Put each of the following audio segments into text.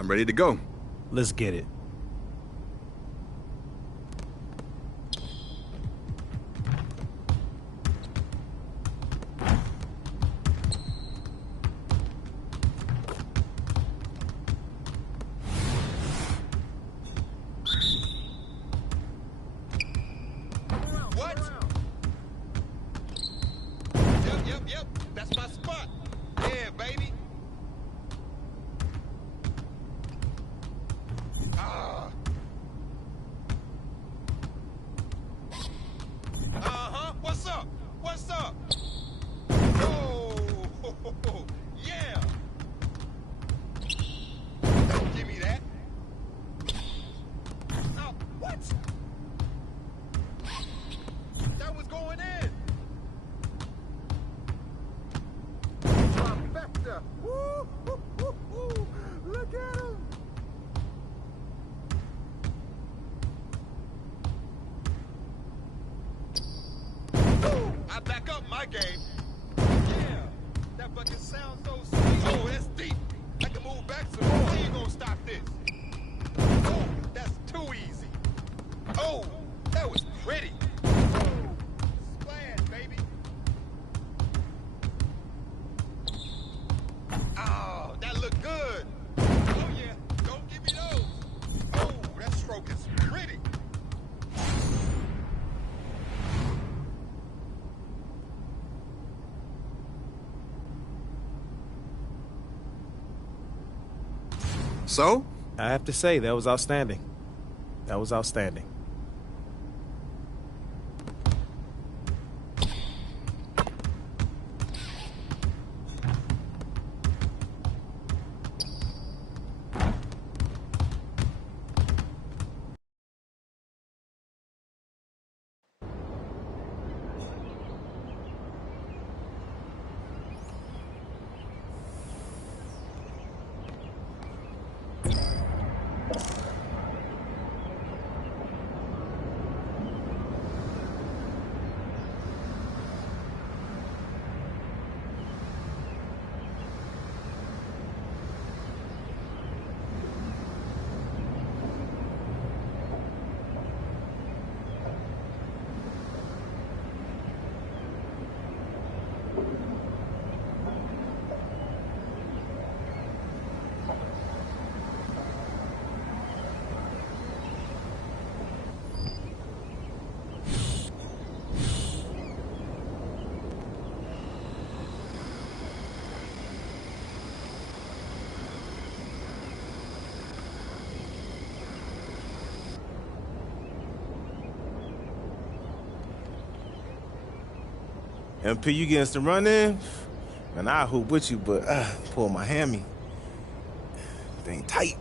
I'm ready to go. Let's get it. Yep. That's my spot. Yeah, baby. What's up? What's up? Oh, yeah. Don't give me that. Oh, what? That was going in. Trifecta. Woo, woo, woo, woo. Look at him. I back up my game. Yeah, that fucking sounds so sweet. Oh, that's deep. I can move back some more. How you gonna stop this? Oh, that's too easy. Oh, that was pretty. Splash, baby. Oh, that looked good. Oh, yeah, don't give me those. Oh, that stroke is pretty. So? I have to say, that was outstanding. That was outstanding. MP, you getting some run in? Man, I hoop with you, but pull my hammy. It ain't tight.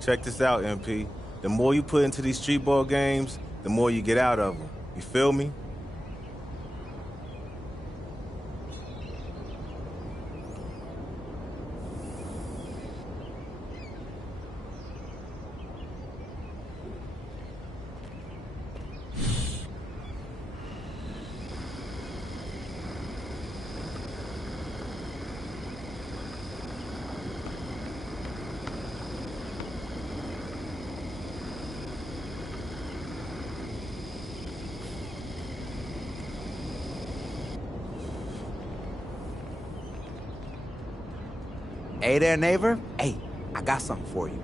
Check this out, MP. The more you put into these street ball games, the more you get out of them. You feel me? Hey there, neighbor. Hey, I got something for you.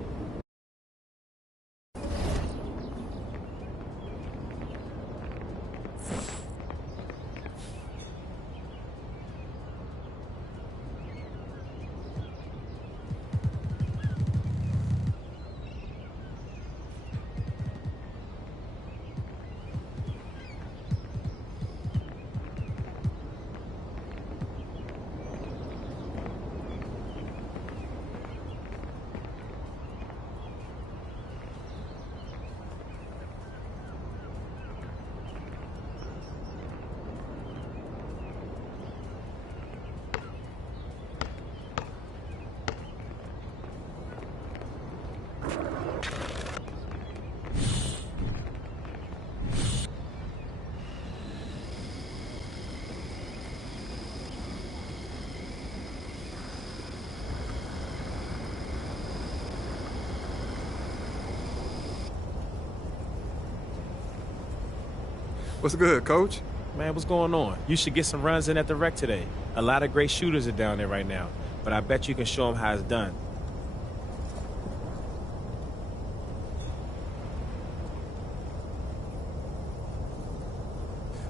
What's good, Coach? Man, what's going on? You should get some runs in at the rec today. A lot of great shooters are down there right now, but I bet you can show them how it's done.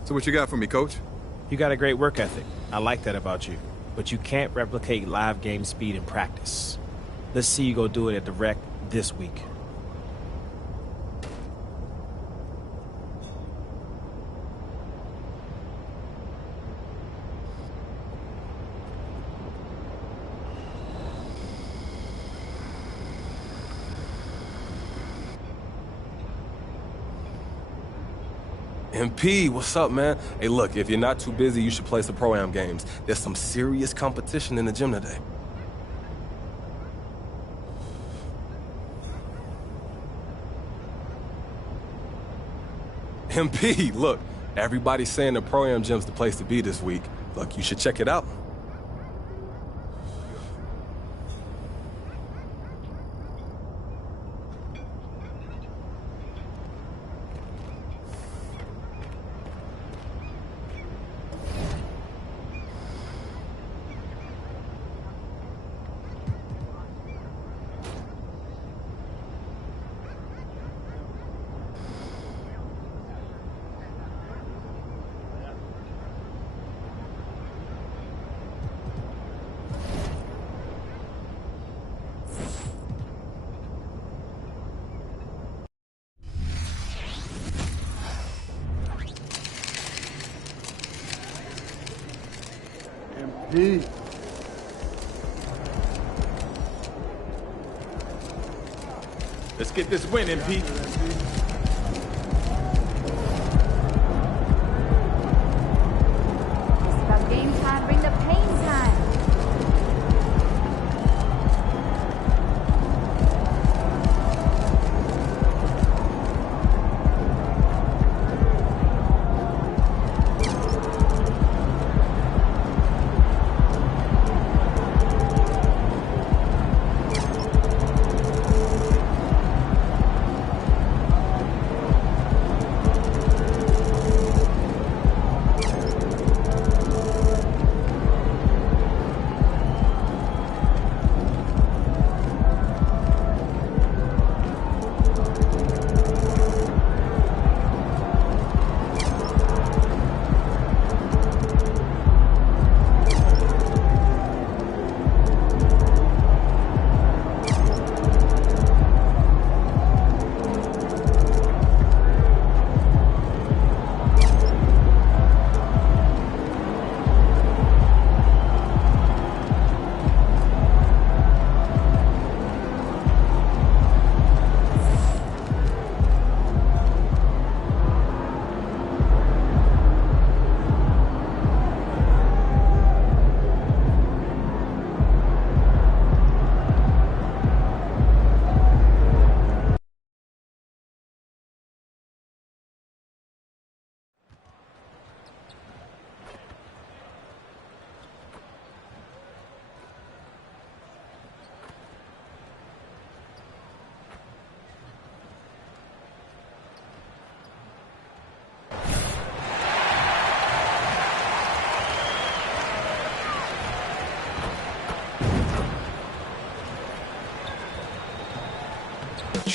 So what you got for me, Coach? You got a great work ethic. I like that about you. But you can't replicate live game speed in practice. Let's see you go do it at the rec this week. MP, what's up, man? Hey, look, if you're not too busy, you should play some Pro-Am games. There's some serious competition in the gym today. MP, look, everybody's saying the Pro-Am gym's the place to be this week. Look, you should check it out. Let's get this win, MP. It's about game time, bring the pain time.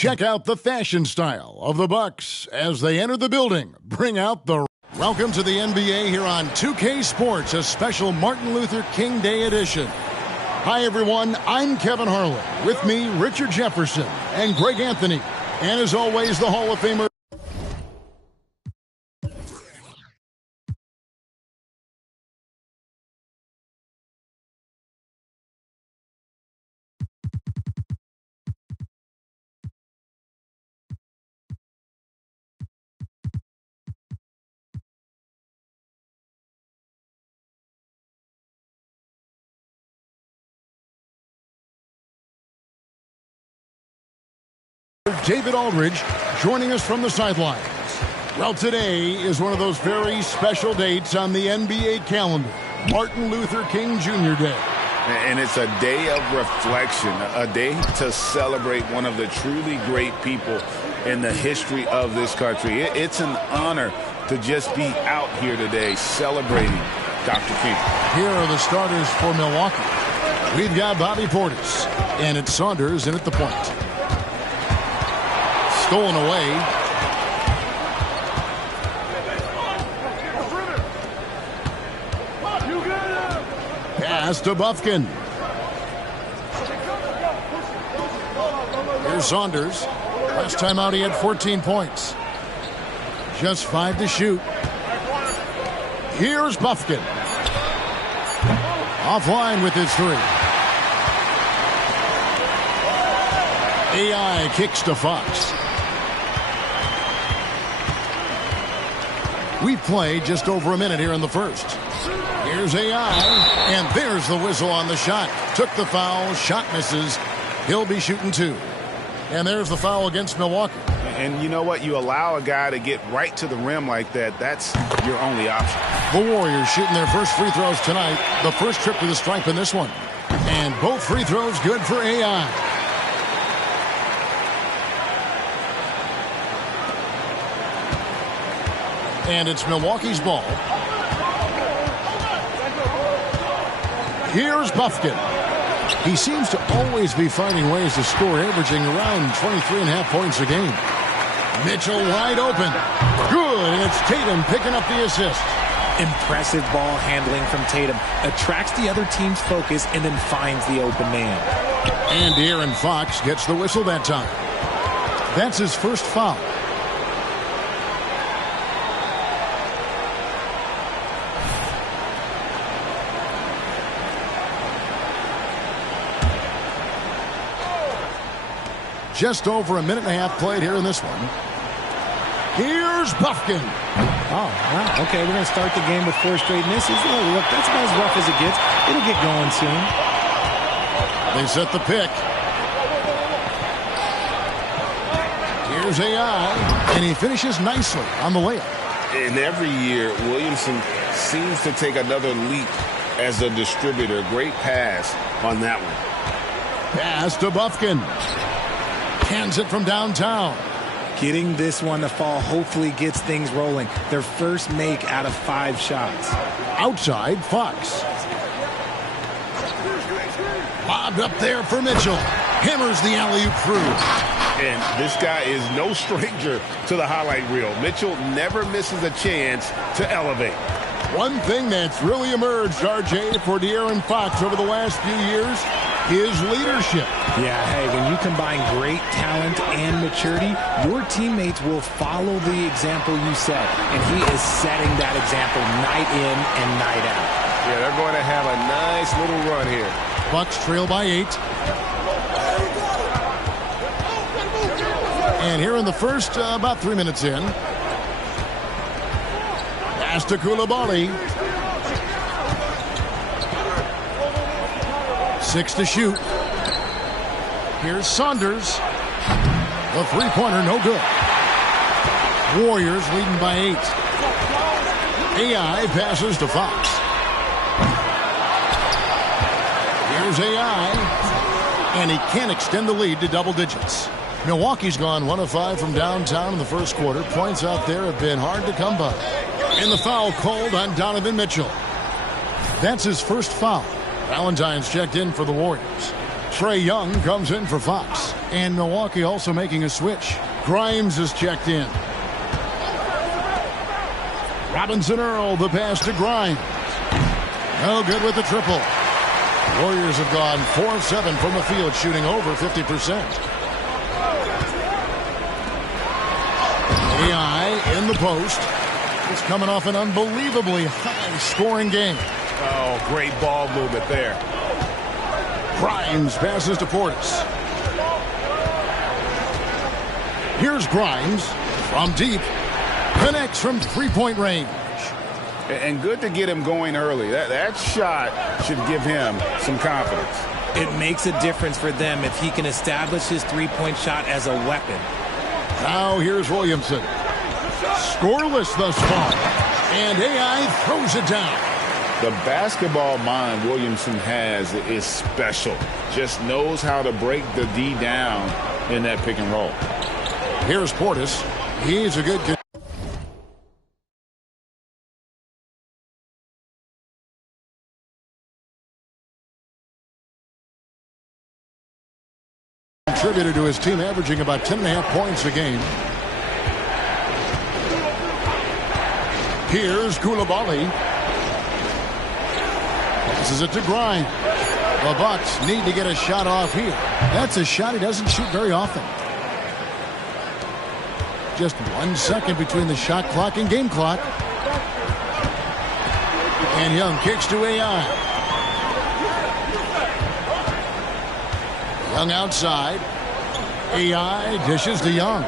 Check out the fashion style of the Bucks as they enter the building. Bring out the... Welcome to the NBA here on 2K Sports, a special Martin Luther King Day edition. Hi, everyone. I'm Kevin Harlan. With me, Richard Jefferson and Greg Anthony. And as always, the Hall of Famer... David Aldridge joining us from the sidelines. Well, today is one of those very special dates on the NBA calendar, Martin Luther King Jr. Day. And it's a day of reflection, a day to celebrate one of the truly great people in the history of this country. It's an honor to just be out here today celebrating Dr. King. Here are the starters for Milwaukee. We've got Bobby Portis, and it's Saunders in at the point. Stolen away. Pass to Bufkin. Here's Saunders. Last time out he had 14 points. Just 5 to shoot. Here's Bufkin. Offline with his 3. AI kicks to Fox. We played just over a minute here in the first. Here's AI, and there's the whistle on the shot. Took the foul, shot misses. He'll be shooting 2. And there's the foul against Milwaukee. And you know what? You allow a guy to get right to the rim like that, that's your only option. The Warriors shooting their first free throws tonight. The first trip to the stripe in this one. And both free throws good for AI. And it's Milwaukee's ball. Here's Bufkin. He seems to always be finding ways to score, averaging around 23.5 points a game. Mitchell wide open. Good, and it's Tatum picking up the assist. Impressive ball handling from Tatum. Attracts the other team's focus and then finds the open man. And De'Aaron Fox gets the whistle that time. That's his first foul. Just over a minute and a half played here in this one. Here's Bufkin. Oh, wow. Okay, we're going to start the game with 4 straight misses. Oh, look, that's about as rough as it gets. It'll get going soon. They set the pick. Here's AI, and he finishes nicely on the layup. And every year, Williamson seems to take another leap as a distributor. Great pass on that one. Pass to Bufkin. Hands it from downtown. Getting this one to fall hopefully gets things rolling. Their first make out of 5 shots. Outside, Fox. Bobbed up there for Mitchell. Hammers the alley-oop through. And this guy is no stranger to the highlight reel. Mitchell never misses a chance to elevate. One thing that's really emerged, RJ, for De'Aaron Fox over the last few years is leadership. Yeah, hey, when you combine great talent and maturity, your teammates will follow the example you set. And he is setting that example night in and night out. Yeah, they're going to have a nice little run here. Bucks trail by 8. And here in the first, about 3 minutes in. Pass to Coulibaly. 6 to shoot. Here's Saunders. The three-pointer, no good. Warriors leading by 8. AI passes to Fox. Here's AI. And he can't extend the lead to double digits. Milwaukee's gone 1 of 5 from downtown in the first quarter. Points out there have been hard to come by. And the foul called on Donovan Mitchell. That's his first foul. Valentine's checked in for the Warriors. Trae Young comes in for Fox. And Milwaukee also making a switch. Grimes is checked in. Robinson Earl, the pass to Grimes. No good with the triple. Warriors have gone 4 of 7 from the field, shooting over 50%. AI in the post. It's coming off an unbelievably high-scoring game. Oh, great ball movement there. Grimes passes to Portis. Here's Grimes from deep. Connects from three-point range. And good to get him going early. That shot should give him some confidence. It makes a difference for them if he can establish his three-point shot as a weapon. Now here's Williamson. Scoreless thus far. And AI throws it down. The basketball mind Williamson has is special. Just knows how to break the D down in that pick and roll. Here's Portis. He's a good contributor to his team, averaging about 10.5 points a game. Here's Coulibaly. Passes it to Grimes. The Bucks need to get a shot off here. That's a shot he doesn't shoot very often. Just 1 second between the shot clock and game clock. And Young kicks to AI. Young outside. AI dishes to Young.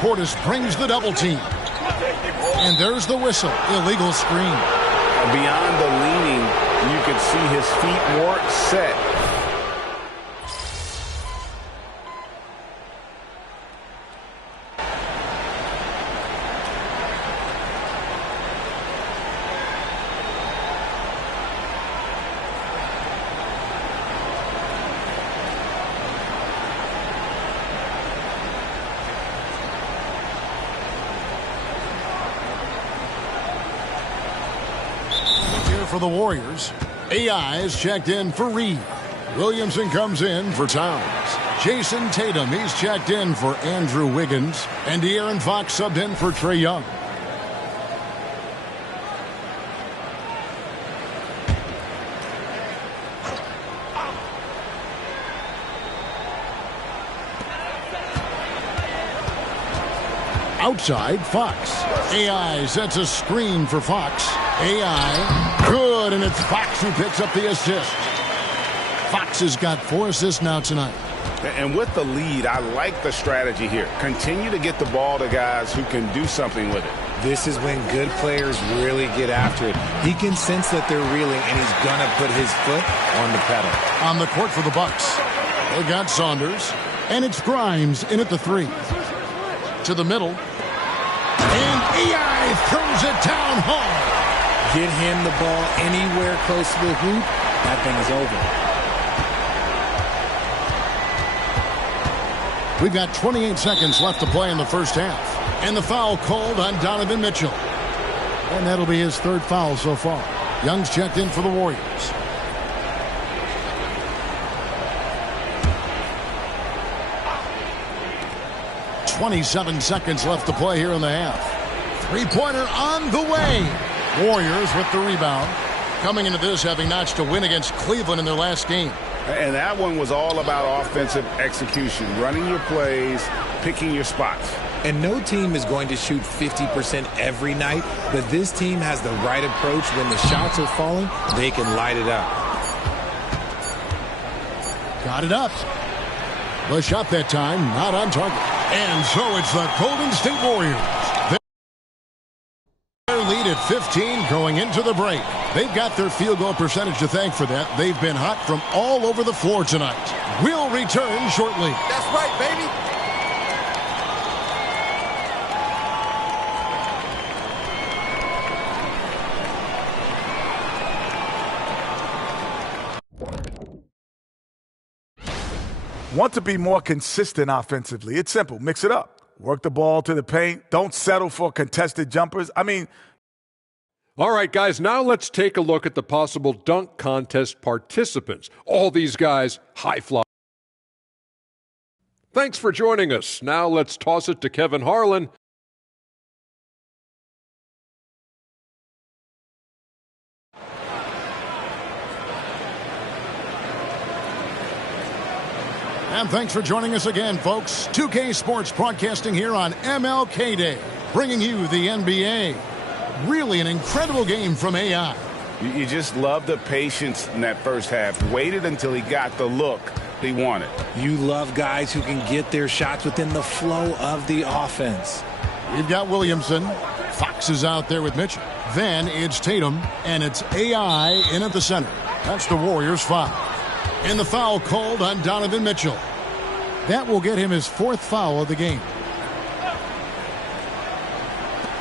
Portis brings the double team. And there's the whistle. Illegal screen. Beyond the leaning, you could see his feet weren't set. For the Warriors, AI is checked in for Reed. Williamson comes in for Towns. Jason Tatum, he's checked in for Andrew Wiggins. And De'Aaron Fox subbed in for Trae Young. Outside, Fox. AI sets a screen for Fox. AI, good, and it's Fox who picks up the assist. Fox has got 4 assists now tonight. And with the lead, I like the strategy here. Continue to get the ball to guys who can do something with it. This is when good players really get after it. He can sense that they're reeling, and he's going to put his foot on the pedal. On the court for the Bucks, they got Saunders, and it's Grimes in at the 3. To the middle, and AI throws it down hard. Get him the ball anywhere close to the hoop, that thing is over. We've got 28 seconds left to play in the first half. And the foul called on Donovan Mitchell. And that'll be his 3rd foul so far. Young's checked in for the Warriors. .27 seconds left to play here in the half. 3-pointer on the way. Warriors with the rebound. Coming into this having notched a win against Cleveland in their last game. And that one was all about offensive execution, running your plays, picking your spots. And no team is going to shoot 50% every night, but this team has the right approach. When the shots are falling, they can light it up. Got it up. The shot that time, not on target. And so it's the Golden State Warriors. Their lead at 15 going into the break. They've got their field goal percentage to thank for that. They've been hot from all over the floor tonight. We'll return shortly. That's right, baby. Want to be more consistent offensively? It's simple. Mix it up. Work the ball to the paint. Don't settle for contested jumpers. I mean, all right, guys, now let's take a look at the possible dunk contest participants. All these guys, high fly. Thanks for joining us. Now let's toss it to Kevin Harlan. And thanks for joining us again, folks. 2K Sports broadcasting here on MLK Day, bringing you the NBA. Really an incredible game from AI. You just love the patience in that first half. Waited until he got the look he wanted. You love guys who can get their shots within the flow of the offense. We've got Williamson. Fox is out there with Mitchell. Then it's Tatum, and it's AI in at the center. That's the Warriors' foul. And the foul called on Donovan Mitchell. That will get him his 4th foul of the game.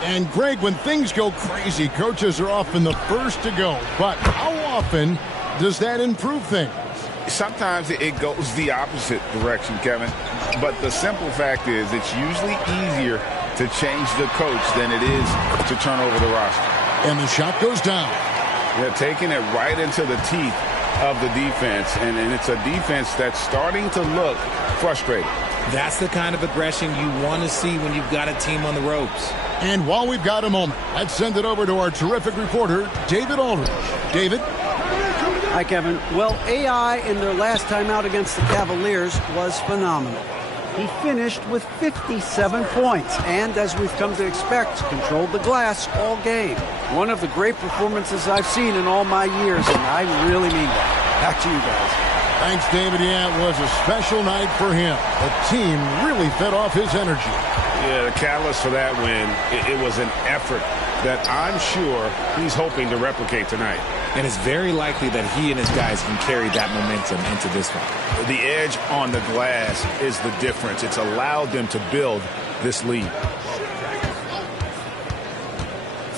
And Greg, when things go crazy, coaches are often the first to go. But how often does that improve things? Sometimes it goes the opposite direction, Kevin. But the simple fact is it's usually easier to change the coach than it is to turn over the roster. And the shot goes down. They're taking it right into the teeth of the defense. And it's a defense that's starting to look frustrated. That's the kind of aggression you want to see when you've got a team on the ropes. And while we've got a moment, let's send it over to our terrific reporter, David Aldridge. David? Hi, Kevin. Well, AI in their last time out against the Cavaliers was phenomenal. He finished with 57 points and, as we've come to expect, controlled the glass all game. One of the great performances I've seen in all my years, and I really mean that. Back to you guys. Thanks, David. Yeah, it was a special night for him. The team really fed off his energy. Yeah, the catalyst for that win, it was an effort that I'm sure he's hoping to replicate tonight. And it's very likely that he and his guys can carry that momentum into this one. The edge on the glass is the difference. It's allowed them to build this lead.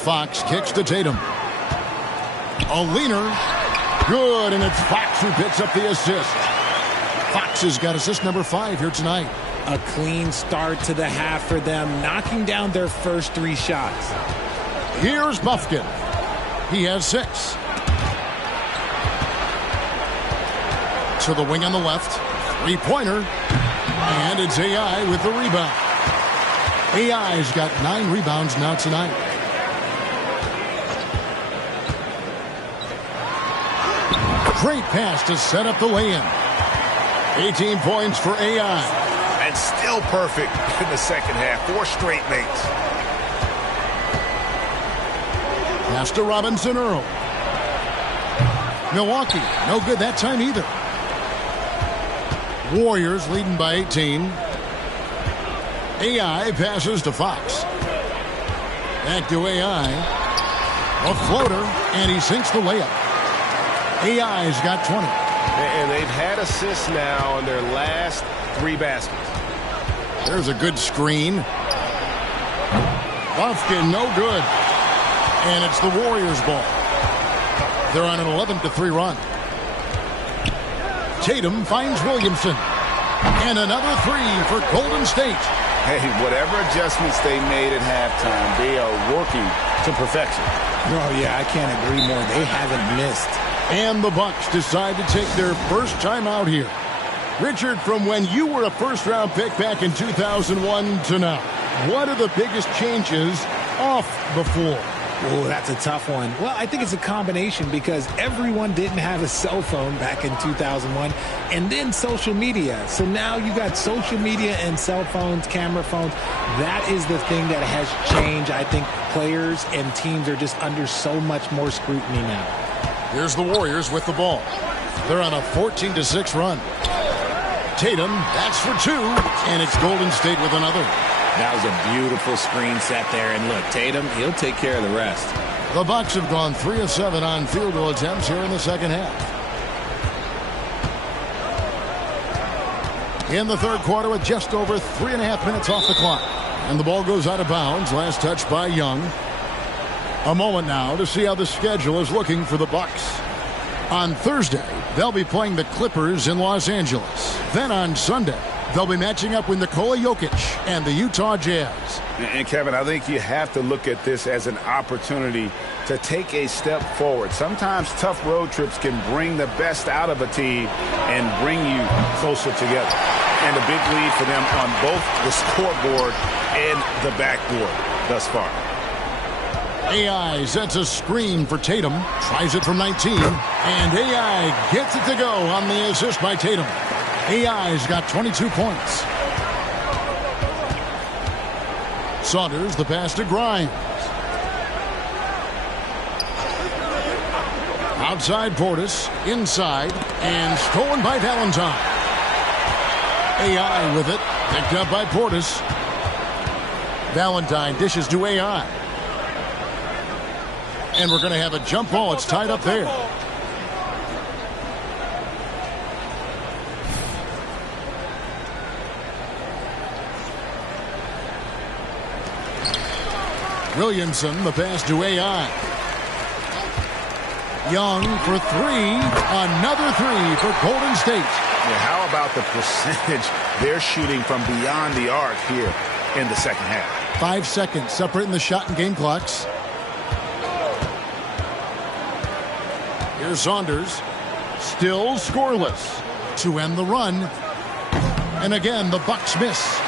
Fox kicks to Tatum. A leaner. Good, and it's Fox who picks up the assist. Fox has got assist number 5 here tonight. A clean start to the half for them, knocking down their first 3 shots. Here's Buffkin. He has 6. To the wing on the left. 3-pointer. And it's AI with the rebound. AI's got 9 rebounds now tonight. Great pass to set up the lay-in. 18 points for AI. And still perfect in the second half. 4 straight makes. Pass to Robinson Earl. Milwaukee, no good that time either. Warriors leading by 18. AI passes to Fox. Back to AI. A floater, and he sinks the layup. AI's got 20. And they've had assists now on their last 3 baskets. There's a good screen. Buffkin, no good. And it's the Warriors' ball. They're on an 11-3 run. Tatum finds Williamson. And another 3 for Golden State. Hey, whatever adjustments they made at halftime, they are working to perfection. Oh, yeah, I can't agree more. They haven't missed. And the Bucks decide to take their first time out here. Richard, from when you were a first-round pick back in 2001 to now, what are the biggest changes off the floor? Oh, that's a tough one. Well, I think it's a combination because everyone didn't have a cell phone back in 2001 and then social media. So now you got social media and cell phones, camera phones. That is the thing that has changed. I think players and teams are just under so much more scrutiny now. Here's the Warriors with the ball. They're on a 14-6 run. Tatum, that's for 2, and it's Golden State with another. That was a beautiful screen set there, and look, Tatum, he'll take care of the rest. The Bucks have gone 3 of 7 on field goal attempts here in the second half. In the third quarter with just over 3.5 minutes off the clock. And the ball goes out of bounds. Last touch by Young. A moment now to see how the schedule is looking for the Bucks. On Thursday, they'll be playing the Clippers in Los Angeles. Then on Sunday, they'll be matching up with Nikola Jokic and the Utah Jazz. And Kevin, I think you have to look at this as an opportunity to take a step forward. Sometimes tough road trips can bring the best out of a team and bring you closer together. And a big lead for them on both the scoreboard and the backboard thus far. AI sets a screen for Tatum. Tries it from 19. And AI gets it to go on the assist by Tatum. AI's got 22 points. Saunders, the pass to Grimes. Outside Portis, inside, and stolen by Valentine. AI with it, picked up by Portis. Valentine dishes to AI. And we're going to have a jump ball. It's tied up there. Williamson, the pass to AI. Young for three. Another three for Golden State. Yeah, how about the percentage they're shooting from beyond the arc here in the second half? 5 seconds separating the shot and game clocks. Here's Saunders. Still scoreless to end the run. And again, the Bucks miss.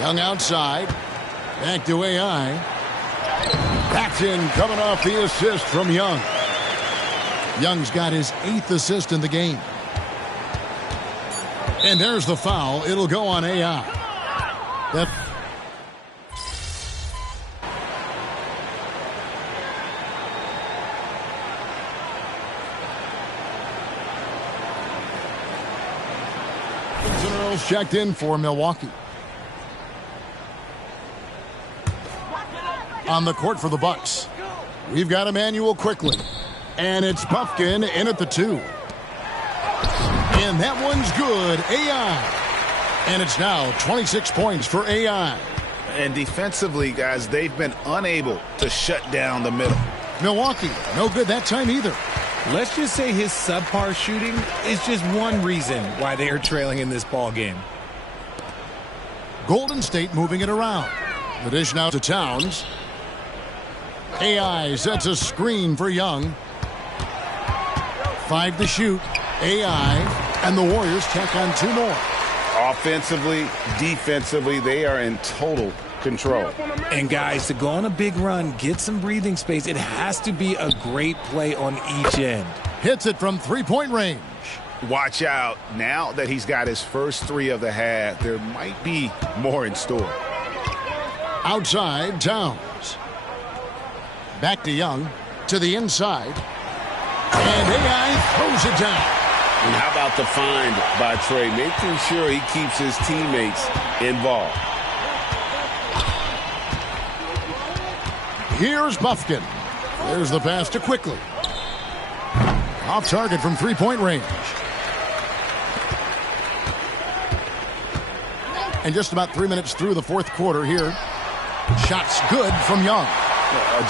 Young outside. Back to AI. Paxton coming off the assist from Young. Young's got his 8th assist in the game. And there's the foul. It'll go on AI. Earls checked in for Milwaukee. On the court for the Bucks, we've got Emmanuel quickly. And it's Puffkin in at the 2. And that one's good. AI. And it's now 26 points for AI. And defensively, guys, they've been unable to shut down the middle. Milwaukee, no good that time either. Let's just say his subpar shooting is just one reason why they are trailing in this ball game. Golden State moving it around. The dish now to Towns. AI sets a screen for Young. 5 to shoot. AI and the Warriors tack on 2 more. Offensively, defensively, they are in total control. And guys, to go on a big run, get some breathing space, it has to be a great play on each end. Hits it from 3-point range. Watch out. Now that he's got his first 3 of the half, there might be more in store. Outside, Towns. Back to Young. To the inside. And AI throws it down. And how about the find by Trey? Making sure he keeps his teammates involved. Here's Buffkin. There's the pass to Quickly. Off target from 3-point range. And just about 3 minutes through the 4th quarter here. Shots good from Young.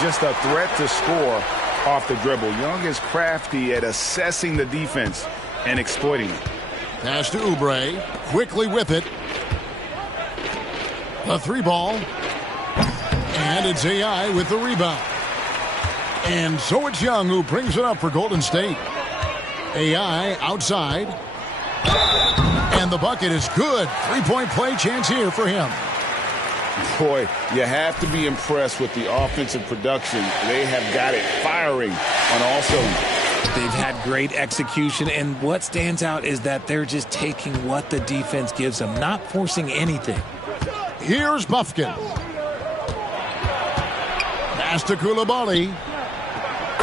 Just a threat to score off the dribble. Young is crafty at assessing the defense and exploiting it. Pass to Oubre. Quickly with it. A 3-ball. And it's AI with the rebound. And so it's Young who brings it up for Golden State. AI outside. And the bucket is good. 3-point play chance here for him. Boy, you have to be impressed with the offensive production. They have got it firing on all cylinders. They've had great execution, and what stands out is that they're just taking what the defense gives them, not forcing anything. Here's Buffkin. Pass to Coulibaly.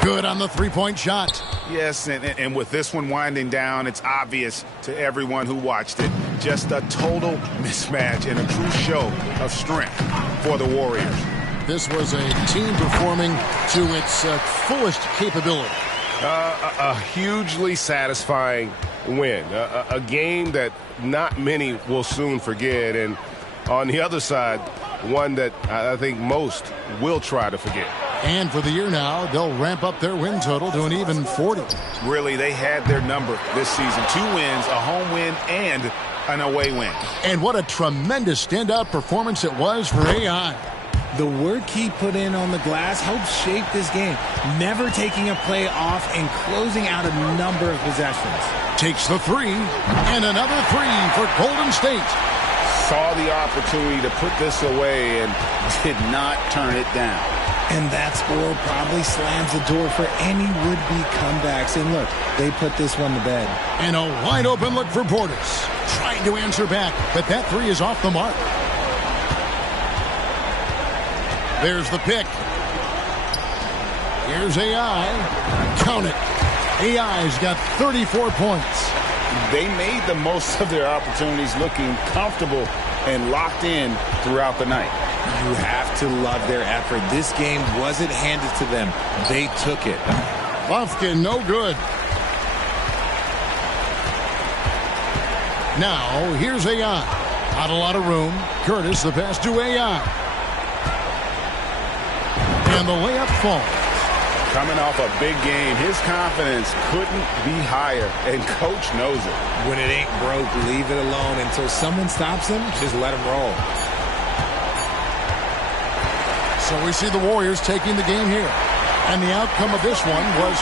Good on the 3-point shot. Yes, and with this one winding down, it's obvious to everyone who watched it. Just a total mismatch and a true show of strength for the Warriors. This was a team performing to its fullest capability. A hugely satisfying win. A game that not many will soon forget. And on the other side, one that I think most will try to forget. And for the year now, they'll ramp up their win total to an even 40. Really, they had their number this season. 2 wins, a home win, and an away win. And what a tremendous standout performance it was for AI. The work he put in on the glass helped shape this game, never taking a play off and closing out a number of possessions. Takes the 3, and another 3 for Golden State. Saw the opportunity to put this away and did not turn it down. And that score probably slams the door for any would-be comebacks. And look, they put this one to bed. And a wide-open look for Portis. Trying to answer back, but that 3 is off the mark. There's the pick. Here's AI. Count it. AI's got 34 points. They made the most of their opportunities, looking comfortable and locked in throughout the night. You have to love their effort. This game wasn't handed to them. They took it. Buffkin, no good. Now, here's AI. Not a lot of room. Curtis, the pass to AI. And the layup falls. Coming off a big game, his confidence couldn't be higher, and coach knows it. When it ain't broke, leave it alone until someone stops him. Just let him roll. So we see the Warriors taking the game here. And the outcome of this one was...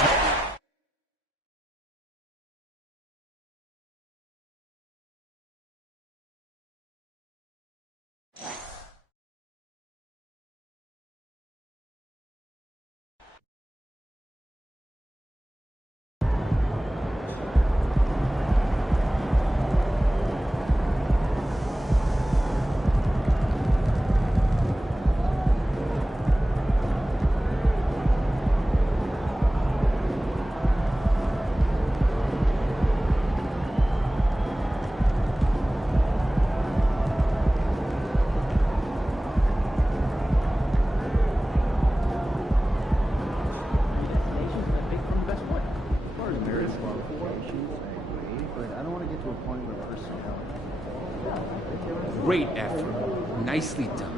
Great effort. Nicely done.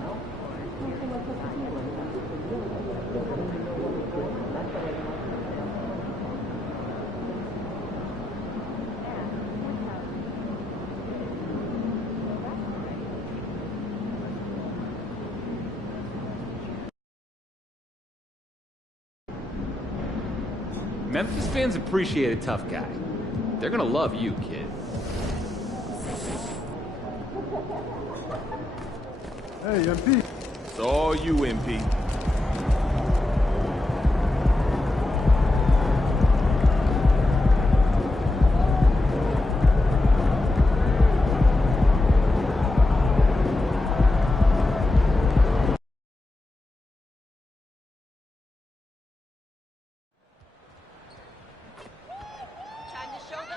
Memphis fans appreciate a tough guy. They're gonna love you, kid. Hey, MP. It's all you, MP.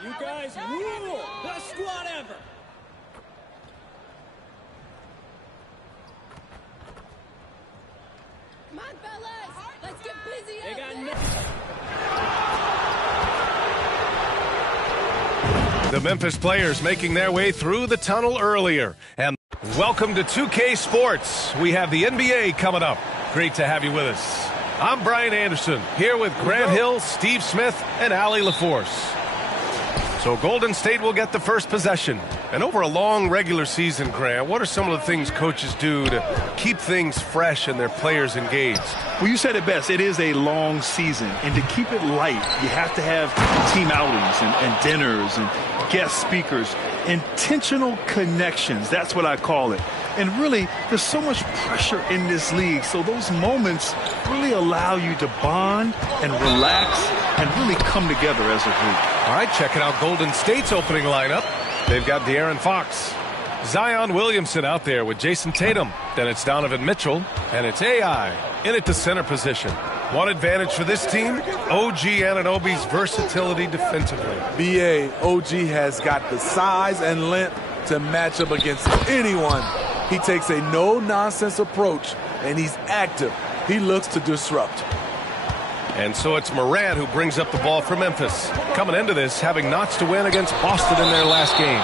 You guys rule! Best squad ever! Come on, fellas! Let's get busy They got The Memphis players making their way through the tunnel earlier. And welcome to 2K Sports. We have the NBA coming up. Great to have you with us. I'm Brian Anderson, here with Grant Hill, Steve Smith, and Allie LaForce. So Golden State will get the first possession. And over a long regular season, Grant, what are some of the things coaches do to keep things fresh and their players engaged? Well, you said it best. It is a long season. And to keep it light, you have to have team outings and dinners and guest speakers. Intentional connections. That's what I call it. And really, there's so much pressure in this league. So those moments really allow you to bond and relax and really come together as a group. All right, checking out Golden State's opening lineup. They've got De'Aaron Fox, Zion Williamson out there with Jason Tatum. Then it's Donovan Mitchell, and it's AI in at the center position. One advantage for this team, OG Anunoby's versatility defensively. BA, OG has got the size and length to match up against anyone. He takes a no-nonsense approach, and he's active. He looks to disrupt. And so it's Morant who brings up the ball for Memphis. Coming into this, having notched to win against Boston in their last game.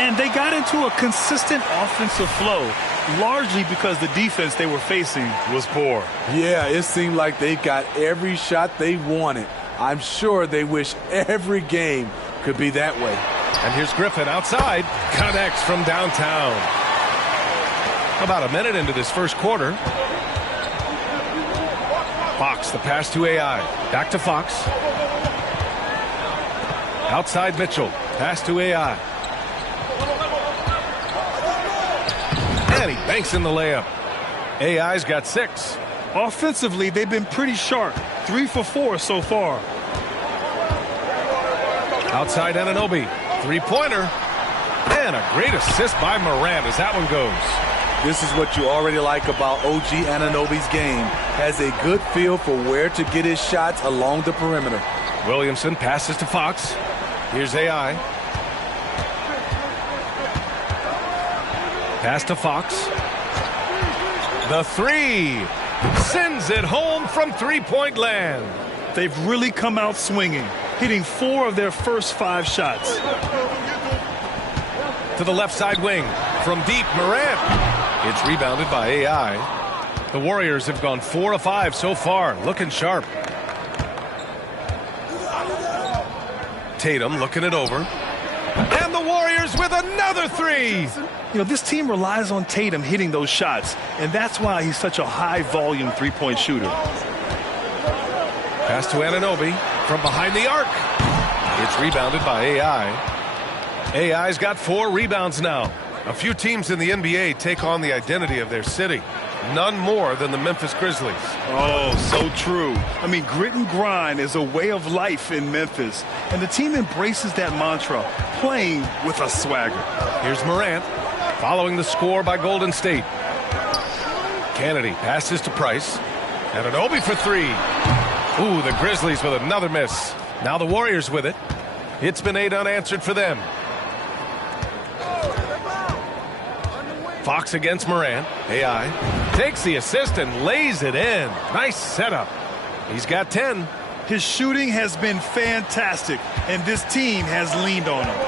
And they got into a consistent offensive flow, largely because the defense they were facing was poor. Yeah, it seemed like they got every shot they wanted. I'm sure they wish every game could be that way. And here's Griffin outside, connects from downtown. About a minute into this first quarter. Fox, the pass to AI. Back to Fox. Outside Mitchell. Pass to AI. And he banks in the layup. AI's got 6. Offensively, they've been pretty sharp. 3 for 4 so far. Outside Anunoby. Three-pointer. And a great assist by Morant as that one goes. This is what you already like about OG Anunoby's game. Has a good feel for where to get his shots along the perimeter. Williamson passes to Fox. Here's AI. Pass to Fox. The three. Sends it home from three-point land. They've really come out swinging, hitting 4 of their first 5 shots. To the left side wing. From deep, Morant. It's rebounded by AI. The Warriors have gone 4 of 5 so far, looking sharp. Tatum looking it over. And the Warriors with another three. You know, this team relies on Tatum hitting those shots, and that's why he's such a high-volume three-point shooter. Pass to Anunoby from behind the arc. It's rebounded by AI. AI's got 4 rebounds now. A few teams in the NBA take on the identity of their city. None more than the Memphis Grizzlies. Oh, so true. I mean, grit and grind is a way of life in Memphis, and the team embraces that mantra, playing with a swagger. Here's Morant, following the score by Golden State. Kennedy passes to Price. Anunoby for 3. Ooh, the Grizzlies with another miss. Now the Warriors with it. It's been 8 unanswered for them. Fox against Morant. AI takes the assist and lays it in. Nice setup. He's got 10. His shooting has been fantastic, and this team has leaned on him.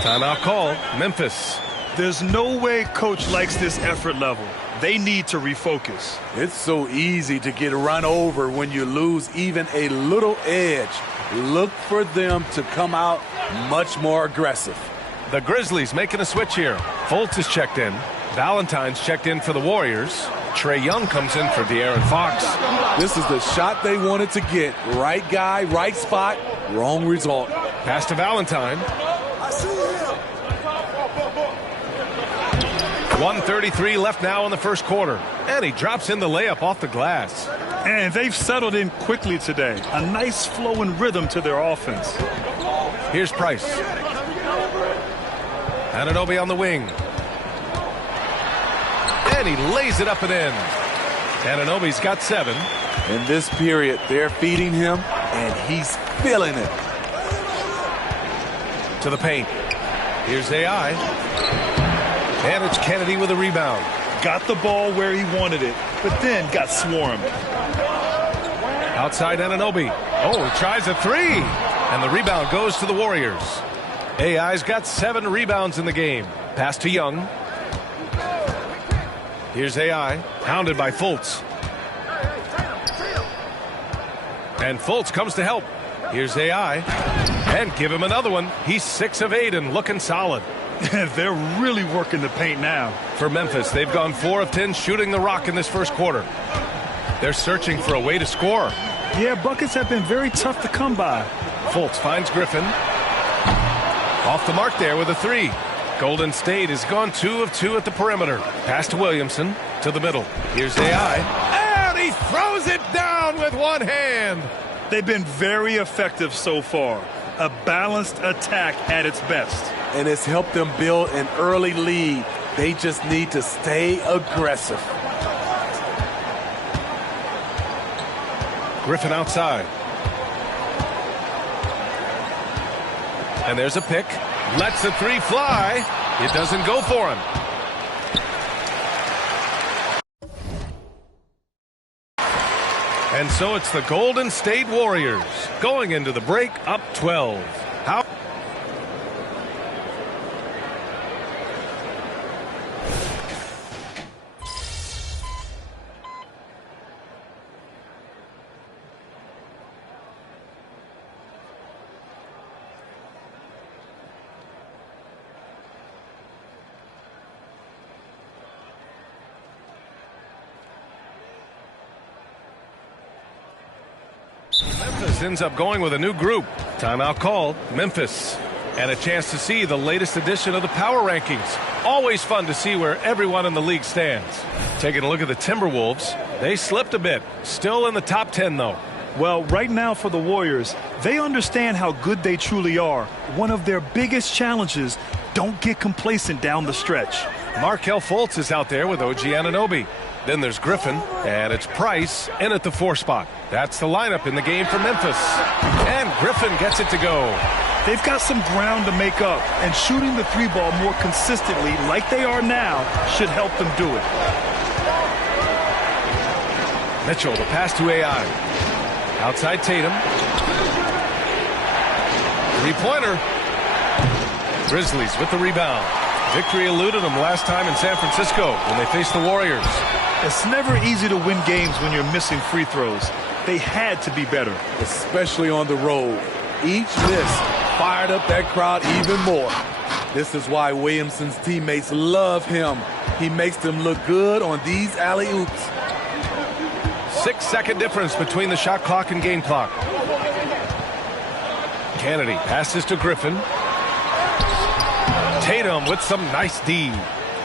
Timeout call, Memphis. There's no way coach likes this effort level. They need to refocus. It's so easy to get run over when you lose even a little edge. Look for them to come out much more aggressive. The Grizzlies making a switch here. Fultz is checked in. Valentine's checked in for the Warriors. Trae Young comes in for De'Aaron Fox. This is the shot they wanted to get. Right guy, right spot, wrong result. Pass to Valentine. 1:33 left now in the first quarter. And he drops in the layup off the glass. And they've settled in quickly today. A nice flow and rhythm to their offense. Here's Price. Anunoby on the wing. And he lays it up and in. Anunoby's got 7. In this period, they're feeding him, and he's feeling it. To the paint. Here's AI. And it's Kennedy with a rebound. Got the ball where he wanted it, but then got swarmed. Outside Anunoby. Oh, he tries a 3. And the rebound goes to the Warriors. AI's got 7 rebounds in the game. Pass to Young. Here's AI, hounded by Fultz. And Fultz comes to help. Here's AI. And give him another one. He's 6 of 8 and looking solid. They're really working the paint now. For Memphis, they've gone 4 of 10 shooting the rock in this first quarter. They're searching for a way to score. Yeah, buckets have been very tough to come by. Fultz finds Griffin. Off the mark there with a 3. Golden State has gone 2 of 2 at the perimeter. Pass to Williamson to the middle. Here's AI. And he throws it down with one hand. They've been very effective so far. A balanced attack at its best. And it's helped them build an early lead. They just need to stay aggressive. Griffin outside. And there's a pick. Lets the 3 fly. It doesn't go for him. And so it's the Golden State Warriors going into the break up 12. How? Memphis ends up going with a new group. Timeout called. Memphis. And a chance to see the latest edition of the power rankings. Always fun to see where everyone in the league stands. Taking a look at the Timberwolves. They slipped a bit. Still in the top 10, though. Well, right now for the Warriors, they understand how good they truly are. One of their biggest challenges, don't get complacent down the stretch. Markelle Fultz is out there with OG Anunoby. Then there's Griffin, and it's Price in at the 4 spot. That's the lineup in the game for Memphis. And Griffin gets it to go. They've got some ground to make up, and shooting the 3 ball more consistently like they are now should help them do it. Mitchell, the pass to AI. Outside Tatum. 3-pointer. Grizzlies with the rebound. Victory eluded them last time in San Francisco when they faced the Warriors. It's never easy to win games when you're missing free throws. They had to be better. Especially on the road. Each miss fired up that crowd even more. This is why Williamson's teammates love him. He makes them look good on these alley-oops. 6-second difference between the shot clock and game clock. Kennedy passes to Griffin. Tatum with some nice D.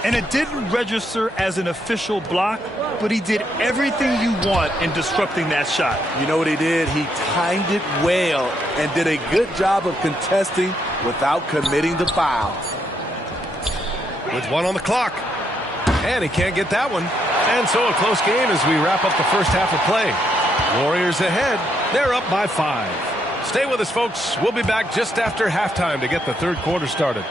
And it didn't register as an official block, but he did everything you want in disrupting that shot. You know what he did? He timed it well and did a good job of contesting without committing the foul. With 1 on the clock. And he can't get that one. And so a close game as we wrap up the first half of play. Warriors ahead. They're up by 5. Stay with us, folks. We'll be back just after halftime to get the third quarter started.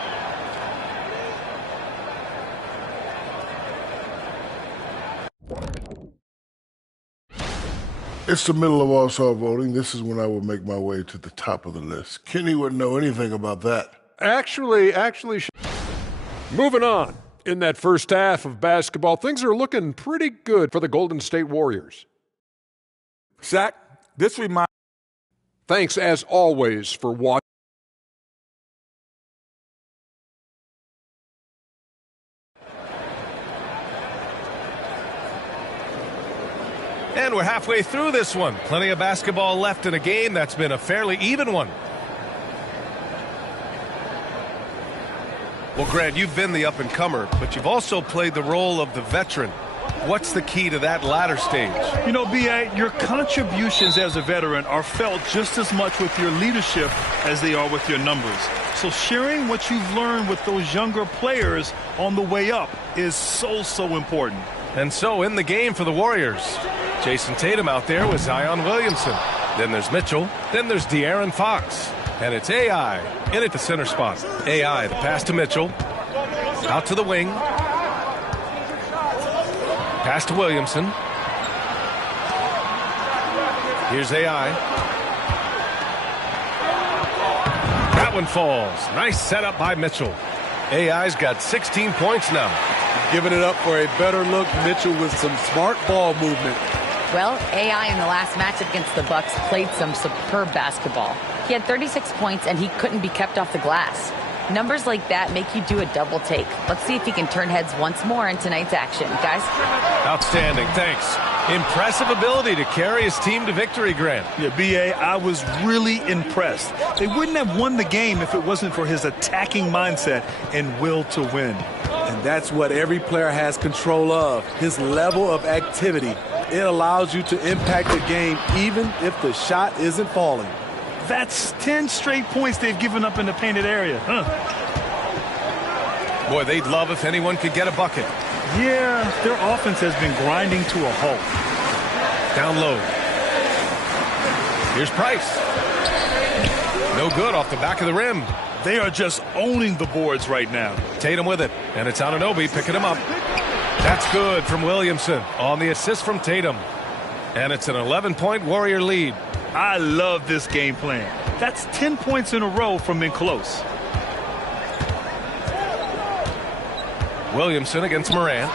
It's the middle of All-Star voting. This is when I will make my way to the top of the list. Kenny wouldn't know anything about that. Actually, moving on. In that first half of basketball, things are looking pretty good for the Golden State Warriors. Shaq, this reminds... Thanks, as always, for watching. And we're halfway through this one. Plenty of basketball left in a game that's been a fairly even one. Well, Grant, you've been the up-and-comer, but you've also played the role of the veteran. What's the key to that latter stage? You know, B.A., your contributions as a veteran are felt just as much with your leadership as they are with your numbers. So sharing what you've learned with those younger players on the way up is so important. And so in the game for the Warriors, Jason Tatum out there with Zion Williamson. Then there's Mitchell. Then there's De'Aaron Fox. And it's AI in at the center spot. AI, the pass to Mitchell. Out to the wing. Pass to Williamson. Here's AI. That one falls. Nice setup by Mitchell. AI's got 16 points now. Giving it up for a better look. Mitchell with some smart ball movement. Well, AI in the last match against the Bucks played some superb basketball. He had 36 points and he couldn't be kept off the glass. Numbers like that make you do a double take. Let's see if he can turn heads once more in tonight's action, guys. Outstanding, thanks. Impressive ability to carry his team to victory, Grant. Yeah, B.A., I was really impressed. They wouldn't have won the game if it wasn't for his attacking mindset and will to win. And that's what every player has control of, his level of activity. It allows you to impact the game even if the shot isn't falling. That's 10 straight points they've given up in the painted area. Boy, they'd love if anyone could get a bucket. Yeah, their offense has been grinding to a halt. Down low. Here's Price. No good off the back of the rim. They are just owning the boards right now. Tatum with it, and it's Anunoby picking him up. That's good from Williamson on the assist from Tatum. And it's an 11-point Warrior lead. I love this game plan. That's 10 points in a row from in close. Williamson against Morant.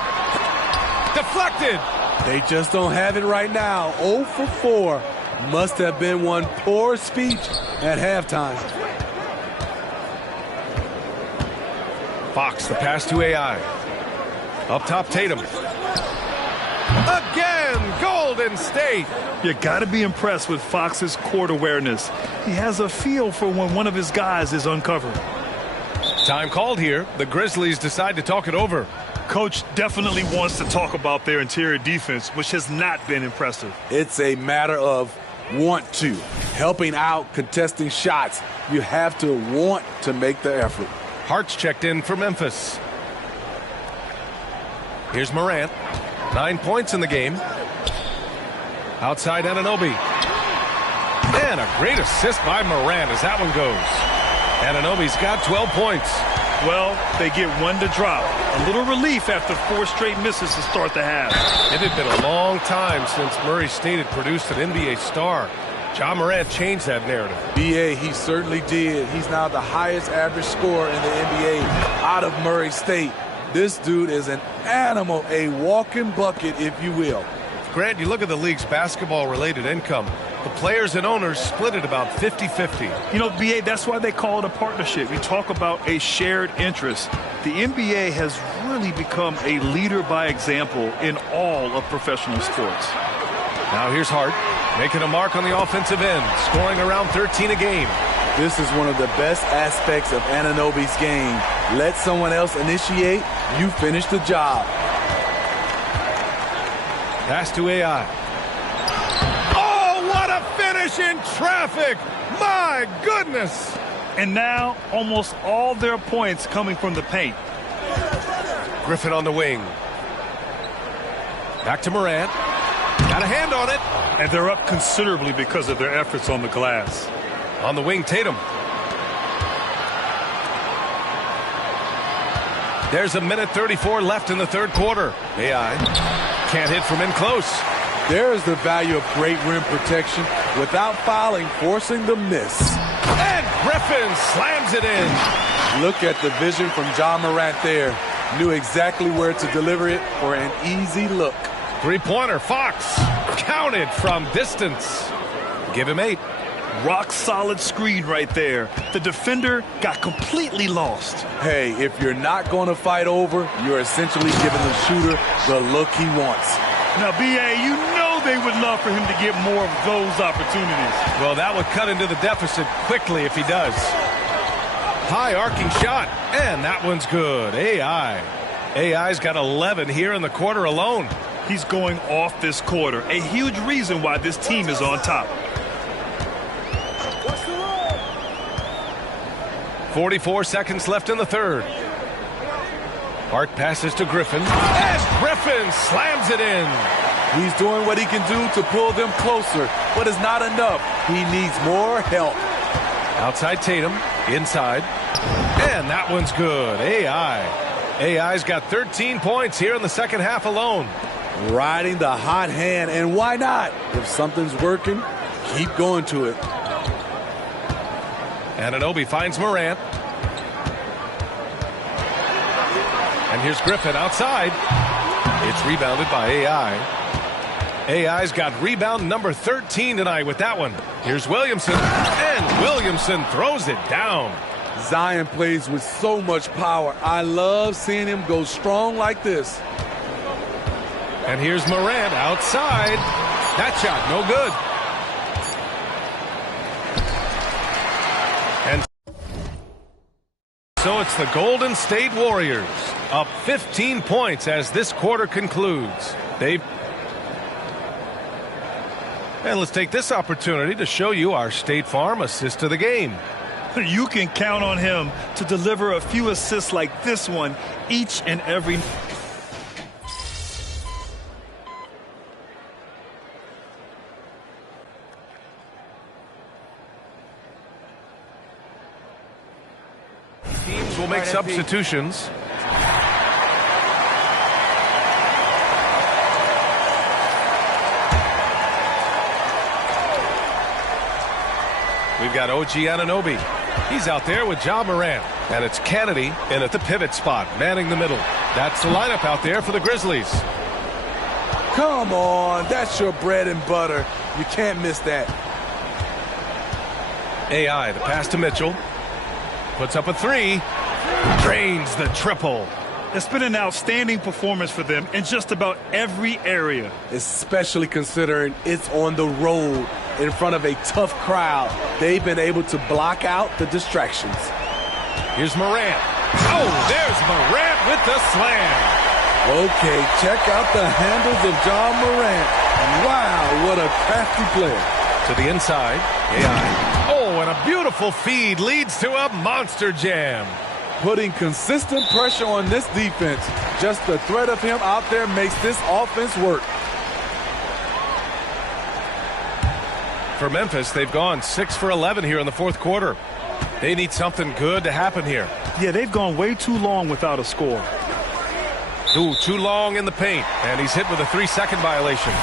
Deflected. They just don't have it right now. 0 for 4. Must have been one poor speech at halftime. Fox, the pass to AI. Up top, Tatum. Again, Golden State. You got to be impressed with Fox's court awareness. He has a feel for when one of his guys is uncovered. Time called here. The Grizzlies decide to talk it over. Coach definitely wants to talk about their interior defense, which has not been impressive. It's a matter of want to. Helping out, contesting shots. You have to want to make the effort. Hart's checked in for Memphis. Here's Morant. 9 points in the game. Outside Anunoby. And a great assist by Morant as that one goes. Anunoby's got 12 points. Well, they get one to drop. A little relief after 4 straight misses to start the half. It had been a long time since Murray State had produced an NBA star. Ja Morant changed that narrative. B.A., he certainly did. He's now the highest average scorer in the NBA out of Murray State. This dude is an animal, a walking bucket, if you will. Grant, you look at the league's basketball-related income. The players and owners split it about 50-50. You know, B.A., that's why they call it a partnership. You talk about a shared interest. The NBA has really become a leader by example in all of professional sports. Now here's Hart, making a mark on the offensive end, scoring around 13 a game. This is one of the best aspects of Anunoby's game. Let someone else initiate, you finish the job. Pass to AI. Oh, what a finish in traffic! My goodness! And now, almost all their points coming from the paint. Griffin on the wing. Back to Morant. Got a hand on it. And they're up considerably because of their efforts on the glass. On the wing, Tatum. There's a minute 34 left in the third quarter. AI can't hit from in close. There's the value of great rim protection without fouling, forcing the miss. And Griffin slams it in. Look at the vision from Ja Morant there. Knew exactly where to deliver it for an easy look. Three-pointer, Fox. Counted from distance. Give him 8. Rock solid screen right there. The defender got completely lost. Hey, if you're not going to fight over, you're essentially giving the shooter the look he wants. Now, B.A., you know they would love for him to get more of those opportunities. Well, that would cut into the deficit quickly if he does. High arcing shot, and that one's good. AI's got 11 here in the quarter alone. He's going off this quarter. A huge reason why this team is on top. 44 seconds left in the third. Hart passes to Griffin. And Griffin slams it in. He's doing what he can do to pull them closer, but it's not enough. He needs more help. Outside Tatum, inside. And that one's good. AI's got 13 points here in the second half alone. Riding the hot hand, and why not? If something's working, keep going to it. Anunoby finds Morant. And here's Griffin outside. It's rebounded by AI. AI's got rebound number 13 tonight with that one. Here's Williamson. And Williamson throws it down. Zion plays with so much power. I love seeing him go strong like this. And here's Morant outside. That shot, no good. And so it's the Golden State Warriors up 15 points as this quarter concludes. And let's take this opportunity to show you our State Farm assist of the game. You can count on him to deliver a few assists like this one each and every. Teams will make substitutions. We've got OG Anunoby. He's out there with Ja Morant. And it's Kennedy in at the pivot spot, manning the middle. That's the lineup out there for the Grizzlies. Come on, that's your bread and butter. You can't miss that. AI, the pass to Mitchell. Puts up a three. Drains the triple. It's been an outstanding performance for them in just about every area. Especially considering it's on the road in front of a tough crowd. They've been able to block out the distractions. Here's Morant. Oh, there's Morant with the slam. Okay, check out the handles of Ja Morant. Wow, what a crafty player. To the inside, AI. Oh, and a beautiful feed leads to a monster jam. Putting consistent pressure on this defense. Just the threat of him out there makes this offense work. For Memphis, they've gone 6 for 11 here in the fourth quarter. They need something good to happen here. Yeah, they've gone way too long without a score. Ooh, too long in the paint, and he's hit with a 3-second violation.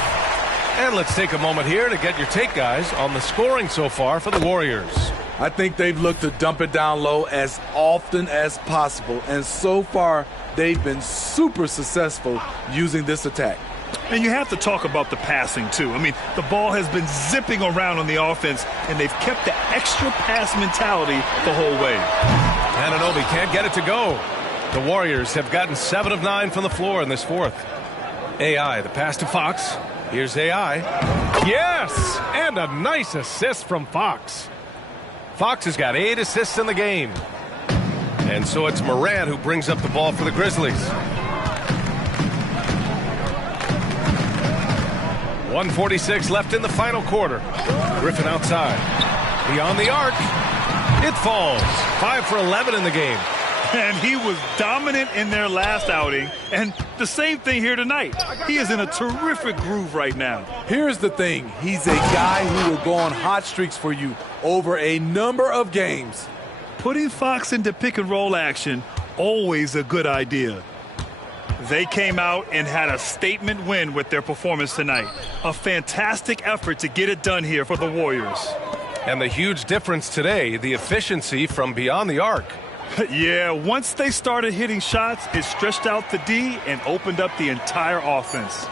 And let's take a moment here to get your take, guys, on the scoring so far for the Warriors. I think they've looked to dump it down low as often as possible, and so far they've been super successful using this attack. And you have to talk about the passing, too. I mean, the ball has been zipping around on the offense, and they've kept the extra pass mentality the whole way. Anunoby can't get it to go. The Warriors have gotten 7 of 9 from the floor in this fourth. AI, the pass to Fox. Here's AI. Yes! And a nice assist from Fox. Fox has got 8 assists in the game. And so it's Morant who brings up the ball for the Grizzlies. 1:46 left in the final quarter. Griffin outside. Beyond the arc. It falls. 5 for 11 in the game. And he was dominant in their last outing. And the same thing here tonight. He is in a terrific groove right now. Here's the thing. He's a guy who will go on hot streaks for you over a number of games. Putting Fox into pick-and-roll action, always a good idea. They came out and had a statement win with their performance tonight. A fantastic effort to get it done here for the Warriors. And the huge difference today, the efficiency from beyond the arc. Yeah, once they started hitting shots, it stretched out the D and opened up the entire offense.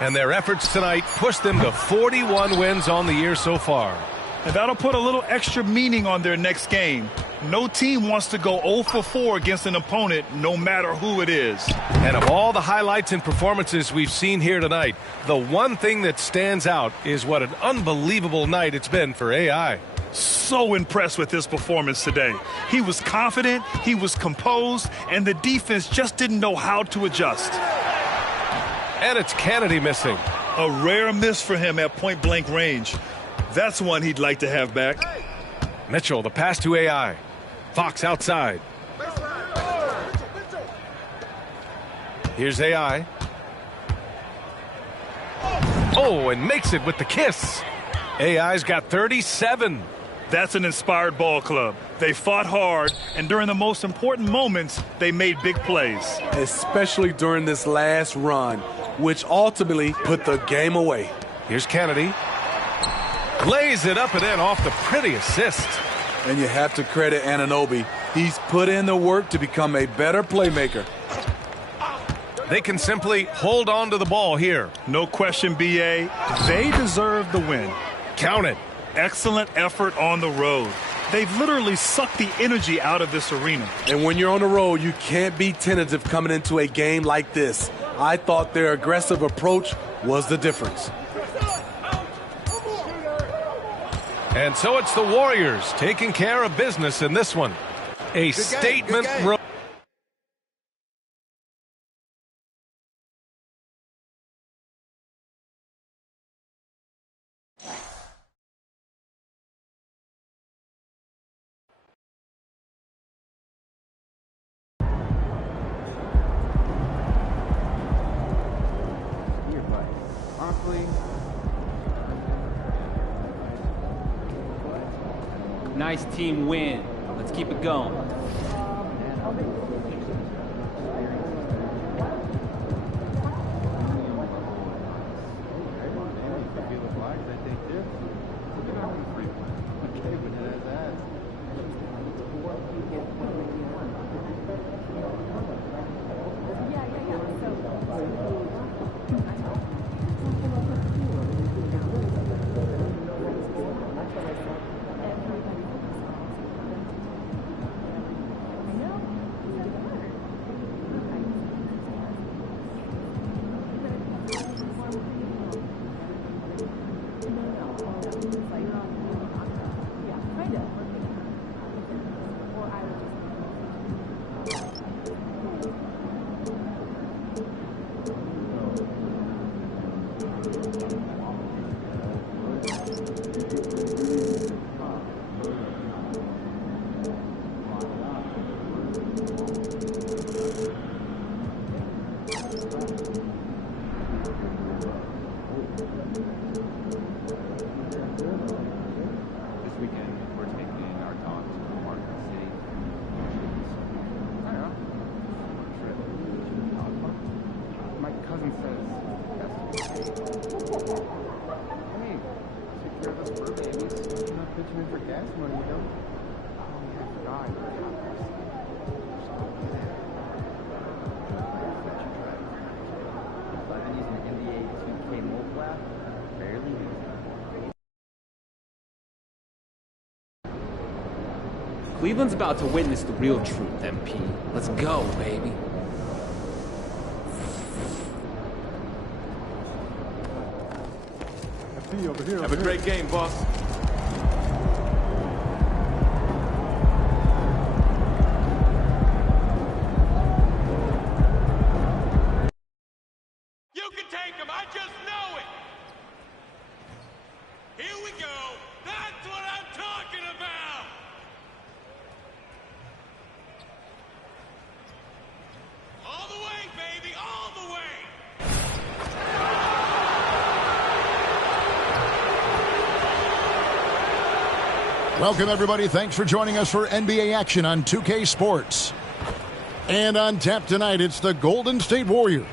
And their efforts tonight pushed them to 41 wins on the year so far. And that'll put a little extra meaning on their next game. No team wants to go 0 for 4 against an opponent, no matter who it is. And of all the highlights and performances we've seen here tonight, the one thing that stands out is what an unbelievable night it's been for AI. So impressed with his performance today. He was confident, he was composed, and the defense just didn't know how to adjust. And it's Kennedy missing. A rare miss for him at point-blank range. That's one he'd like to have back. Mitchell, the pass to AI. Fox outside. Here's AI. Oh, and makes it with the kiss. AI's got 37. That's an inspired ball club. They fought hard, and during the most important moments, they made big plays. Especially during this last run, which ultimately put the game away. Here's Kennedy. Lays it up and in off the pretty assist. And you have to credit Anunoby. He's put in the work to become a better playmaker. They can simply hold on to the ball here. No question, B.A. They deserve the win. Count it. Excellent effort on the road. They've literally sucked the energy out of this arena. And when you're on the road, you can't be tentative coming into a game like this. I thought their aggressive approach was the difference. And so it's the Warriors taking care of business in this one. A statement. Nice team win. Let's keep it going. Cleveland's about to witness the real truth, MP. Let's go, baby. Have a great game, boss. You can take him. I just know it. Here we go. That's what I'm talking about. All the way, baby. All the way. Welcome, everybody. Thanks for joining us for NBA action on 2K Sports. And on tap tonight, it's the Golden State Warriors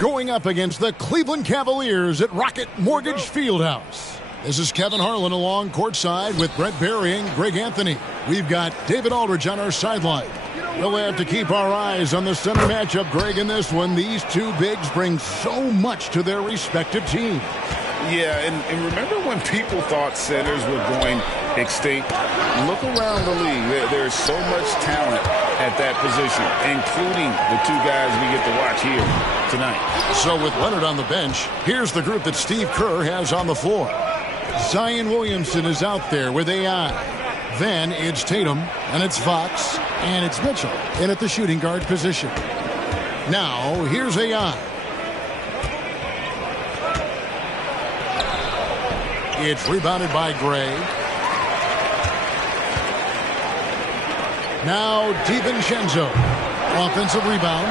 going up against the Cleveland Cavaliers at Rocket Mortgage Fieldhouse. This is Kevin Harlan along courtside with Brett Berry and Greg Anthony. We've got David Aldridge on our sideline. We'll have to keep our eyes on the center matchup, Greg, in this one. These two bigs bring so much to their respective teams. Yeah, and remember when people thought centers were going extinct? Look around the league. There's so much talent at that position, including the two guys we get to watch here tonight. So with Leonard on the bench, here's the group that Steve Kerr has on the floor. Zion Williamson is out there with AI. Then it's Tatum, and it's Fox, and it's Mitchell in at the shooting guard position. Now, here's AI. It's rebounded by Gray. Now DiVincenzo. Offensive rebound.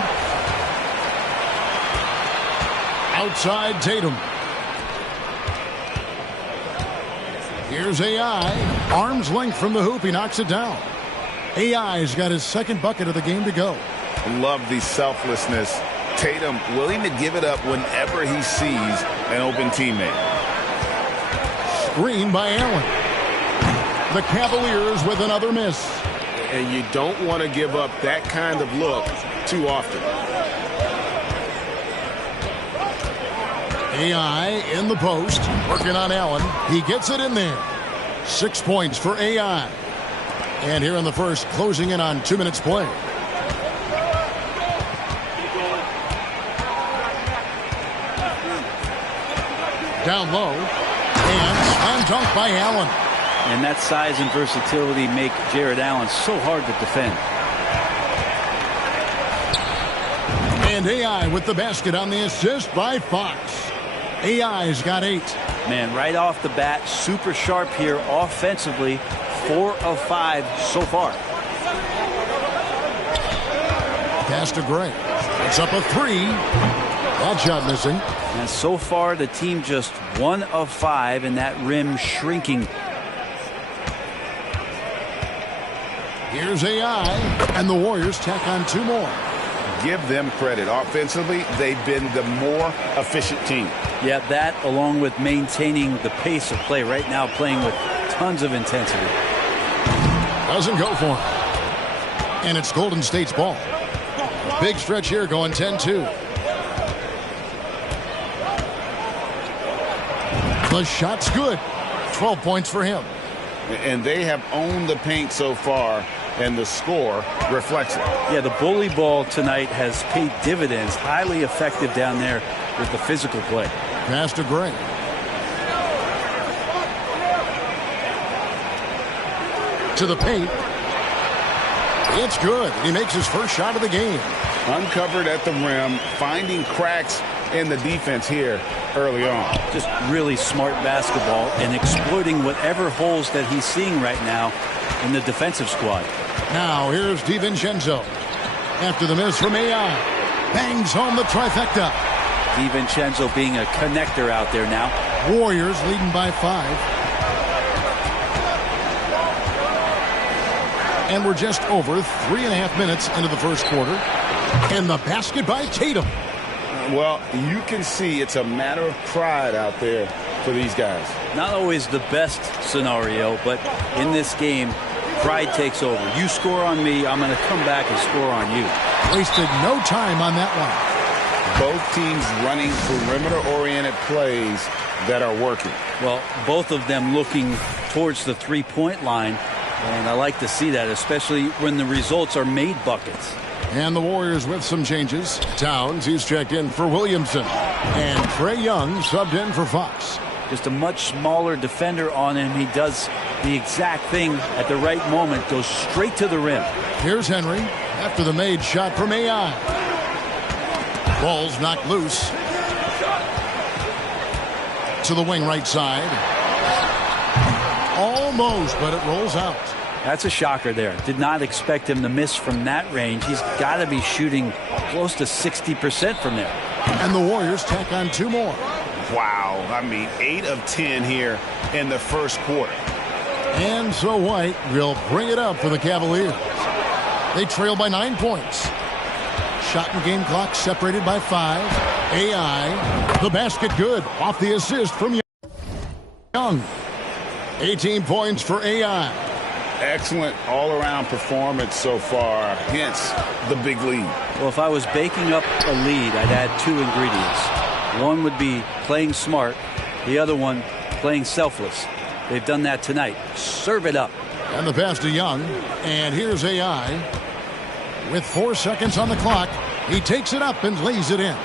Outside Tatum. Here's AI. Arm's length from the hoop. He knocks it down. AI's got his second bucket of the game to go. Love the selflessness. Tatum willing to give it up whenever he sees an open teammate. Screen by Allen. The Cavaliers with another miss. And you don't want to give up that kind of look too often. AI in the post, working on Allen. He gets it in there. 6 points for AI. And here in the first, closing in on 2 minutes play. Down low. And slam dunk by Allen. And that size and versatility make Jared Allen so hard to defend. And AI with the basket on the assist by Fox. AI's got 8. Man, right off the bat, super sharp here offensively. 4 of 5 so far. Pass to Gray. It's up a 3. That shot missing. And so far, the team just 1 of 5, and that rim shrinking. Here's AI, and the Warriors tack on 2 more. Give them credit. Offensively, they've been the more efficient team. Yeah, that along with maintaining the pace of play right now, playing with tons of intensity. Doesn't go for him. And it's Golden State's ball. Big stretch here going 10-2. The shot's good. 12 points for him. And they have owned the paint so far, and the score reflects it. Yeah, the bully ball tonight has paid dividends. Highly effective down there with the physical play. Pass to Gray. To the paint. It's good. He makes his first shot of the game. Uncovered at the rim, finding cracks in the defense here early on. Just really smart basketball and exploiting whatever holes that he's seeing right now in the defensive squad. Now here's DiVincenzo. After the miss from AI. Bangs home the trifecta. DiVincenzo being a connector out there now. Warriors leading by 5. And we're just over 3.5 minutes into the first quarter. And the basket by Tatum. Well, you can see it's a matter of pride out there for these guys. Not always the best scenario, but in this game, pride takes over. You score on me, I'm going to come back and score on you. Wasted no time on that one. Both teams running perimeter-oriented plays that are working. Well, both of them looking towards the three-point line. And I like to see that, especially when the results are made buckets. And the Warriors with some changes. Towns, he's checked in for Williamson. And Trae Young subbed in for Fox. Just a much smaller defender on him. He does the exact thing at the right moment, goes straight to the rim. Here's Henry after the made shot from AI. Ball's knocked loose. To the wing right side. Almost, but it rolls out. That's a shocker there. Did not expect him to miss from that range. He's got to be shooting close to 60% from there. And the Warriors tack on 2 more. Wow. I mean, 8 of 10 here in the first quarter. And so White will bring it up for the Cavaliers. They trail by 9 points. Shot and game clock separated by 5. AI, the basket good off the assist from Young. 18 points for AI. Excellent all-around performance so far, hence the big lead. Well, if I was baking up a lead, I'd add 2 ingredients. One would be playing smart. The other one, playing selfless. They've done that tonight. Serve it up. And the pass to Young. And here's AI. With 4 seconds on the clock, he takes it up and lays it in.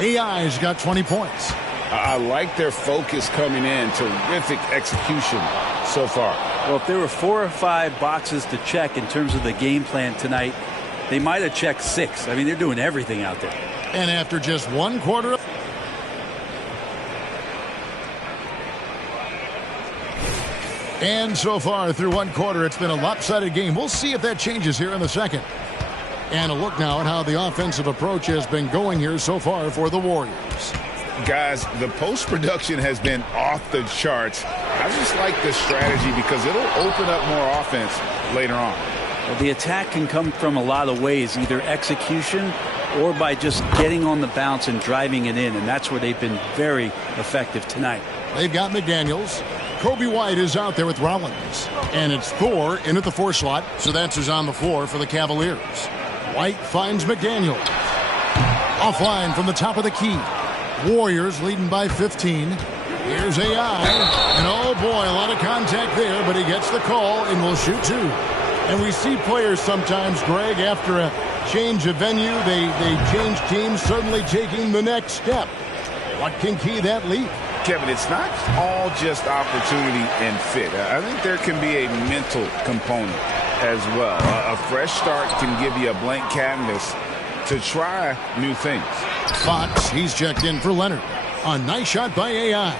AI's got 20 points. I like their focus coming in. Terrific execution so far. Well, if there were 4 or 5 boxes to check in terms of the game plan tonight, they might have checked 6. I mean, they're doing everything out there. And after just 1 quarter. And so far through 1 quarter, it's been a lopsided game. We'll see if that changes here in the second. And a look now at how the offensive approach has been going here so far for the Warriors. Guys, the post-production has been off the charts. I just like this strategy because it'll open up more offense later on. Well, the attack can come from a lot of ways, either execution or by just getting on the bounce and driving it in, and that's where they've been very effective tonight. They've got McDaniels. Kobe White is out there with Rollins. And it's Thor in at the 4 slot, so that's who's on the floor for the Cavaliers. White finds McDaniel. Offline from the top of the key. Warriors leading by 15. Here's AI. And oh boy, a lot of contact there, but he gets the call and will shoot 2. And we see players sometimes, Greg, after a change of venue, they change teams, suddenly taking the next step. What can key that lead? Kevin, it's not all just opportunity and fit. I think there can be a mental component as well. A fresh start can give you a blank canvas to try new things. Fox, he's checked in for Leonard. A nice shot by AI.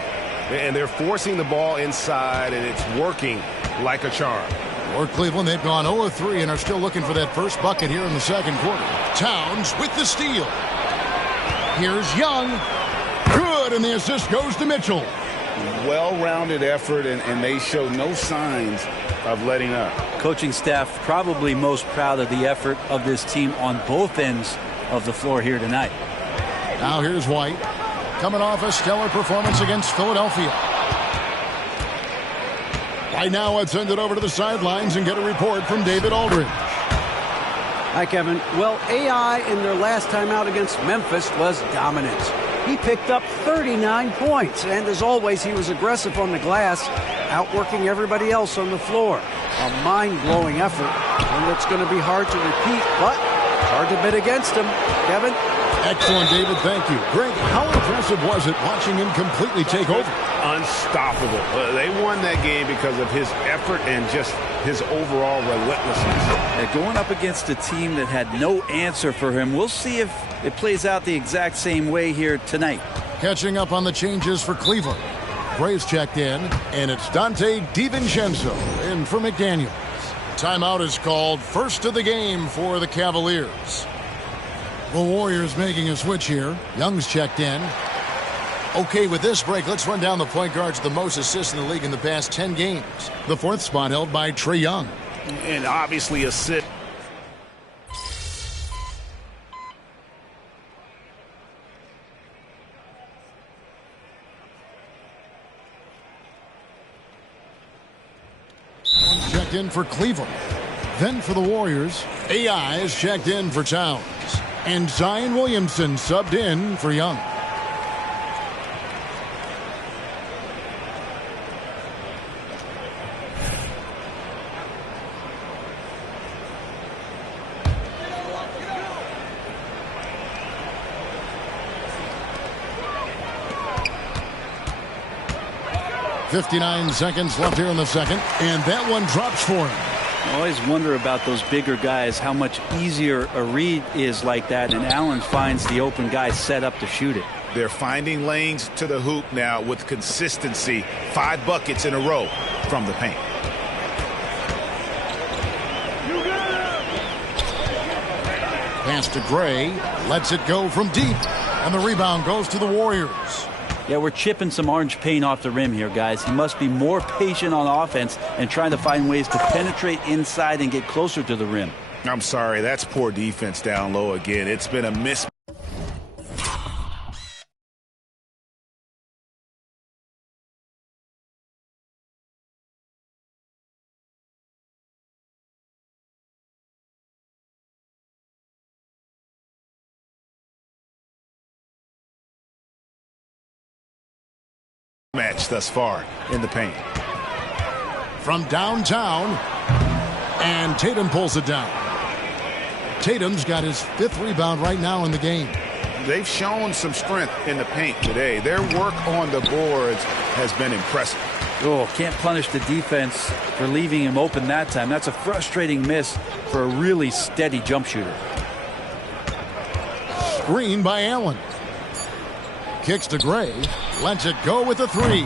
And they're forcing the ball inside, and it's working like a charm. For Cleveland, they've gone 0 of 3 and are still looking for that first bucket here in the second quarter. Towns with the steal. Here's Young. Good, and the assist goes to Mitchell. Well-rounded effort, and they show no signs of letting up. Coaching staff probably most proud of the effort of this team on both ends of the floor here tonight. Now here's White, coming off a stellar performance against Philadelphia. Right now, let's send it over to the sidelines and get a report from David Aldridge. Hi, Kevin. Well, AI in their last time out against Memphis was dominant. He picked up 39 points, and as always, he was aggressive on the glass, outworking everybody else on the floor. A mind-blowing effort, one that's going to be hard to repeat, but hard to bet against him. Kevin? Excellent, David. Thank you. Greg, how impressive was it watching him completely take over? Unstoppable. They won that game because of his effort and just his overall relentlessness. And going up against a team that had no answer for him, we'll see if it plays out the exact same way here tonight. Catching up on the changes for Cleveland. Graves checked in, and it's Dante DiVincenzo in for McDaniels. Timeout is called, first of the game for the Cavaliers. The Warriors making a switch here. Young's checked in. Okay, with this break, let's run down the point guards with the most assists in the league in the past 10 games. The 4th spot held by Trae Young. And obviously assist. Checked in for Cleveland. Then for the Warriors, AI is checked in for Towns. And Zion Williamson subbed in for Young. 59 seconds left here in the second, and that one drops for him. I always wonder about those bigger guys, how much easier a read is like that, and Allen finds the open guy set up to shoot it. They're finding lanes to the hoop now with consistency. 5 buckets in a row from the paint. Pass to Gray, lets it go from deep, and the rebound goes to the Warriors. Yeah, we're chipping some orange paint off the rim here, guys. He must be more patient on offense and trying to find ways to penetrate inside and get closer to the rim. I'm sorry, that's poor defense down low again. It's been a miss. Match thus far in the paint. From downtown, and Tatum pulls it down. Tatum's got his 5th rebound right now in the game. They've shown some strength in the paint today. Their work on the boards has been impressive. Oh, can't punish the defense for leaving him open that time. That's a frustrating miss for a really steady jump shooter. Screen by Allen. Kicks to Gray, lets it go with a 3.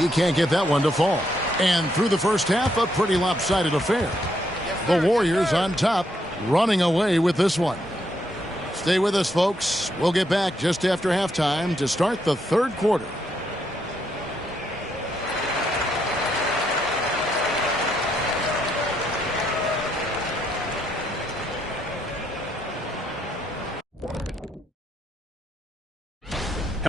He can't get that one to fall. And through the first half, a pretty lopsided affair. The Warriors on top, running away with this one. Stay with us, folks. We'll get back just after halftime to start the 3rd quarter.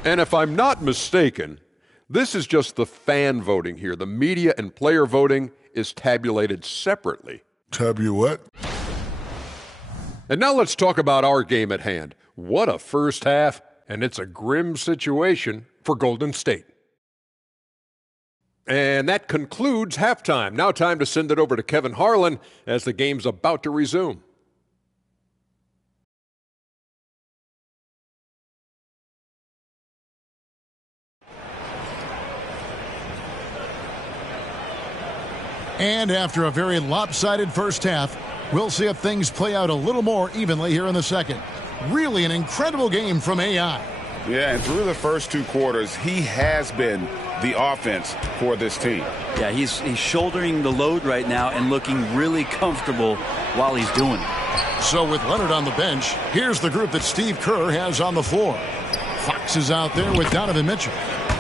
And if I'm not mistaken, this is just the fan voting here. The media and player voting is tabulated separately. Tabu what? And now let's talk about our game at hand. What a first half, and it's a grim situation for Golden State. And that concludes halftime. Now time to send it over to Kevin Harlan as the game's about to resume. And after a very lopsided first half, we'll see if things play out a little more evenly here in the second. Really an incredible game from AI. Yeah, and through the first 2 quarters, he has been the offense for this team. Yeah, he's shouldering the load right now and looking really comfortable while he's doing it. So with Leonard on the bench, here's the group that Steve Kerr has on the floor. Fox is out there with Donovan Mitchell.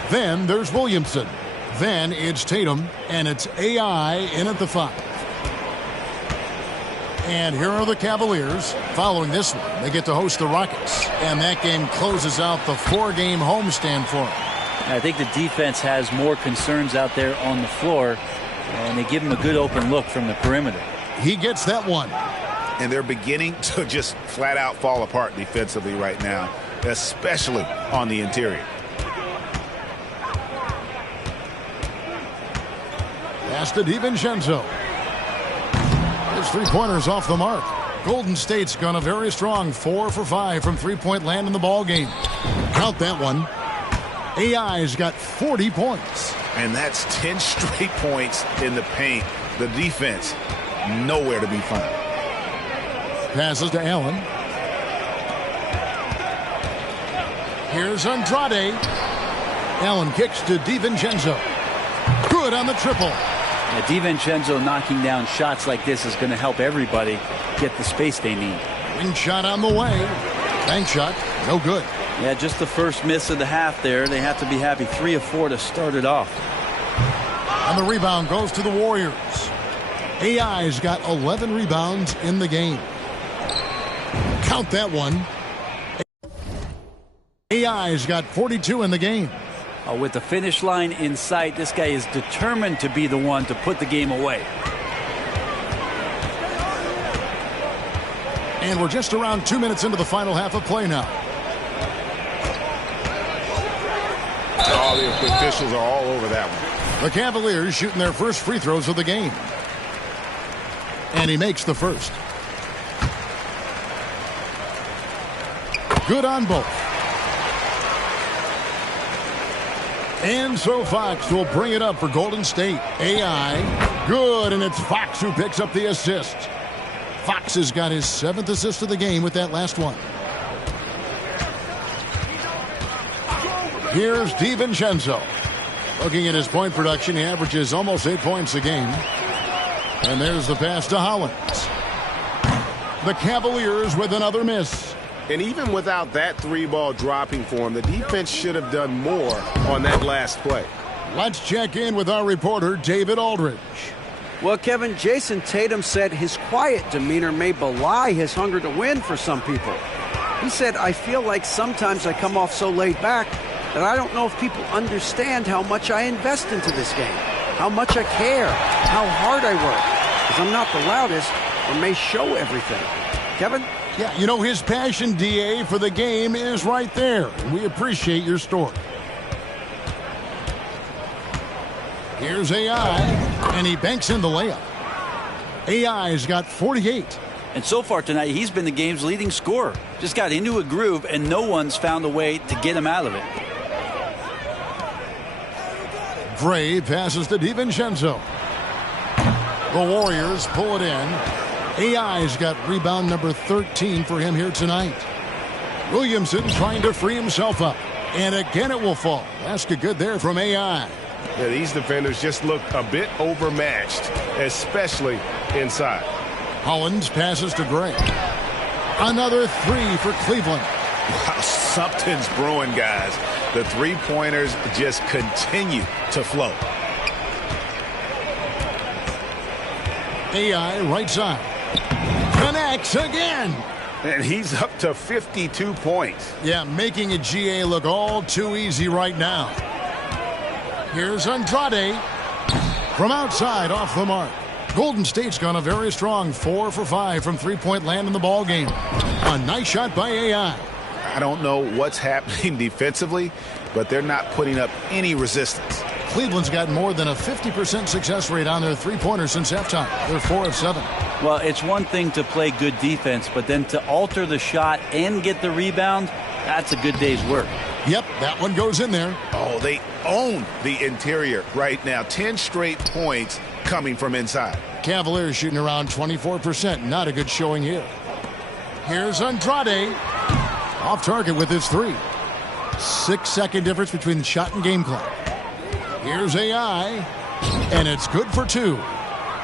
Then there's Williamson. Then it's Tatum, and it's AI in at the 5. And here are the Cavaliers. Following this one, they get to host the Rockets. And that game closes out the 4-game homestand for them. I think the defense has more concerns out there on the floor, and they give him a good open look from the perimeter. He gets that one. And they're beginning to just flat out fall apart defensively right now, especially on the interior. Pass to DiVincenzo. His 3-pointers off the mark. Golden State's gone a very strong 4 for 5 from 3-point land in the ball game. Count that one. AI's got 40 points. And that's 10 straight points in the paint. The defense, nowhere to be found. Passes to Allen. Here's Andrade. Allen kicks to DiVincenzo. Good on the triple. Yeah, DiVincenzo knocking down shots like this is going to help everybody get the space they need. Ring shot on the way. Bank shot, no good. Yeah, just the first miss of the half there. They have to be happy. 3 of 4 to start it off. And the rebound goes to the Warriors. AI's got 11 rebounds in the game. Count that one. AI's got 42 in the game. With the finish line in sight, this guy is determined to be the one to put the game away. And we're just around 2 minutes into the final half of play now. All the officials are all over that one. The Cavaliers shooting their first free throws of the game. And he makes the first. Good on both. And so Fox will bring it up for Golden State. AI, good, and it's Fox who picks up the assist. Fox has got his 7th assist of the game with that last one. Here's DiVincenzo. Looking at his point production, he averages almost 8 points a game. And there's the pass to Hollins. The Cavaliers with another miss. And even without that 3-ball dropping for him, the defense should have done more on that last play. Let's check in with our reporter, David Aldridge. Well, Kevin, Jason Tatum said his quiet demeanor may belie his hunger to win for some people. He said, I feel like sometimes I come off so laid back that I don't know if people understand how much I invest into this game, how much I care, how hard I work, because I'm not the loudest or may show everything. Kevin? Yeah, you know, his passion, DA, for the game is right there. We appreciate your story. Here's AI, and he banks in the layup. AI's got 48. And so far tonight, he's been the game's leading scorer. Just got into a groove, and no one's found a way to get him out of it. Gray passes to DiVincenzo. The Warriors pull it in. AI's got rebound number 13 for him here tonight. Williamson trying to free himself up. And again it will fall. Basket good there from AI. Yeah, these defenders just look a bit overmatched, especially inside. Hollins passes to Gray. Another 3 for Cleveland. Wow, something's brewing, guys. The three-pointers just continue to flow. AI right side. Connects again. And he's up to 52 points. Yeah, making a GA look all too easy right now. Here's Andrade. From outside, off the mark. Golden State's gone a very strong 4 for 5 from three-point land in the ball game. A nice shot by AI. I don't know what's happening defensively, but they're not putting up any resistance. Cleveland's got more than a 50% success rate on their three-pointers since halftime. They're 4 of 7. Well, it's one thing to play good defense, but then to alter the shot and get the rebound, that's a good day's work. Yep, that one goes in there. Oh, they own the interior right now. 10 straight points coming from inside. Cavaliers shooting around 24%. Not a good showing here. Here's Andrade. Off target with his 3. 6-second difference between the shot and game clock. Here's AI. And it's good for 2.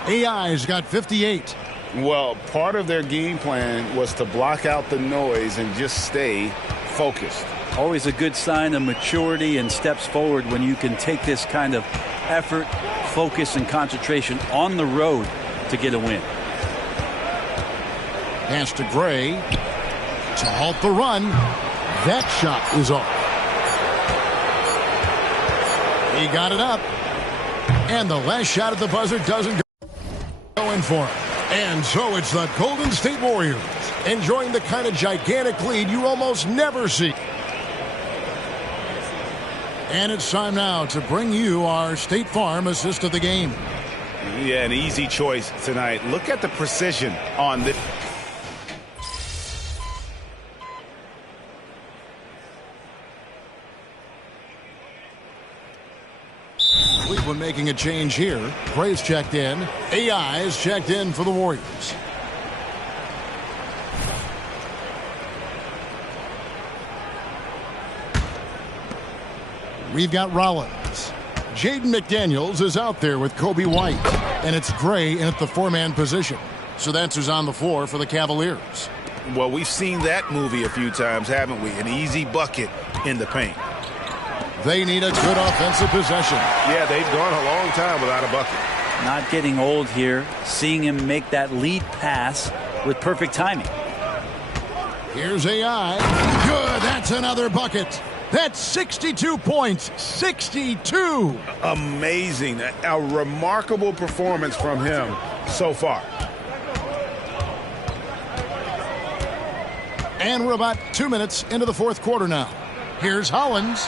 AI's got 58. Well, part of their game plan was to block out the noise and just stay focused. Always a good sign of maturity and steps forward when you can take this kind of effort, focus, and concentration on the road to get a win. Pass to Gray to halt the run. That shot is off. He got it up. And the last shot at the buzzer doesn't go in for him. And so it's the Golden State Warriors enjoying the kind of gigantic lead you almost never see. And it's time now to bring you our State Farm assist of the game. Yeah, an easy choice tonight. Look at the precision on this. Cleveland making a change here. Gray's checked in. AI is checked in for the Warriors. We've got Rollins. Jaden McDaniels is out there with Kobe White. And it's Gray in at the 4-man position. So that's who's on the floor for the Cavaliers. Well, we've seen that movie a few times, haven't we? An easy bucket in the paint. They need a good offensive possession. Yeah, they've gone a long time without a bucket. Not getting old here. Seeing him make that lead pass with perfect timing. Here's AI. Good. That's another bucket. That's 62 points. 62. Amazing. A remarkable performance from him so far. And we're about 2 minutes into the fourth quarter now. Here's Hollins.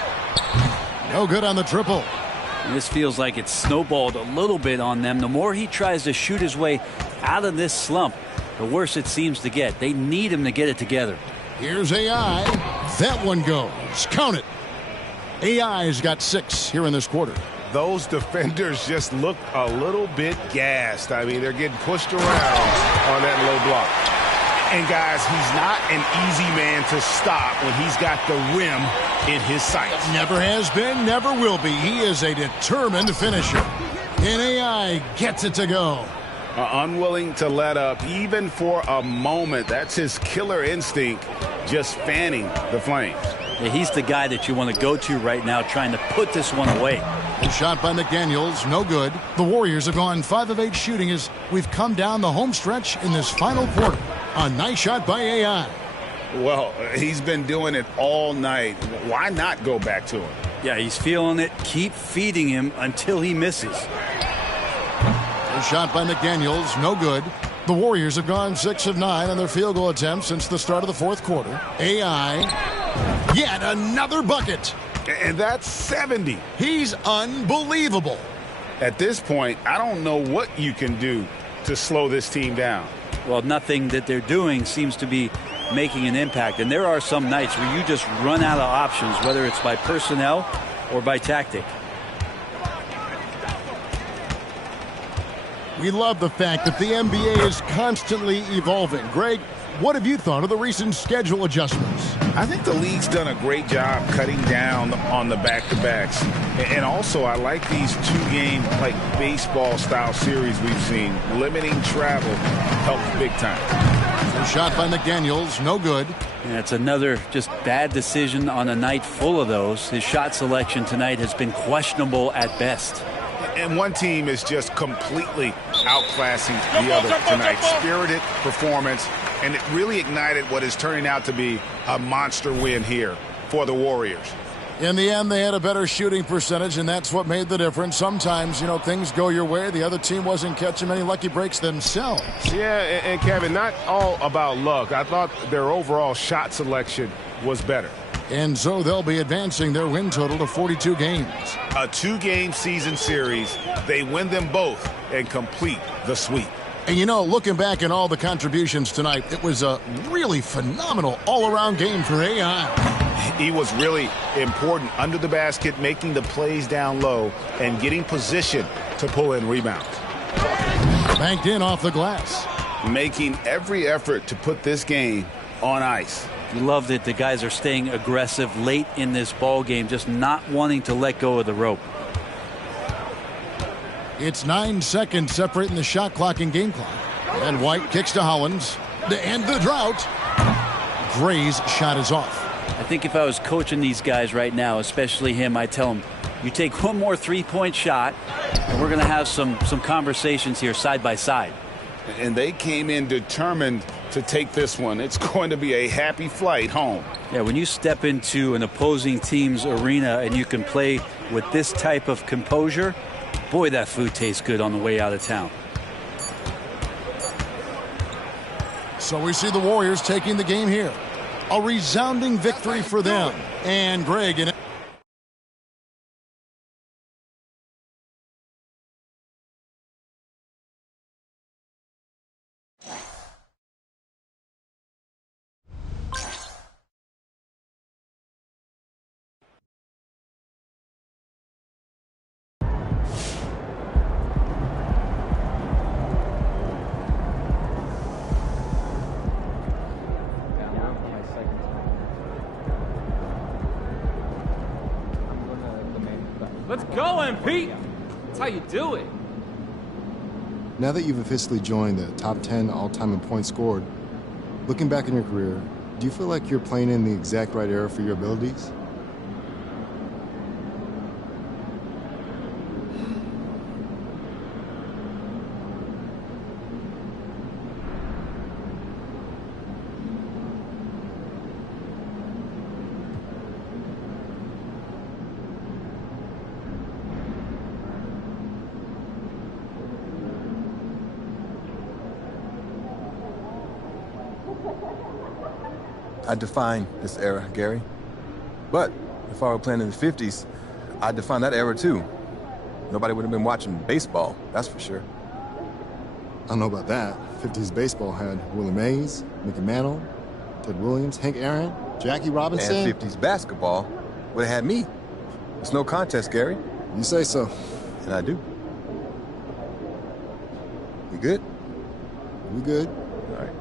No good on the triple. And this feels like it's snowballed a little bit on them. The more he tries to shoot his way out of this slump, the worse it seems to get. They need him to get it together. Here's AI. That one goes. Count it. AI's got 6 here in this quarter. Those defenders just look a little bit gassed. I mean, they're getting pushed around on that low block. And, guys, he's not an easy man to stop when he's got the rim in his sights. Never has been, never will be. He is a determined finisher. And AI gets it to go. Unwilling to let up even for a moment. That's his killer instinct, just fanning the flames. Yeah, he's the guy that you want to go to right now, trying to put this one away. The shot by McDaniels, no good. The Warriors have gone 5 of 8 shooting as we've come down the home stretch in this final quarter. A nice shot by AI. Well, he's been doing it all night. Why not go back to him? Yeah, he's feeling it. Keep feeding him until he misses. The shot by McDaniels, no good. The Warriors have gone 6 of 9 on their field goal attempts since the start of the fourth quarter. AI, yet another bucket. And that's 70. He's unbelievable. At this point, I don't know what you can do to slow this team down. Well, nothing that they're doing seems to be making an impact. And there are some nights where you just run out of options, whether it's by personnel or by tactic. We love the fact that the NBA is constantly evolving. Greg, what have you thought of the recent schedule adjustments? I think the league's done a great job cutting down on the back-to-backs. And also, I like these 2-game, like baseball-style series we've seen. Limiting travel helps big time. The shot by McDaniels, no good. Yeah, it's another just bad decision on a night full of those. His shot selection tonight has been questionable at best. And one team is just completely outclassing the other tonight. Spirited performance, and it really ignited what is turning out to be a monster win here for the Warriors. In the end, they had a better shooting percentage, and that's what made the difference. Sometimes, things go your way. The other team wasn't catching many lucky breaks themselves. Yeah, and Kevin, not all about luck. I thought their overall shot selection was better. And so they'll be advancing their win total to 42 games. A 2-game season series. They win them both and complete the sweep. And looking back at all the contributions tonight, it was a really phenomenal all-around game for AI. He was really important under the basket, making the plays down low and getting position to pull in rebounds. Banked in off the glass. Making every effort to put this game on ice. You love that the guys are staying aggressive late in this ball game, just not wanting to let go of the rope. It's 9 seconds separating the shot clock and game clock. And White kicks to Hollins to end the drought. Gray's shot is off. I think if I was coaching these guys right now, especially him, I'd tell him, you take one more 3-point shot, and we're going to have some conversations here side by side. And they came in determined to take this one. It's going to be a happy flight home. Yeah, when you step into an opposing team's arena and you can play with this type of composure, boy, that food tastes good on the way out of town. So we see the Warriors taking the game here. A resounding victory for them. And Greg in Let's go, MP! That's how you do it. Now that you've officially joined the top 10 all-time in points scored, looking back in your career, do you feel like you're playing in the exact right era for your abilities? I define this era, Gary. But if I were playing in the 50s, I'd define that era too. Nobody would have been watching baseball, that's for sure. I don't know about that. 50s baseball had Willie Mays, Mickey Mantle, Ted Williams, Hank Aaron, Jackie Robinson. And 50s basketball would have had me. It's no contest, Gary. You say so. And I do. We good? We good. All right.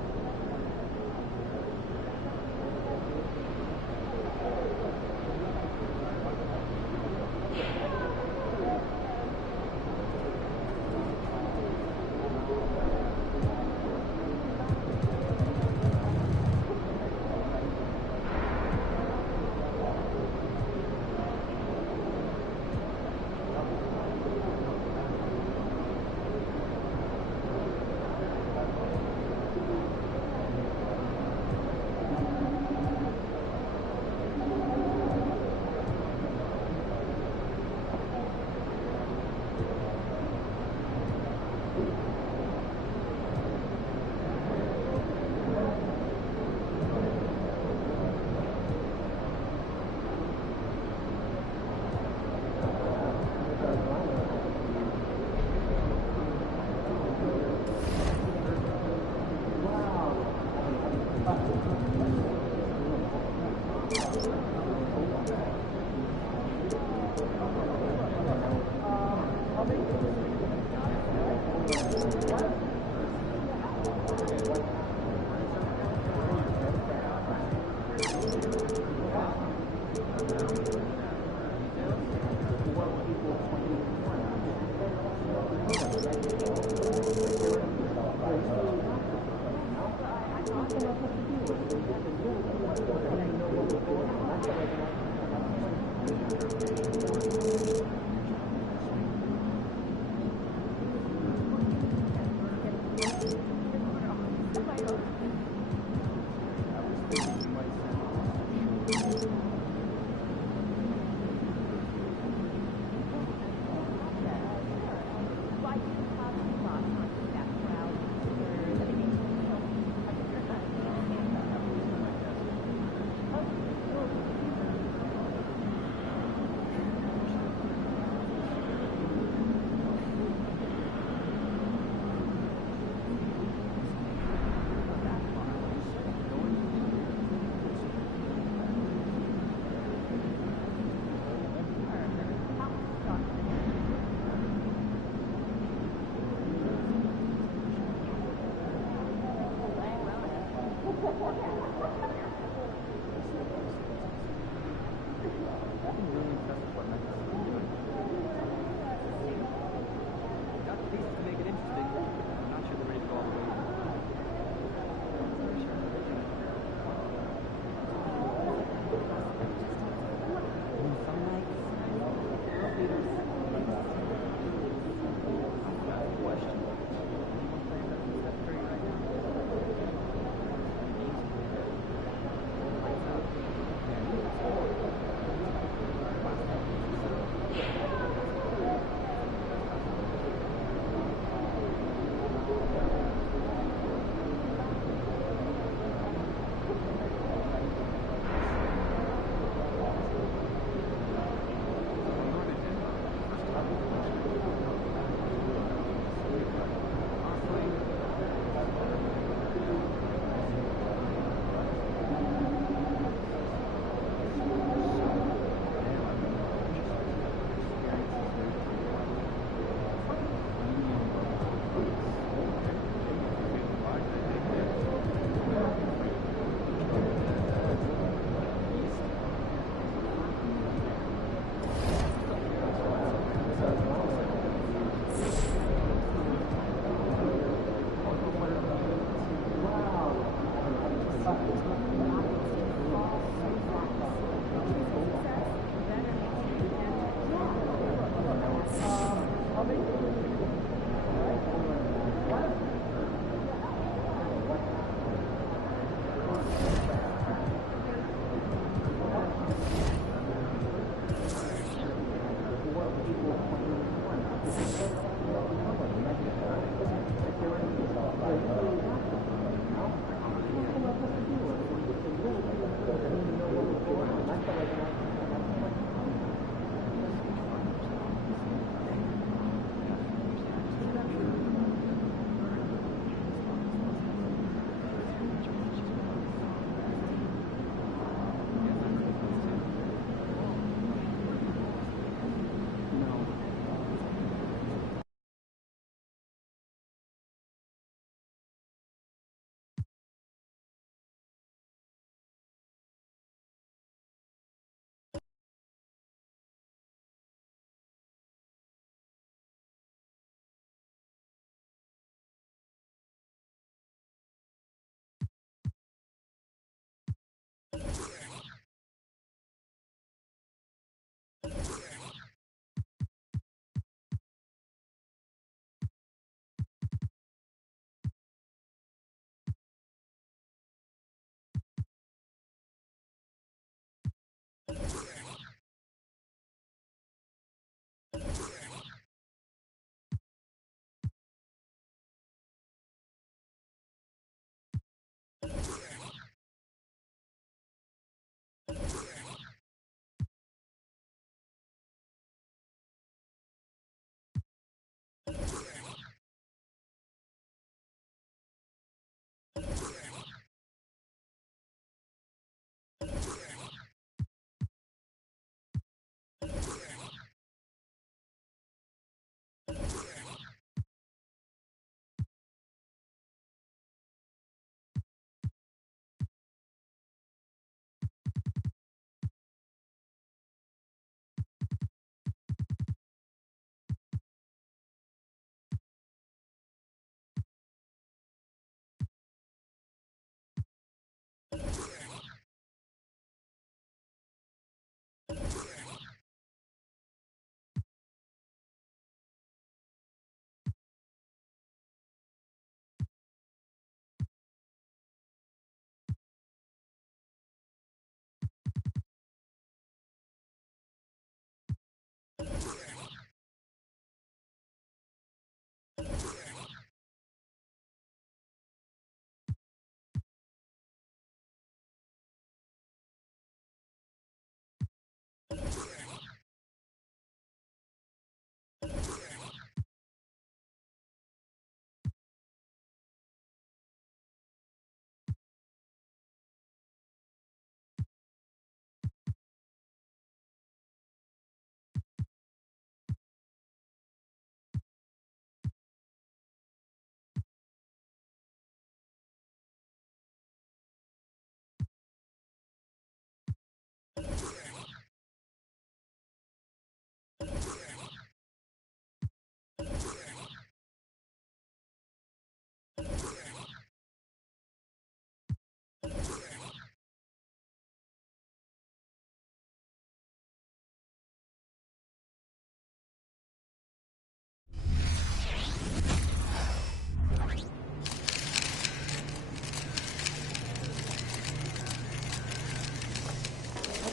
What's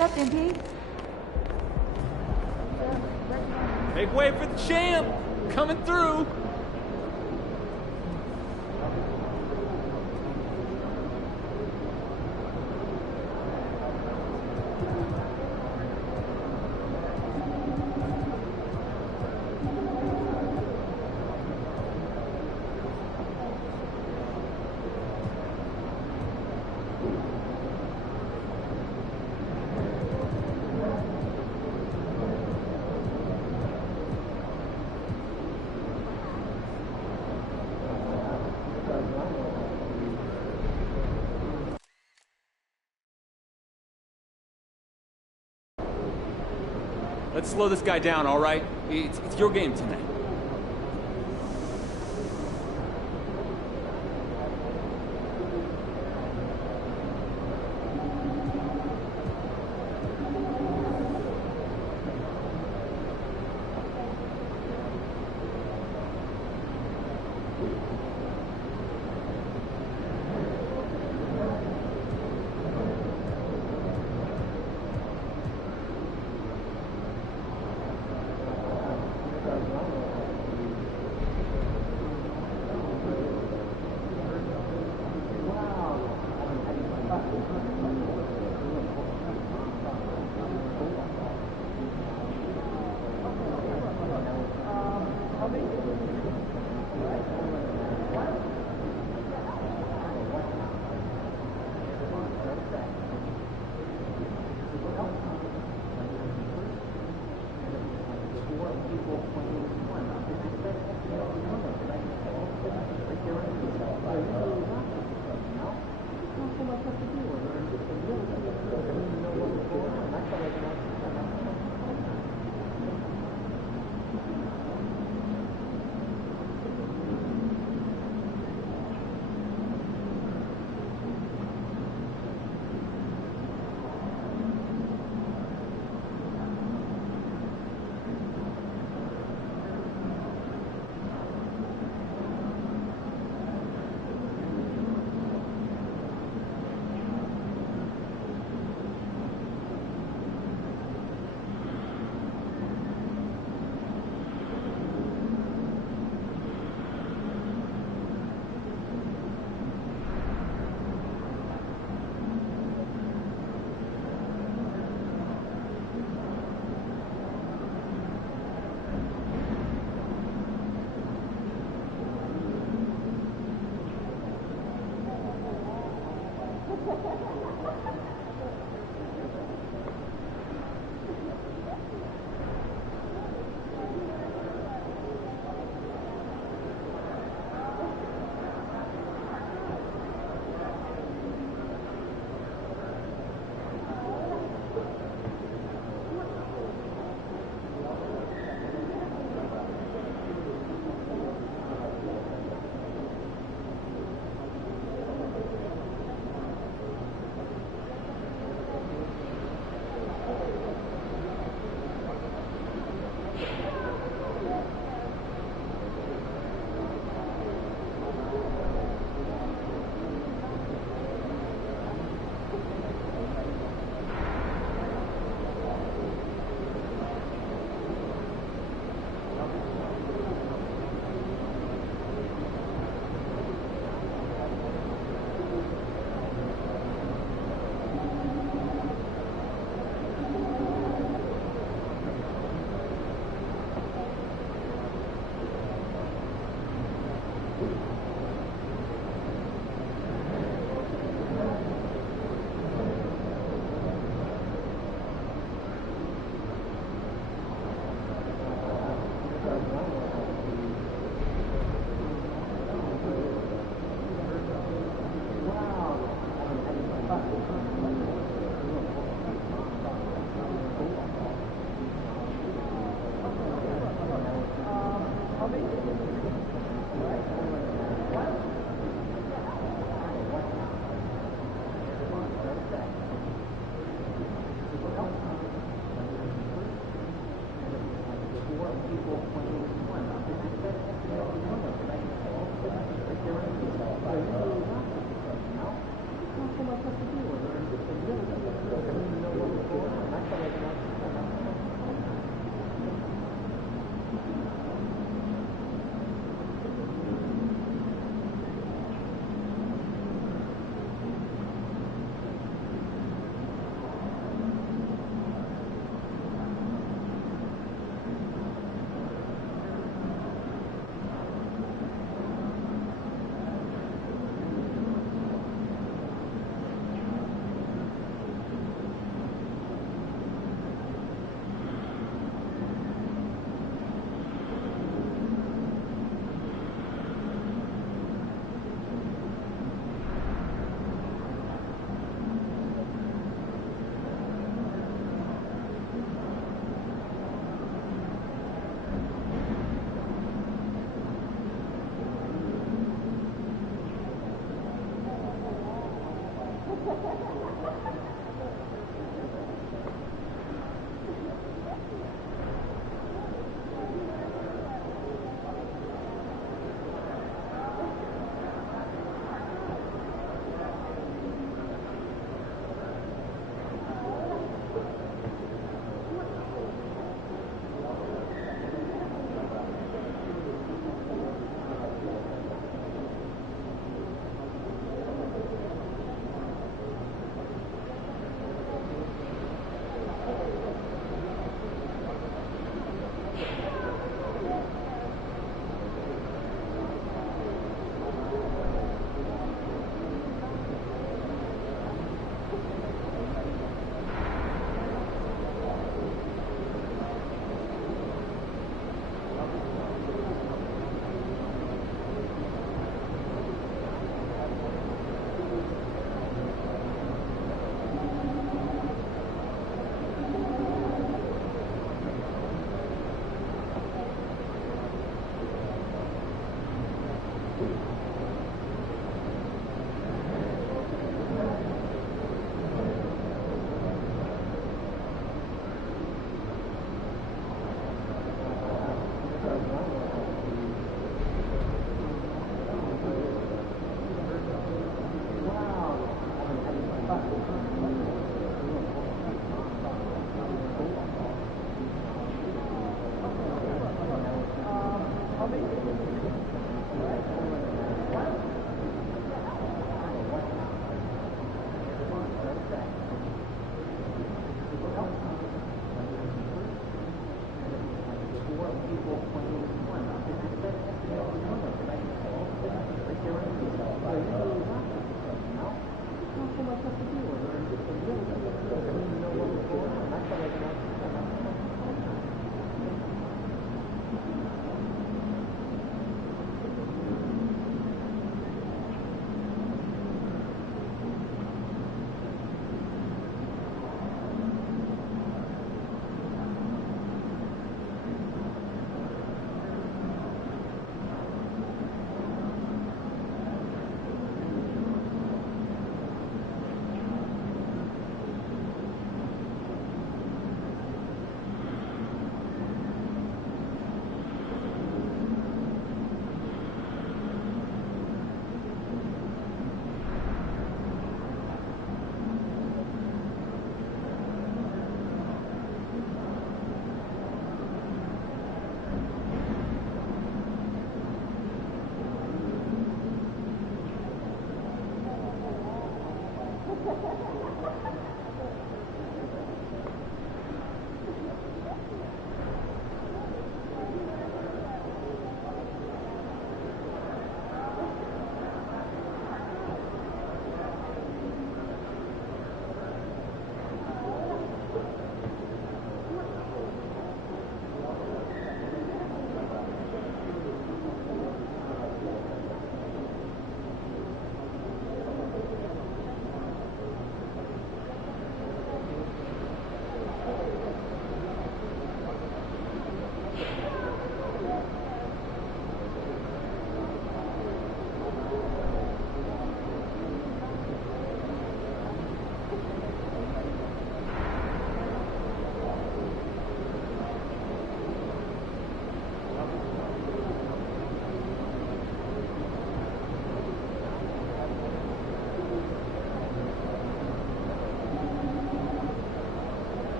up, MP? Make way for the champ! Coming through! Let's slow this guy down, all right? It's your game tonight.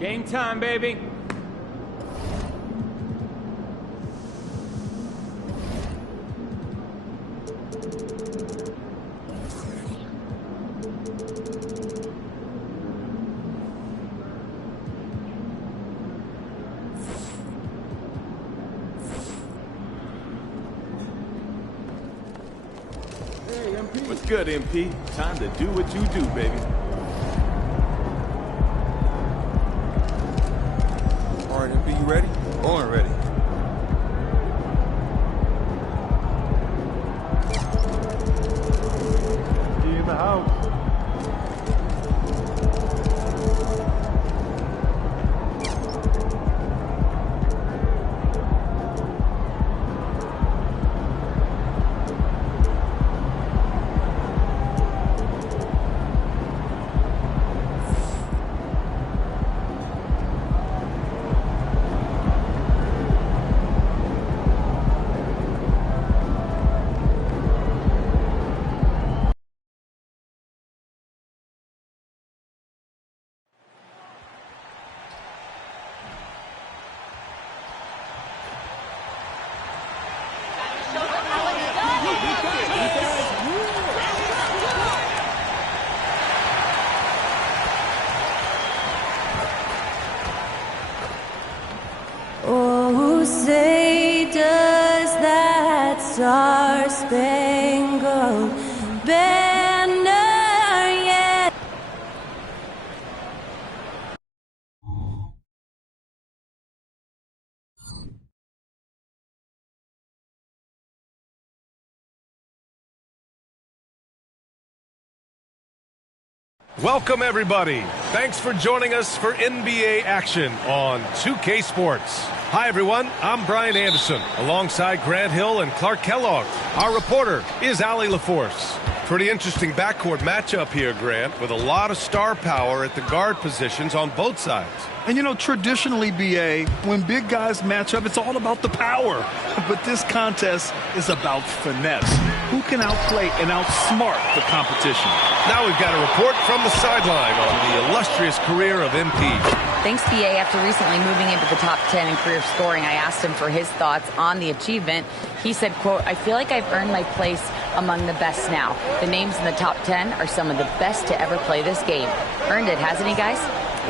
Game time, baby. What's good, MP? Time to do what you do, baby. All right, MP, you ready? Born ready. In the house. Oh, say does that star-spangled banner yet? Welcome, everybody. Thanks for joining us for NBA action on 2K Sports. Hi, everyone. I'm Brian Anderson, alongside Grant Hill and Clark Kellogg. Our reporter is Allie LaForce. Pretty interesting backcourt matchup here, Grant, with a lot of star power at the guard positions on both sides. And, you know, traditionally, BA, when big guys match up, it's all about the power. But this contest is about finesse. Who can outplay and outsmart the competition? Now we've got a report from the sideline on the illustrious career of MP. Thanks, BA. After recently moving into the top 10 in career scoring, I asked him for his thoughts on the achievement. He said, quote, "I feel like I've earned my place among the best now. The names in the top 10 are some of the best to ever play this game." Earned it, hasn't he, guys?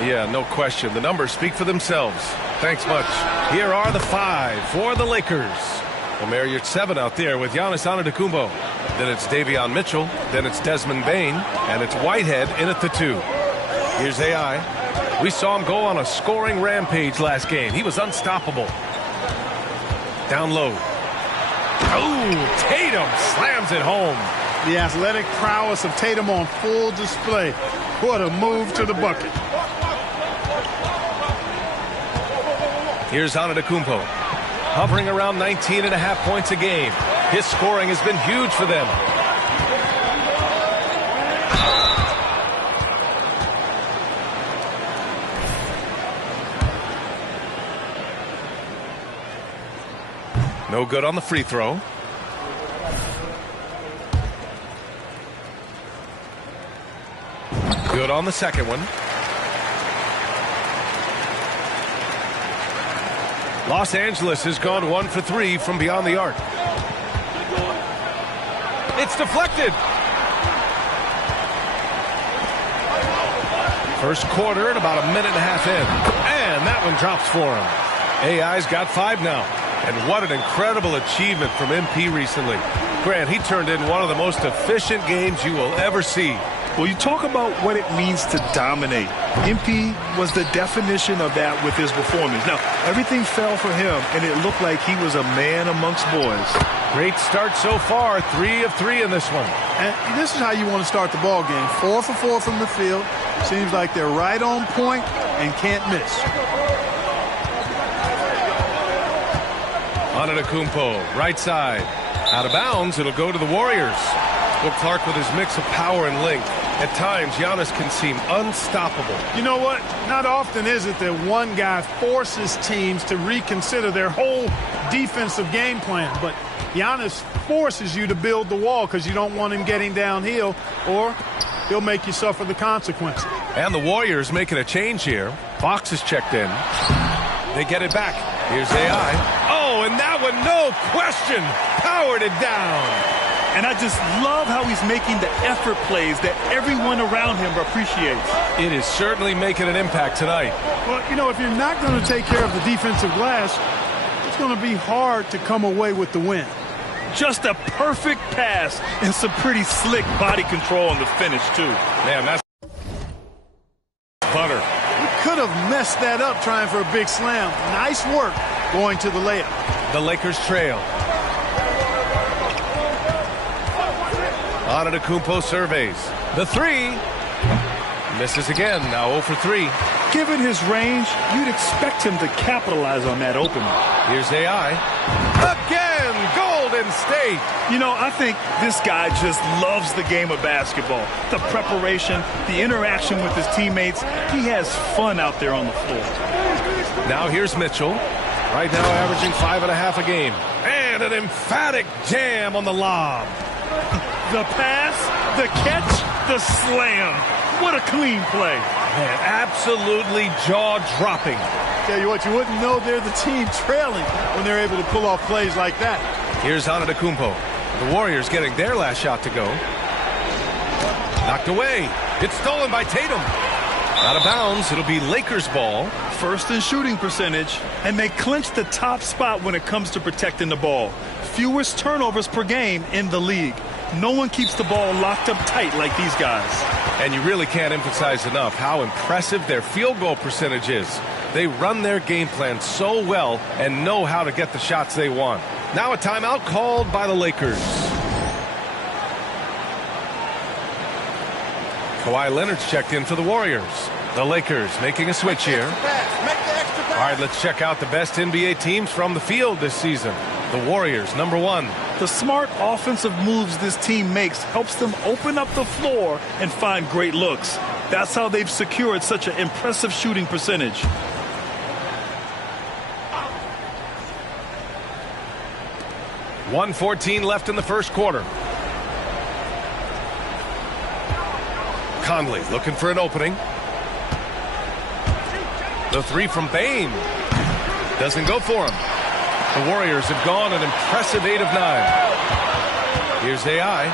Yeah, no question. The numbers speak for themselves. Thanks much. Here are the 5 for the Lakers. Omer Yurtseven out there with Giannis Antetokounmpo. Then it's Davion Mitchell. Then it's Desmond Bane. And it's Whitehead in at the 2. Here's AI. We saw him go on a scoring rampage last game. He was unstoppable. Down low. Oh, Tatum slams it home. The athletic prowess of Tatum on full display. What a move to the bucket. Here's Antetokounmpo, hovering around 19.5 points a game. His scoring has been huge for them. No good on the free throw. Good on the second one. Los Angeles has gone 1 for 3 from beyond the arc. It's deflected. First quarter at about a minute and a half in. And that one drops for him. AI's got 5 now. And what an incredible achievement from MP recently. Grant, he turned in one of the most efficient games you will ever see. Well, you talk about what it means to dominate. MP was the definition of that with his performance. Now, everything fell for him, and it looked like he was a man amongst boys. Great start so far. 3 of 3 in this one. And this is how you want to start the ball game. 4 for 4 from the field. Seems like they're right on point and can't miss. Antetokounmpo, right side. Out of bounds, it'll go to the Warriors. Will Clark with his mix of power and length. At times, Giannis can seem unstoppable. You know what? Not often is it that one guy forces teams to reconsider their whole defensive game plan. But Giannis forces you to build the wall because you don't want him getting downhill, or he'll make you suffer the consequences. And the Warriors making a change here. Fox is checked in. They get it back. Here's AI. Oh, and that one, no question, powered it down. And I just love how he's making the effort plays that everyone around him appreciates. It is certainly making an impact tonight. Well, you know, if you're not going to take care of the defensive glass, it's going to be hard to come away with the win. Just a perfect pass and some pretty slick body control on the finish, too. Man, that's butter. You could have messed that up trying for a big slam. Nice work going to the layup. The Lakers trail. Antetokounmpo surveys. The three. Misses again. Now 0 for 3. Given his range, you'd expect him to capitalize on that opening. Here's AI. Again, Golden State. You know, I think this guy just loves the game of basketball. The preparation, the interaction with his teammates. He has fun out there on the floor. Now here's Mitchell. Right now averaging 5.5 a game. And an emphatic jam on the lob. The pass, the catch, the slam. What a clean play. Man, absolutely jaw-dropping. Tell you what, you wouldn't know they're the team trailing when they're able to pull off plays like that. Here's Antetokounmpo. The Warriors getting their last shot to go. Knocked away. It's stolen by Tatum. Out of bounds. It'll be Lakers ball. First in shooting percentage, and they clinch the top spot when it comes to protecting the ball. Fewest turnovers per game in the league. No one keeps the ball locked up tight like these guys. And you really can't emphasize enough how impressive their field goal percentage is. They run their game plan so well and know how to get the shots they want. Now a timeout called by the Lakers. Kawhi Leonard's checked in for the Warriors. The Lakers making a switch here. All right, let's check out the best NBA teams from the field this season. The Warriors, number 1. The smart offensive moves this team makes helps them open up the floor and find great looks. That's how they've secured such an impressive shooting percentage. .114 left in the first quarter. Conley looking for an opening. The three from Bane. Doesn't go for him. The Warriors have gone an impressive 8 of 9. Here's AI.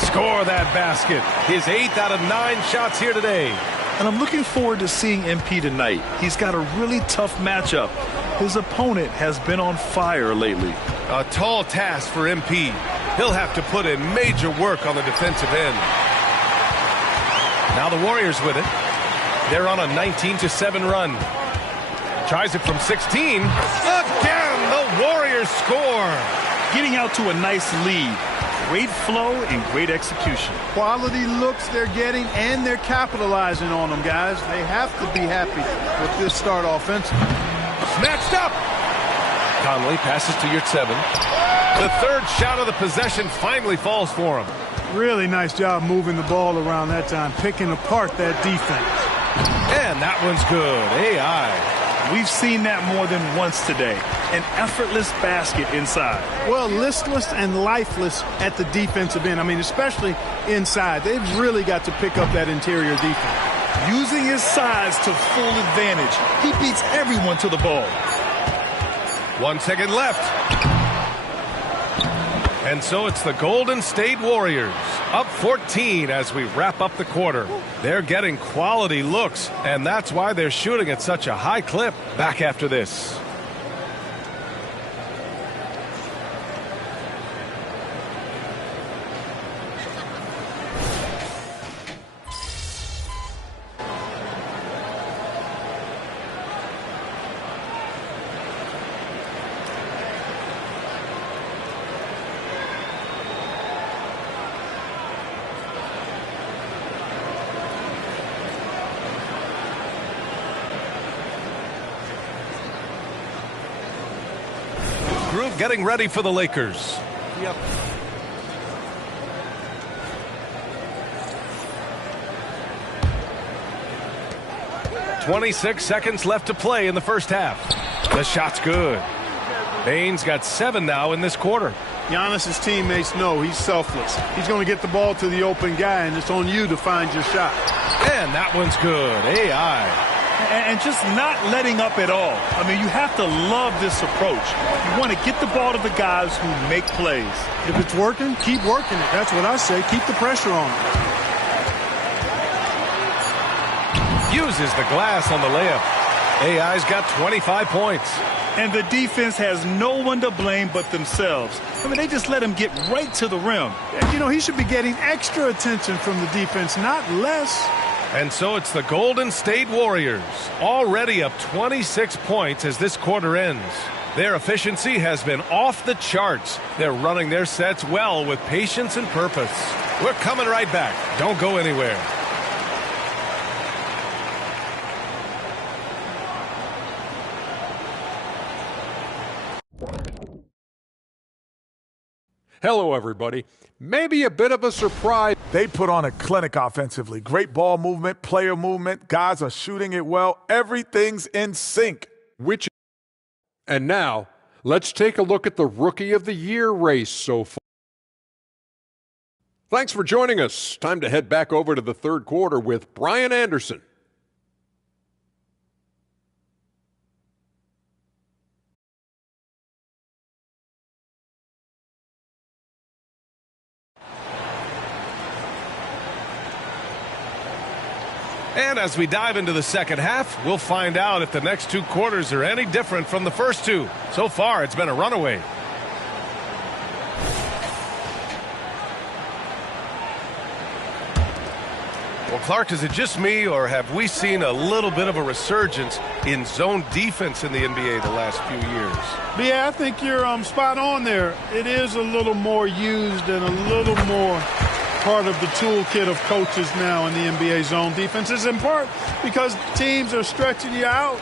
Score that basket. His 8th out of 9 shots here today. And I'm looking forward to seeing MP tonight. He's got a really tough matchup. His opponent has been on fire lately. A tall task for MP. He'll have to put in major work on the defensive end. Now the Warriors with it. They're on a 19-7 run. Tries it from 16. Again, the Warriors score. Getting out to a nice lead. Great flow and great execution. Quality looks they're getting, and they're capitalizing on them, guys. They have to be happy with this start offensively. Snatched up. Conley passes to Yurtseven. The third shot of the possession finally falls for him. Really nice job moving the ball around that time, picking apart that defense. And that one's good. AI. We've seen that more than once today. An effortless basket inside. Well, listless and lifeless at the defensive end. I mean, especially inside. They've really got to pick up that interior defense. Using his size to full advantage. He beats everyone to the ball. 1 second left. And so it's the Golden State Warriors up 14 as we wrap up the quarter. They're getting quality looks, and that's why they're shooting at such a high clip. Back after this. Group getting ready for the Lakers. Yep. 26 seconds left to play in the first half. The shot's good. Bane's got 7 now in this quarter. Giannis's teammates know he's selfless. He's going to get the ball to the open guy, and it's on you to find your shot. And that one's good. AI. And just not letting up at all. I mean, you have to love this approach. You want to get the ball to the guys who make plays. If it's working, keep working it. That's what I say. Keep the pressure on. Uses the glass on the layup. AI's got 25 points. And the defense has no one to blame but themselves. I mean, they just let him get right to the rim. You know, he should be getting extra attention from the defense, not less. And so it's the Golden State Warriors, already up 26 points as this quarter ends. Their efficiency has been off the charts. They're running their sets well with patience and purpose. We're coming right back. Don't go anywhere. Hello, everybody. Maybe a bit of a surprise. They put on a clinic offensively. Great ball movement, player movement. Guys are shooting it well. Everything's in sync. And now, let's take a look at the Rookie of the Year race so far. Thanks for joining us. Time to head back over to the third quarter with Brian Anderson. And as we dive into the second half, we'll find out if the next 2 quarters are any different from the first 2. So far, it's been a runaway. Well, Clark, is it just me, or have we seen a little bit of a resurgence in zone defense in the NBA the last few years? Yeah, I think you're spot on there. It is a little more used and a little more part of the toolkit of coaches now in the NBA zone defenses, in part because teams are stretching you out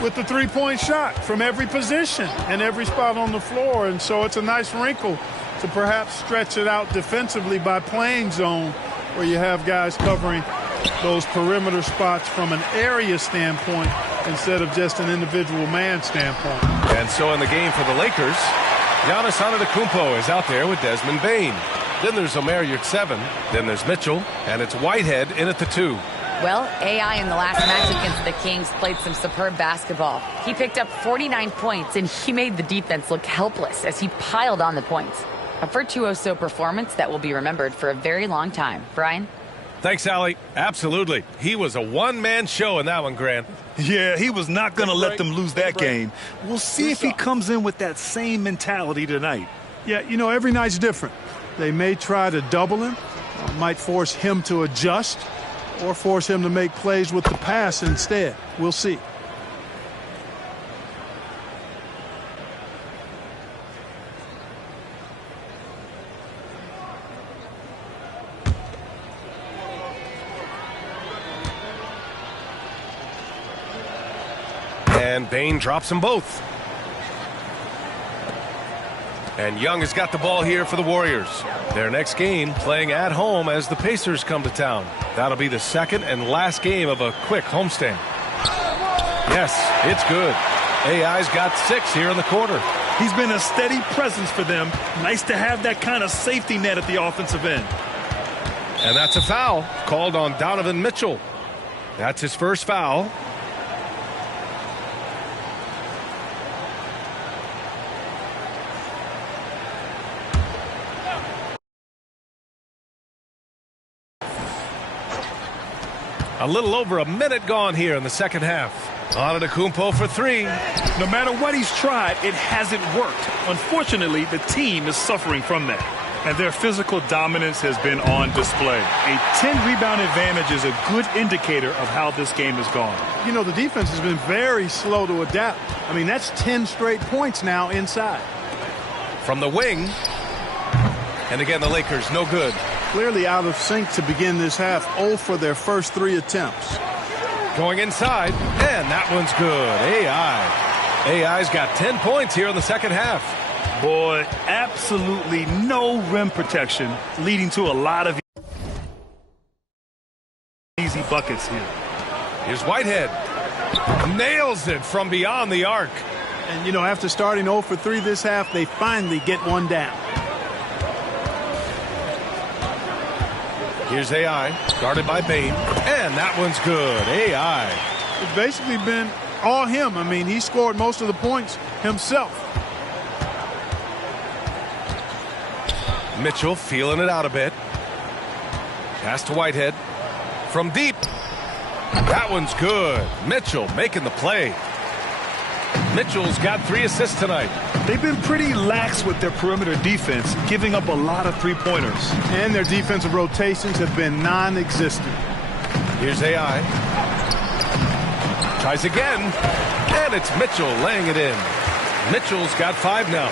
with the three-point shot from every position and every spot on the floor. And so it's a nice wrinkle to perhaps stretch it out defensively by playing zone, where you have guys covering those perimeter spots from an area standpoint instead of just an individual man standpoint. And so in the game for the Lakers, Giannis Antetokounmpo is out there with Desmond Bane. Then there's Omer Yurtseven. Then there's Mitchell. And it's Whitehead in at the 2. Well, AI in the last match against the Kings played some superb basketball. He picked up 49 points, and he made the defense look helpless as he piled on the points. A virtuoso performance that will be remembered for a very long time. Brian? Thanks, Allie. Absolutely. He was a one-man show in that one, Grant. Yeah, he was not going to let them lose that game. We'll see if he comes in with that same mentality tonight. Yeah, you know, every night's different. They may try to double him, might force him to adjust, or force him to make plays with the pass instead. We'll see. And Bane drops them both. And Young has got the ball here for the Warriors. Their next game playing at home as the Pacers come to town. That'll be the second and last game of a quick homestand. Yes, it's good. AI's got 6 here in the quarter. He's been a steady presence for them. Nice to have that kind of safety net at the offensive end. And that's a foul called on Donovan Mitchell. That's his first foul. A little over a minute gone here in the second half. Antetokounmpo for 3. No matter what he's tried, it hasn't worked. Unfortunately, the team is suffering from that. And their physical dominance has been on display. A 10-rebound advantage is a good indicator of how this game has gone. You know, the defense has been very slow to adapt. I mean, that's 10 straight points now inside. From the wing. And again, the Lakers no good. Clearly out of sync to begin this half. 0 for their first 3 attempts. Going inside, and that one's good. AI's got 10 points here in the second half. Boy, absolutely no rim protection, leading to a lot of easy buckets here. Here's Whitehead. Nails it from beyond the arc. And, you know, after starting 0 for 3 this half, they finally get one down. Here's AI, guarded by Bane, and that one's good. AI. It's basically been all him. I mean, he scored most of the points himself. Mitchell feeling it out a bit. Pass to Whitehead. From deep. That one's good. Mitchell making the play. Mitchell's got 3 assists tonight. They've been pretty lax with their perimeter defense, giving up a lot of three-pointers. And their defensive rotations have been non-existent. Here's AI. Tries again. And it's Mitchell laying it in. Mitchell's got 5 now.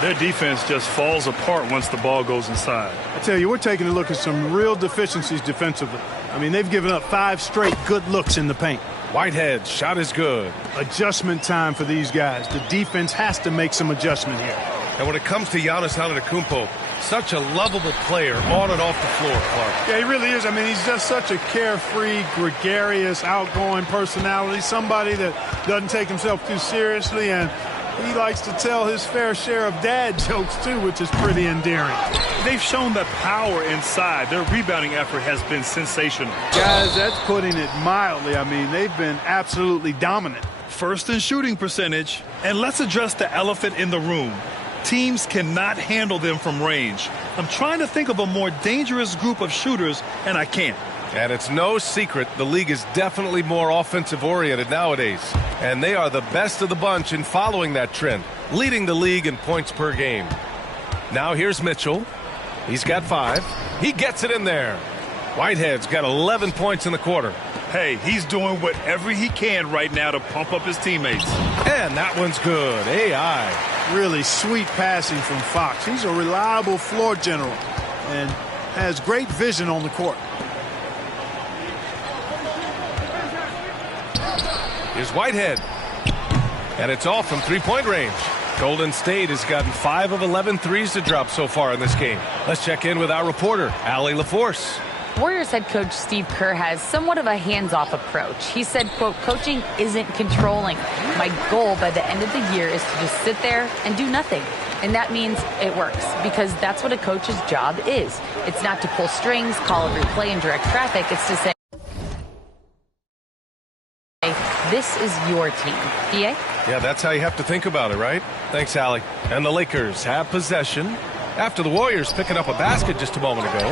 Their defense just falls apart once the ball goes inside. I tell you, we're taking a look at some real deficiencies defensively. I mean, they've given up 5 straight good looks in the paint. Whitehead, shot is good. Adjustment time for these guys. The defense has to make some adjustment here. And when it comes to Giannis Antetokounmpo, such a lovable player on and off the floor, Clark. Yeah, he really is. I mean, he's just such a carefree, gregarious, outgoing personality. Somebody that doesn't take himself too seriously, and he likes to tell his fair share of dad jokes, too, which is pretty endearing. They've shown that power inside. Their rebounding effort has been sensational. Guys, that's putting it mildly. I mean, they've been absolutely dominant. First in shooting percentage. And let's address the elephant in the room. Teams cannot handle them from range. I'm trying to think of a more dangerous group of shooters, and I can't. And it's no secret the league is definitely more offensive-oriented nowadays. And they are the best of the bunch in following that trend, leading the league in points per game. Now here's Mitchell. He's got 5. He gets it in there. Whitehead's got 11 points in the quarter. Hey, he's doing whatever he can right now to pump up his teammates. And that one's good. AI. Really sweet passing from Fox. He's a reliable floor general and has great vision on the court. Here's Whitehead. And it's off from three-point range. Golden State has gotten 5 of 11 threes to drop so far in this game. Let's check in with our reporter, Allie LaForce. Warriors head coach Steve Kerr has somewhat of a hands-off approach. He said, quote, coaching isn't controlling. My goal by the end of the year is to just sit there and do nothing. And that means it works because that's what a coach's job is. It's not to pull strings, call every play, and direct traffic. It's to say, this is your team. PA? Yeah, that's how you have to think about it, right? Thanks, Allie. And the Lakers have possession after the Warriors picking up a basket just a moment ago.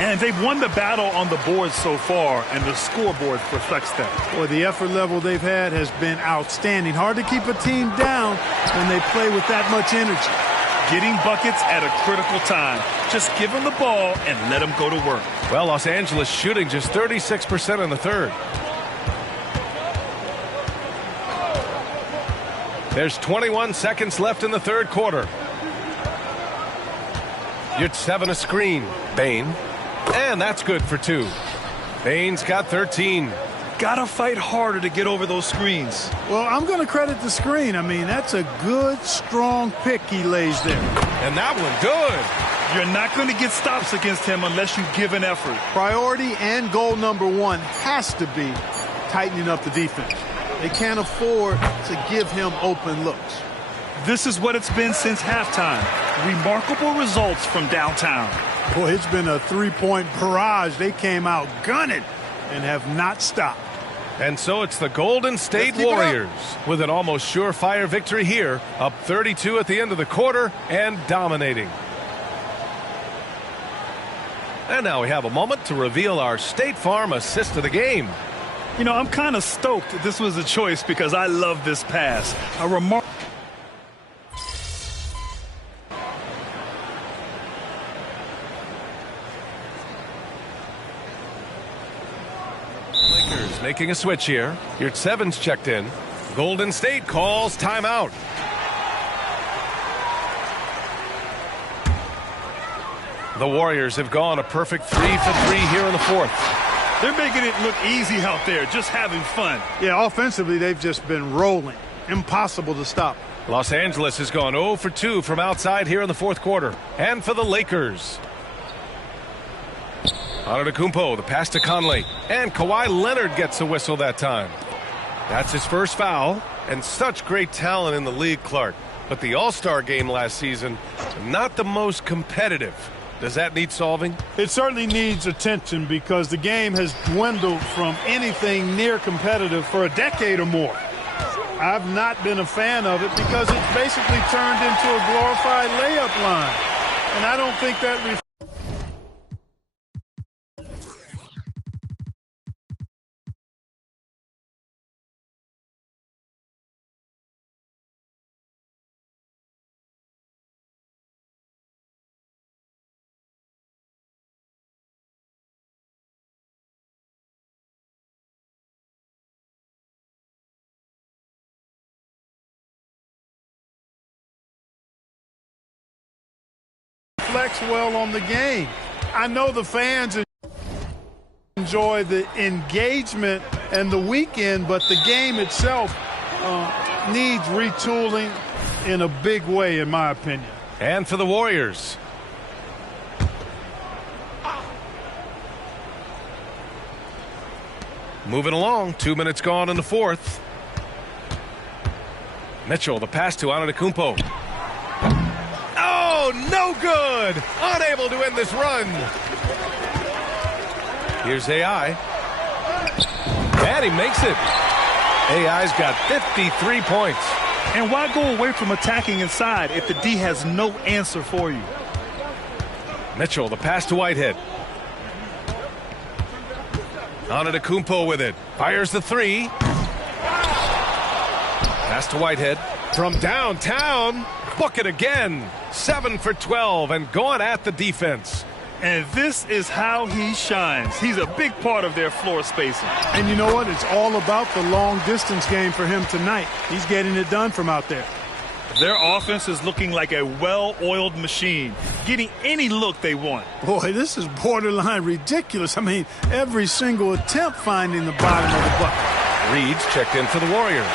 And they've won the battle on the board so far, and the scoreboard reflects that. Boy, the effort level they've had has been outstanding. Hard to keep a team down when they play with that much energy. Getting buckets at a critical time. Just give them the ball and let them go to work. Well, Los Angeles shooting just 36% in the third. There's 21 seconds left in the third quarter. Yurtseven a screen. Bane. And that's good for 2. Bane's got 13. Gotta fight harder to get over those screens. Well, I'm going to credit the screen. I mean, that's a good, strong pick he lays there. And that one good. You're not going to get stops against him unless you give an effort. Priority and goal number 1 has to be tightening up the defense. They can't afford to give him open looks. This is what it's been since halftime. Remarkable results from downtown. Boy, it's been a three-point barrage. They came out gunning and have not stopped. And so it's the Golden State Warriors with an almost surefire victory here, up 32 at the end of the quarter and dominating. And now we have a moment to reveal our State Farm assist of the game. You know, I'm kind of stoked this was a choice because I love this pass. A remarkable. Lakers making a switch here. Yurtseven's checked in. Golden State calls timeout. The Warriors have gone a perfect 3 for 3 here in the fourth. They're making it look easy out there, just having fun. Yeah, offensively, they've just been rolling. Impossible to stop. Los Angeles has gone 0 for 2 from outside here in the fourth quarter. And for the Lakers, Antetokounmpo, the pass to Conley. And Kawhi Leonard gets a whistle that time. That's his first foul. And such great talent in the league, Clark. But the All-Star game last season, not the most competitive. Does that need solving? It certainly needs attention because the game has dwindled from anything near competitive for a decade or more. I've not been a fan of it because it's basically turned into a glorified layup line. And I don't think that reflects well on the game. I know the fans enjoy the engagement and the weekend, but the game itself needs retooling in a big way, in my opinion. And for the Warriors. Moving along, 2 minutes gone in the fourth. Mitchell, the pass to Antetokounmpo. Oh, no good! Unable to end this run. Here's AI. And he makes it. AI's got 53 points. And why go away from attacking inside if the D has no answer for you? Mitchell, the pass to Whitehead. Antetokounmpo with it. Fires the three. Pass to Whitehead. From downtown. Book it again. 7 for 12 and going at the defense. And this is how he shines. He's a big part of their floor spacing. And you know what? It's all about the long distance game for him tonight. He's getting it done from out there. Their offense is looking like a well-oiled machine, getting any look they want. Boy, this is borderline ridiculous. I mean, every single attempt finding the bottom of the bucket. Reed's checked in for the Warriors.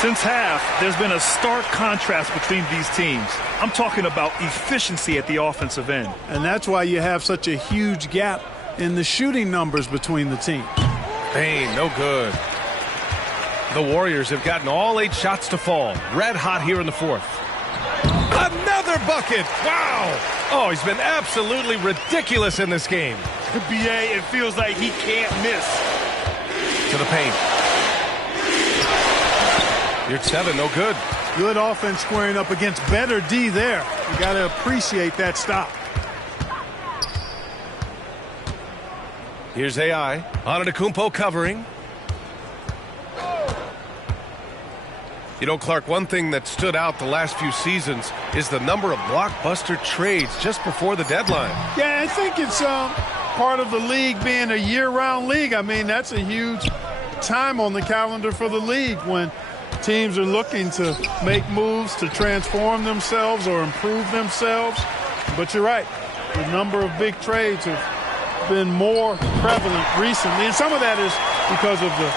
Since half, there's been a stark contrast between these teams. I'm talking about efficiency at the offensive end. And that's why you have such a huge gap in the shooting numbers between the teams. Payne, no good. The Warriors have gotten all 8 shots to fall. Red hot here in the fourth. Another bucket! Wow! Oh, he's been absolutely ridiculous in this game. BA, it feels like he can't miss. To the paint. Here's 7, no good. Good offense squaring up against better D there. You got to appreciate that stop. Here's AI. Antetokounmpo covering. You know, Clark, one thing that stood out the last few seasons is the number of blockbuster trades just before the deadline. Yeah, I think it's part of the league being a year-round league. I mean, that's a huge time on the calendar for the league when teams are looking to make moves to transform themselves or improve themselves. But you're right. The number of big trades have been more prevalent recently. And some of that is because of the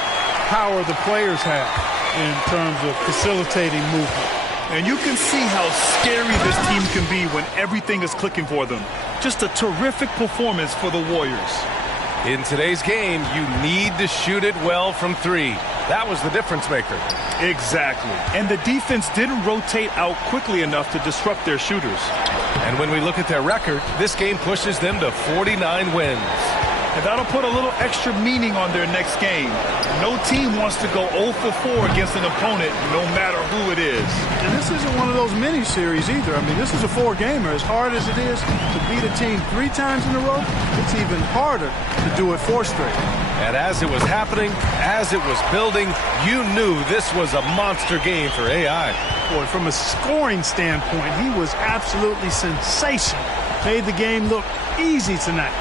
power the players have in terms of facilitating movement. And you can see how scary this team can be when everything is clicking for them. Just a terrific performance for the Warriors. In today's game, you need to shoot it well from 3. That was the difference maker. Exactly. And the defense didn't rotate out quickly enough to disrupt their shooters. And when we look at their record, this game pushes them to 49 wins. And that'll put a little extra meaning on their next game. No team wants to go 0 for 4 against an opponent, no matter who it is. And this isn't one of those mini-series either. I mean, this is a 4-gamer. As hard as it is to beat a team 3 times in a row, it's even harder to do it 4 straight. And as it was happening, as it was building, you knew this was a monster game for AI. Boy, from a scoring standpoint, he was absolutely sensational. Made the game look easy tonight.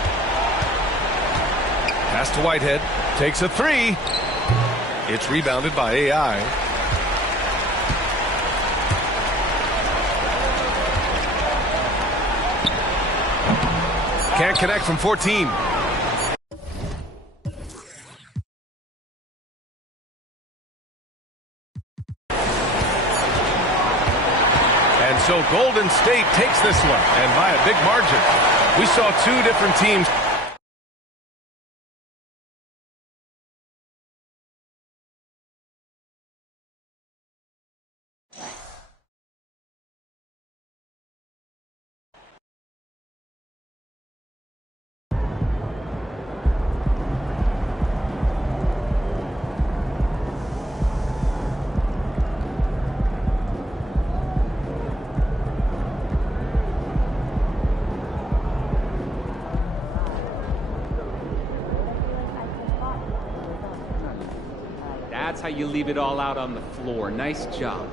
Pass to Whitehead. Takes a 3. It's rebounded by AI. Can't connect from 14. And so Golden State takes this one, and by a big margin. We saw 2 different teams how you leave it all out on the floor. Nice job.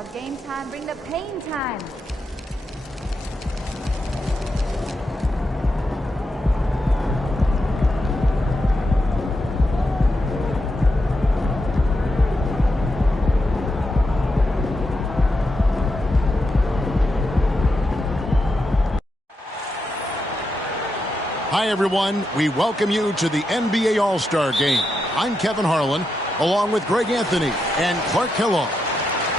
of game time, bring the pain time. Hi, everyone. We welcome you to the NBA All-Star Game. I'm Kevin Harlan, along with Greg Anthony and Clark Kellogg.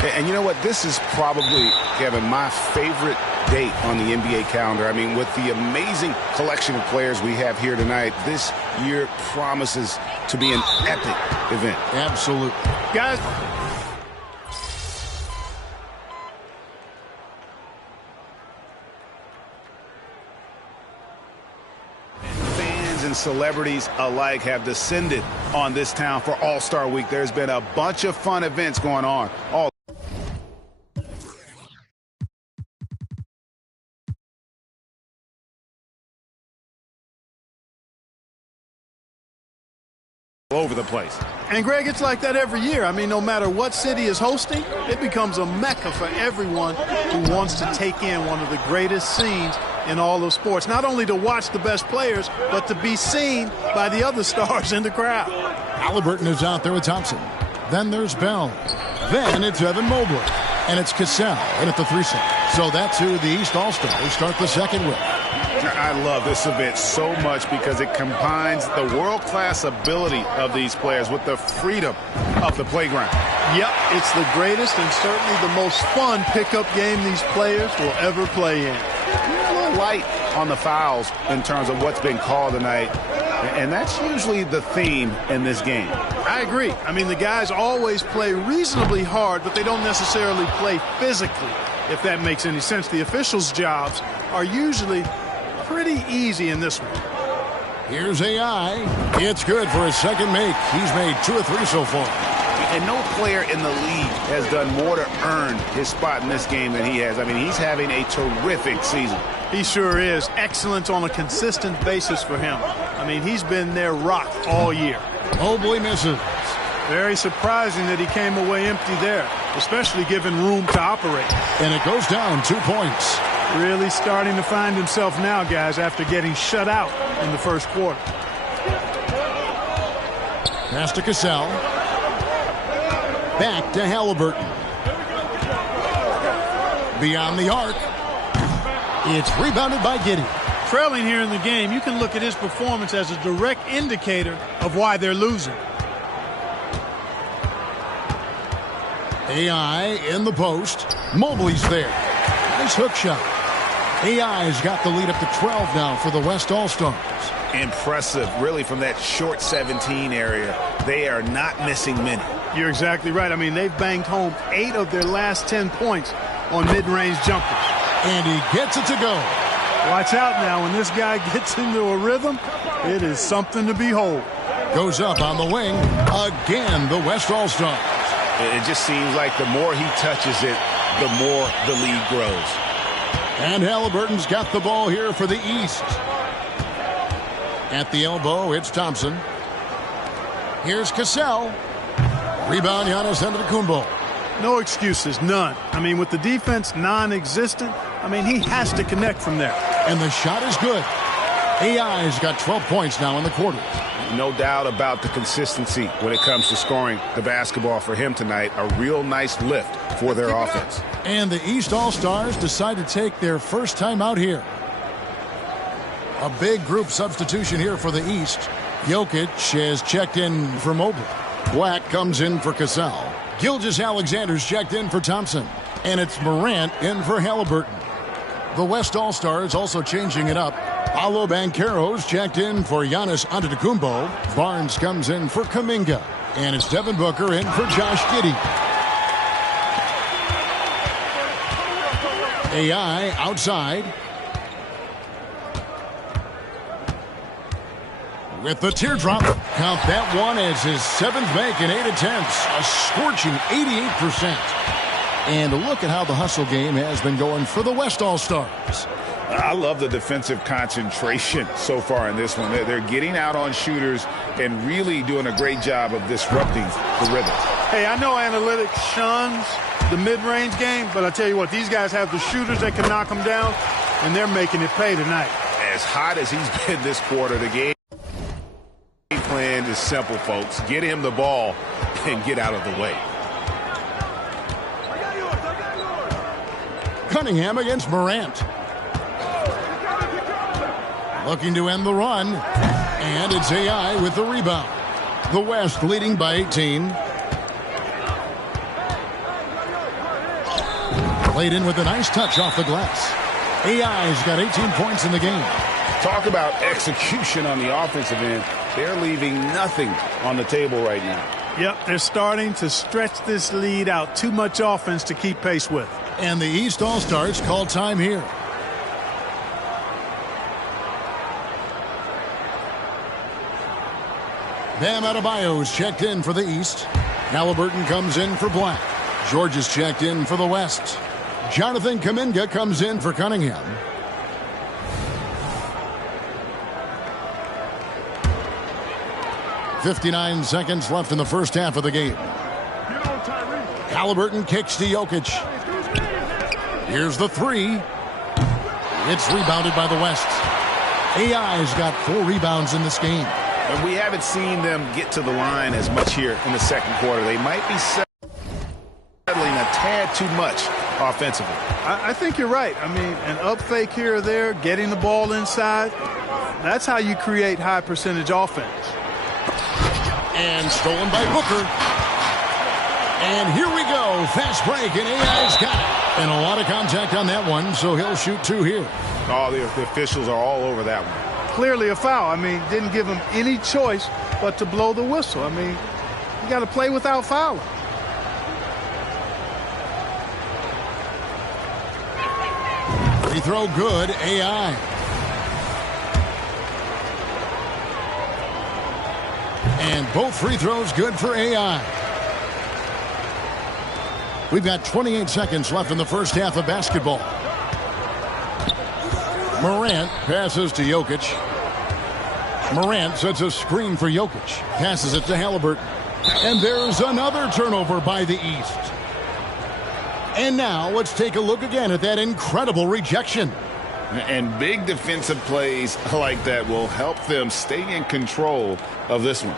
And you know what? This is probably, Kevin, my favorite date on the NBA calendar. I mean, with the amazing collection of players we have here tonight, this year promises to be an epic event. Absolutely. Guys, and celebrities alike have descended on this town for All-Star Week. There's been a bunch of fun events going on all over the place. And Greg, it's like that every year. I mean, no matter what city is hosting, it becomes a mecca for everyone who wants to take in one of the greatest scenes in all of sports. Not only to watch the best players, but to be seen by the other stars in the crowd. Halliburton is out there with Thompson. Then there's Bell. Then it's Evan Mobley. And it's Cassell in at the 3-set. So that's who the East All-Stars start the second with. I love this event so much because it combines the world-class ability of these players with the freedom of the playground. Yep, it's the greatest and certainly the most fun pickup game these players will ever play in. A little light on the fouls in terms of what's been called tonight, and that's usually the theme in this game. I agree. I mean, the guys always play reasonably hard, but they don't necessarily play physically, if that makes any sense. The officials' jobs are usually pretty easy in this one. Here's AI. It's good for his second make. He's made 2 of 3 so far. And no player in the league has done more to earn his spot in this game than he has. I mean, he's having a terrific season. He sure is. Excellence on a consistent basis for him. I mean, he's been their rock all year. Mobley misses. Very surprising that he came away empty there, especially given room to operate. And it goes down 2 points. Really starting to find himself now, guys, after getting shut out in the first quarter. Pass to Cassell. Back to Halliburton. Beyond the arc. It's rebounded by Giddey. Trailing here in the game, you can look at his performance as a direct indicator of why they're losing. AI in the post. Mobley's there. Nice hook shot. AI's got the lead up to 12 now for the West All-Stars. Impressive, really, from that short 17 area. They are not missing many. You're exactly right. I mean, they've banged home 8 of their last 10 points on mid-range jumpers. And he gets it to go. Watch out now. When this guy gets into a rhythm, it is something to behold. Goes up on the wing. Again, the West All-Stars. It just seems like the more he touches it, the more the lead grows. And Halliburton's got the ball here for the East. At the elbow, it's Thompson. Here's Cassell. Rebound, Giannis Antetokounmpo. No excuses, none. I mean, with the defense non-existent, I mean, he has to connect from there. And the shot is good. AI's got 12 points now in the quarter. No doubt about the consistency when it comes to scoring the basketball for him tonight. A real nice lift for their offense. And the East All-Stars decide to take their first time out here. A big group substitution here for the East. Jokic has checked in for Mobley. Black comes in for Cassell. Gilgeous-Alexander's checked in for Thompson. And it's Morant in for Halliburton. The West All-Stars also changing it up. Paolo Banchero's checked in for Giannis Antetokounmpo. Barnes comes in for Kuminga. And it's Devin Booker in for Josh Giddey. AI outside. With the teardrop, count that one as his 7th make in 8 attempts, a scorching 88%. And look at how the hustle game has been going for the West All-Stars. I love the defensive concentration so far in this one. They're getting out on shooters and really doing a great job of disrupting the rhythm. Hey, I know analytics shuns the mid-range game, but I tell you what, these guys have the shooters that can knock them down, and they're making it pay tonight. As hot as he's been this quarter, the game plan is simple, folks. Get him the ball and get out of the way. Cunningham against Morant. Looking to end the run. And it's AI with the rebound. The West leading by 18. Played in with a nice touch off the glass. AI's got 18 points in the game. Talk about execution on the offensive end. They're leaving nothing on the table right now. Yep, they're starting to stretch this lead out. Too much offense to keep pace with. And the East All-Stars call time here. Bam Adebayo's checked in for the East. Halliburton comes in for Black. George is checked in for the West. Jonathan Kuminga comes in for Cunningham. .59 seconds left in the first half of the game. Halliburton kicks to Jokic. Here's the three. It's rebounded by the West. AI's got 4 rebounds in this game. And we haven't seen them get to the line as much here in the second quarter. They might be settling a tad too much offensively. I think you're right. I mean, an up fake here or there, getting the ball inside, that's how you create high percentage offense. And stolen by Booker. And here we go. Fast break, and AI's got it. And a lot of contact on that one, so he'll shoot 2 here. Oh, the officials are all over that one. Clearly a foul. I mean, didn't give him any choice but to blow the whistle. I mean, you got to play without fouling. Free throw good, AI. And both free throws good for AI. We've got 28 seconds left in the first half of basketball. Morant passes to Jokic. Morant sets a screen for Jokic. Passes it to Halliburton. And there's another turnover by the East. And now let's take a look again at that incredible rejection. And big defensive plays like that will help them stay in control of this one.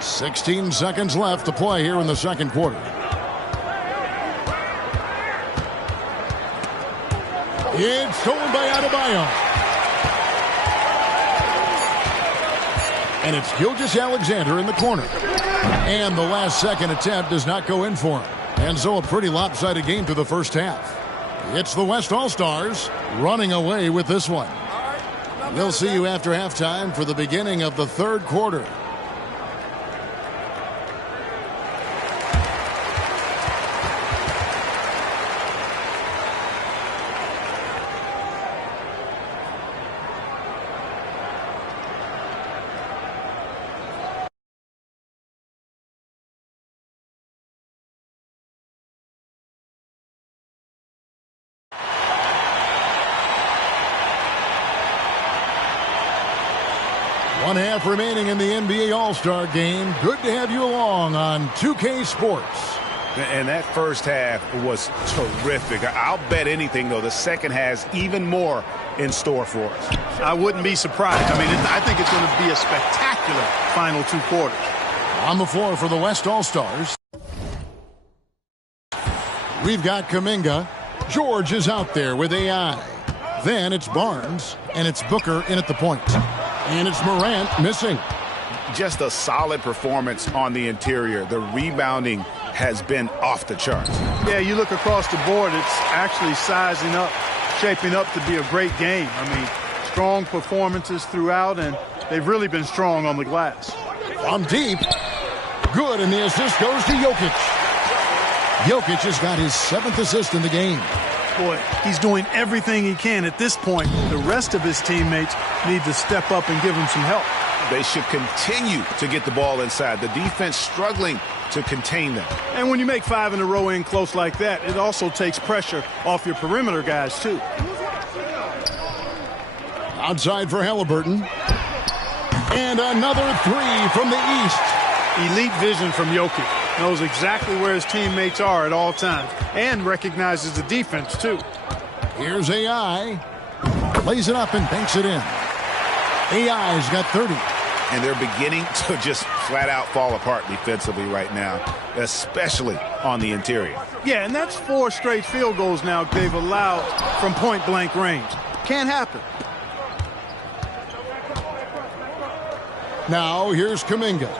16 seconds left to play here in the second quarter. It's stolen by Adebayo. And it's Gilgeous-Alexander in the corner. And the last second attempt does not go in for him. And so a pretty lopsided game through the first half. It's the West All-Stars running away with this one. We'll see you after halftime for the beginning of the third quarter. One half remaining in the NBA All-Star Game. Good to have you along on 2K Sports. And that first half was terrific. I'll bet anything, though, the second has even more in store for us. I wouldn't be surprised. I mean, I think it's going to be a spectacular final 2 quarters. On the floor for the West All-Stars, we've got Kuminga. George is out there with AI. Then it's Barnes, and it's Booker in at the point. And it's Morant missing. Just a solid performance on the interior. The rebounding has been off the charts. Yeah, you look across the board, it's actually sizing up, shaping up to be a great game. I mean, strong performances throughout, and they've really been strong on the glass. From deep. Good, and the assist goes to Jokic. Jokic has got his 7th assist in the game. Boy, he's doing everything he can at this point. The rest of his teammates need to step up and give him some help. They should continue to get the ball inside. The defense struggling to contain them. And when you make 5 in a row in close like that, it also takes pressure off your perimeter guys, too. Outside for Halliburton. And another three from the east. Elite vision from Jokic. Knows exactly where his teammates are at all times. And recognizes the defense, too. Here's AI. Lays it up and banks it in. AI's got 30. And they're beginning to just flat out fall apart defensively right now, especially on the interior. Yeah, and that's 4 straight field goals now they've allowed from point-blank range. Can't happen. Now here's Kuminga.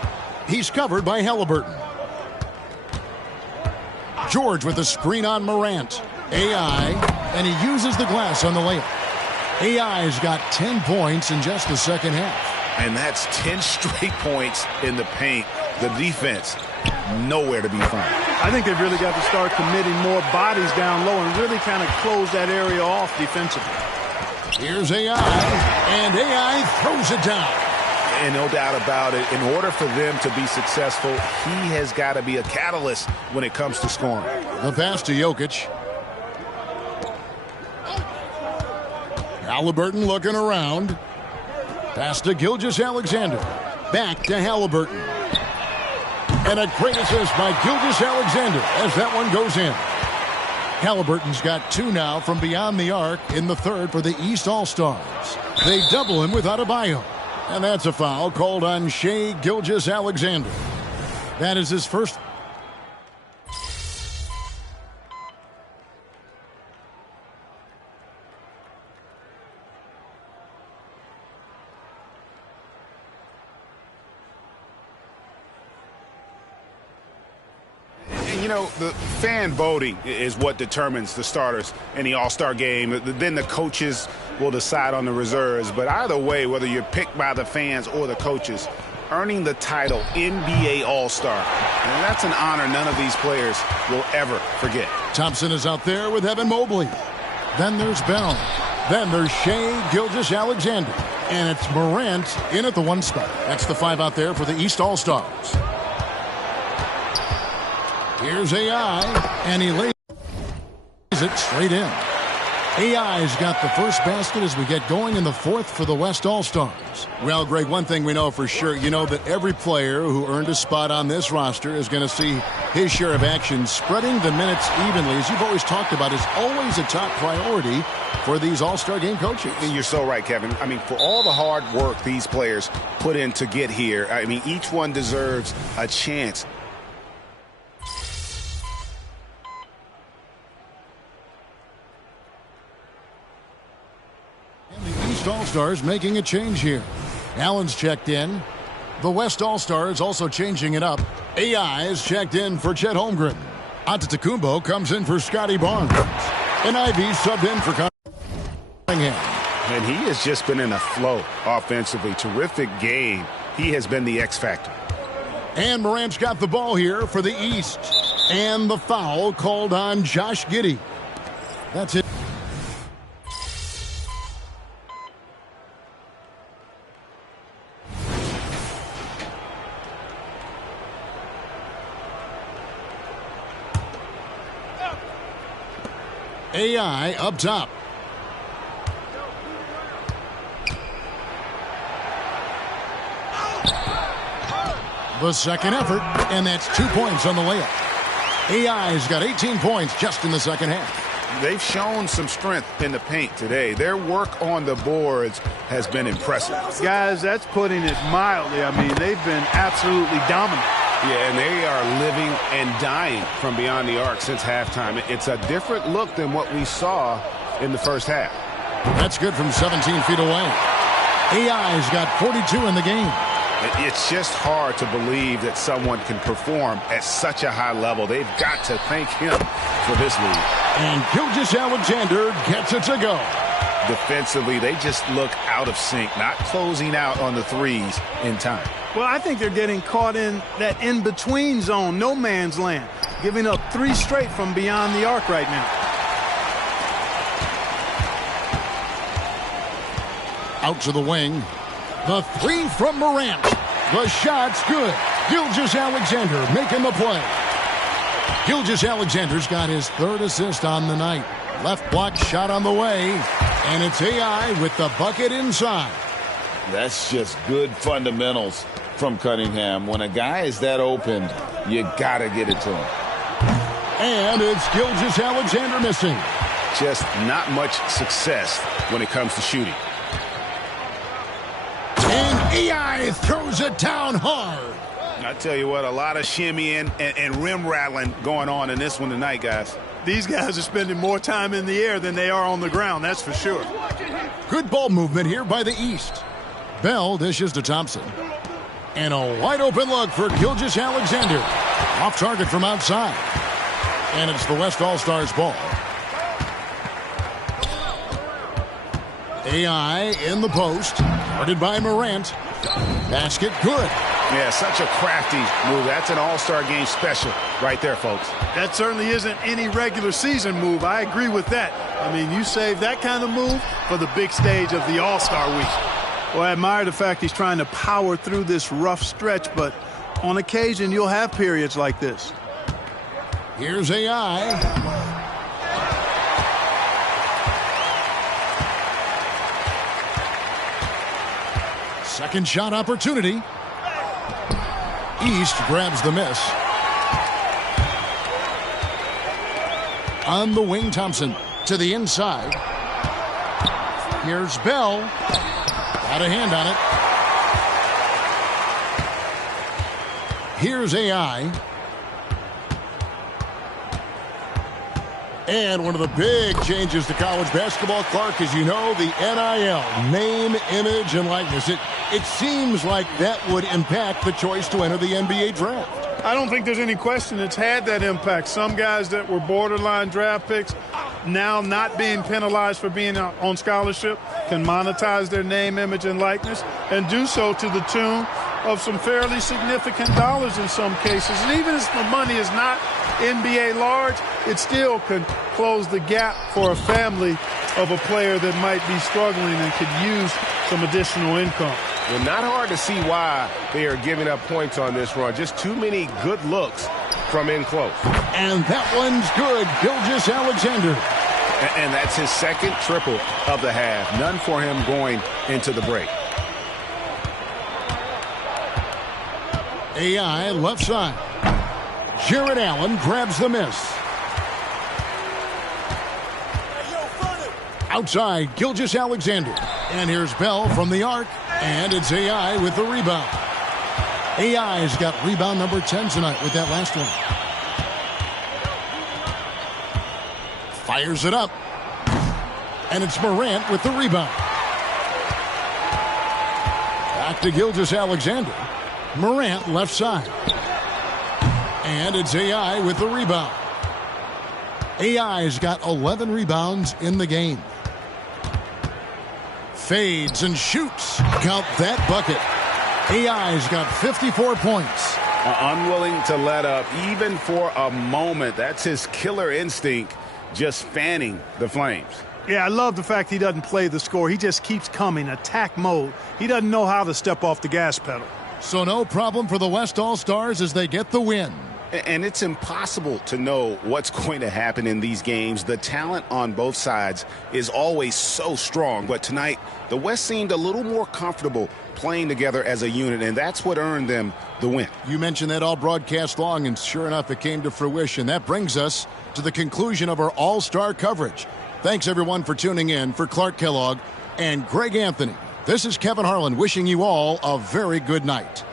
He's covered by Halliburton. George with a screen on Morant. AI, and he uses the glass on the layup. AI's got 10 points in just the second half. And that's 10 straight points in the paint. The defense, nowhere to be found. I think they've really got to start committing more bodies down low and really kind of close that area off defensively. Here's AI, and AI throws it down. And no doubt about it, in order for them to be successful, he has got to be a catalyst when it comes to scoring. The pass to Jokic. Halliburton looking around. Pass to Gilgeous-Alexander. Back to Halliburton. And a great assist by Gilgeous-Alexander as that one goes in. Halliburton's got 2 now from beyond the arc in the third for the East All-Stars. They double him with Adebayo. And that's a foul called on Shai Gilgeous-Alexander. That is his first. You know, the fan voting is what determines the starters in the All-Star game. Then the coaches will decide on the reserves. But either way, whether you're picked by the fans or the coaches, earning the title NBA All-Star, and that's an honor none of these players will ever forget. Thompson is out there with Evan Mobley. Then there's Bell. Then there's Shai Gilgeous-Alexander. And it's Morant in at the 1 spot. That's the 5 out there for the East All-Stars. Here's AI, and he lays it straight in. AI's got the first basket as we get going in the 4th for the West All-Stars. Well, Greg, one thing we know for sure, you know that every player who earned a spot on this roster is going to see his share of action. Spreading the minutes evenly, as you've always talked about, is always a top priority for these All-Star game coaches. And you're so right, Kevin. I mean, for all the hard work these players put in to get here, I mean, each one deserves a chance. All-Stars making a change here. Allen's checked in. The West All-Stars also changing it up. AI is checked in for Chet Holmgren. Antetokounmpo comes in for Scotty Barnes. And Ivy subbed in for Cunningham. And he has just been in a flow offensively. Terrific game. He has been the X factor. And Morant's got the ball here for the East. And the foul called on Josh Giddey. That's it. AI up top. The second effort, and that's 2 points on the layup. AI's got 18 points just in the second half. They've shown some strength in the paint today. Their work on the boards has been impressive. Guys, that's putting it mildly. I mean, they've been absolutely dominant. Yeah, and they are living and dying from beyond the arc since halftime. It's a different look than what we saw in the first half. That's good from 17 feet away. AI's got 42 in the game. It's just hard to believe that someone can perform at such a high level. They've got to thank him for this lead. And Gilgeous-Alexander gets it to go. Defensively, they just look out of sync, not closing out on the threes in time. Well, I think they're getting caught in that in-between zone, no man's land, giving up 3 straight from beyond the arc right now. Out to the wing. The three from Morant. The shot's good. Gilgeous-Alexander making the play. Gilgeous-Alexander's got his third assist on the night. Left block shot on the way. And it's AI with the bucket inside. That's just good fundamentals from Cunningham. When a guy is that open, you got to get it to him. And it's Gilgeous-Alexander missing. Just not much success when it comes to shooting. And AI throws it down hard. I tell you what, a lot of shimmying and rim rattling going on in this one tonight, guys. These guys are spending more time in the air than they are on the ground, that's for sure. Good ball movement here by the East. Bell dishes to Thompson. And a wide open look for Gilgeous-Alexander. Off target from outside. And it's the West All-Stars ball. AI in the post. Guarded by Morant. Basket good. Yeah, such a crafty move. That's an all-star game special right there, folks. That certainly isn't any regular season move. I agree with that. I mean, you save that kind of move for the big stage of the All-Star week. Well, I admire the fact he's trying to power through this rough stretch, but on occasion you'll have periods like this. Here's AI. Second shot opportunity. East grabs the miss. On the wing, Thompson to the inside. Here's Bell. Got a hand on it. Here's AI. And one of the big changes to college basketball, Clark, as you know, the NIL, name, image, and likeness. It seems like that would impact the choice to enter the NBA draft. I don't think there's any question it's had that impact. Some guys that were borderline draft picks now not being penalized for being on scholarship can monetize their name, image, and likeness and do so to the tune of some fairly significant dollars in some cases. And even if the money is not NBA large, it still can close the gap for a family of a player that might be struggling and could use some additional income. Well, not hard to see why they are giving up points on this run. Just too many good looks from in close. And that one's good. Gilgeous-Alexander. And that's his second triple of the half. None for him going into the break. AI left side. Jared Allen grabs the miss. Outside, Gilgeous-Alexander. And here's Bell from the arc. And it's AI with the rebound. AI's got rebound number 10 tonight with that last one. Fires it up. And it's Morant with the rebound. Back to Gilgeous-Alexander. Morant left side. And it's AI with the rebound. AI's got 11 rebounds in the game. Fades and shoots. Count that bucket. AI's got 54 points. Unwilling to let up even for a moment. That's his killer instinct, just fanning the flames. Yeah, I love the fact he doesn't play the score. He just keeps coming, attack mode. He doesn't know how to step off the gas pedal. So no problem for the West All-Stars as they get the win. And it's impossible to know what's going to happen in these games. The talent on both sides is always so strong. But tonight, the West seemed a little more comfortable playing together as a unit, and that's what earned them the win. You mentioned that all broadcast long, and sure enough, it came to fruition. That brings us to the conclusion of our all-star coverage. Thanks, everyone, for tuning in. For Clark Kellogg and Greg Anthony, this is Kevin Harlan wishing you all a very good night.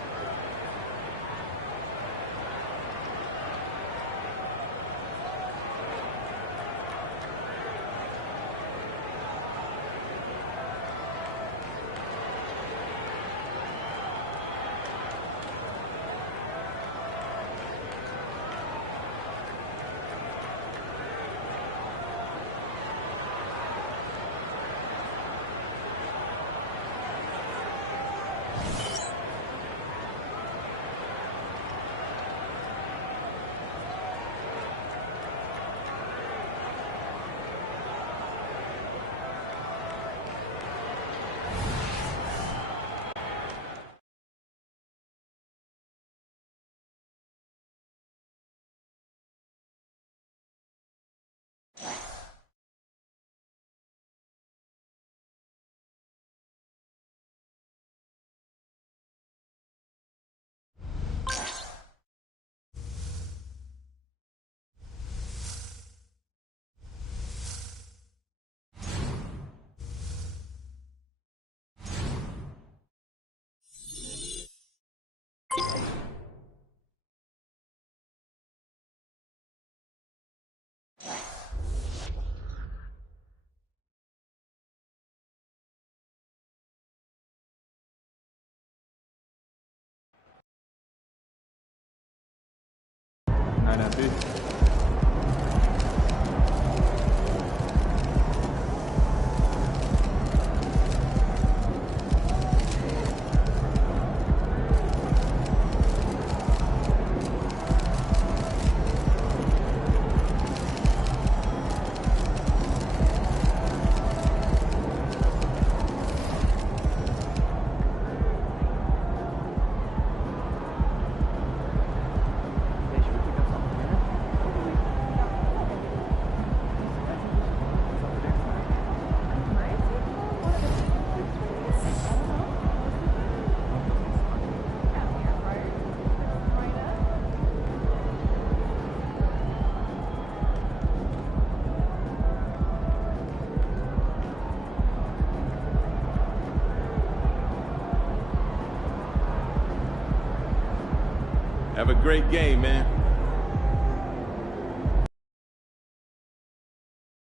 Have a great game, man.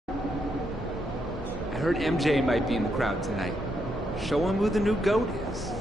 I heard MJ might be in the crowd tonight. Show him who the new GOAT is.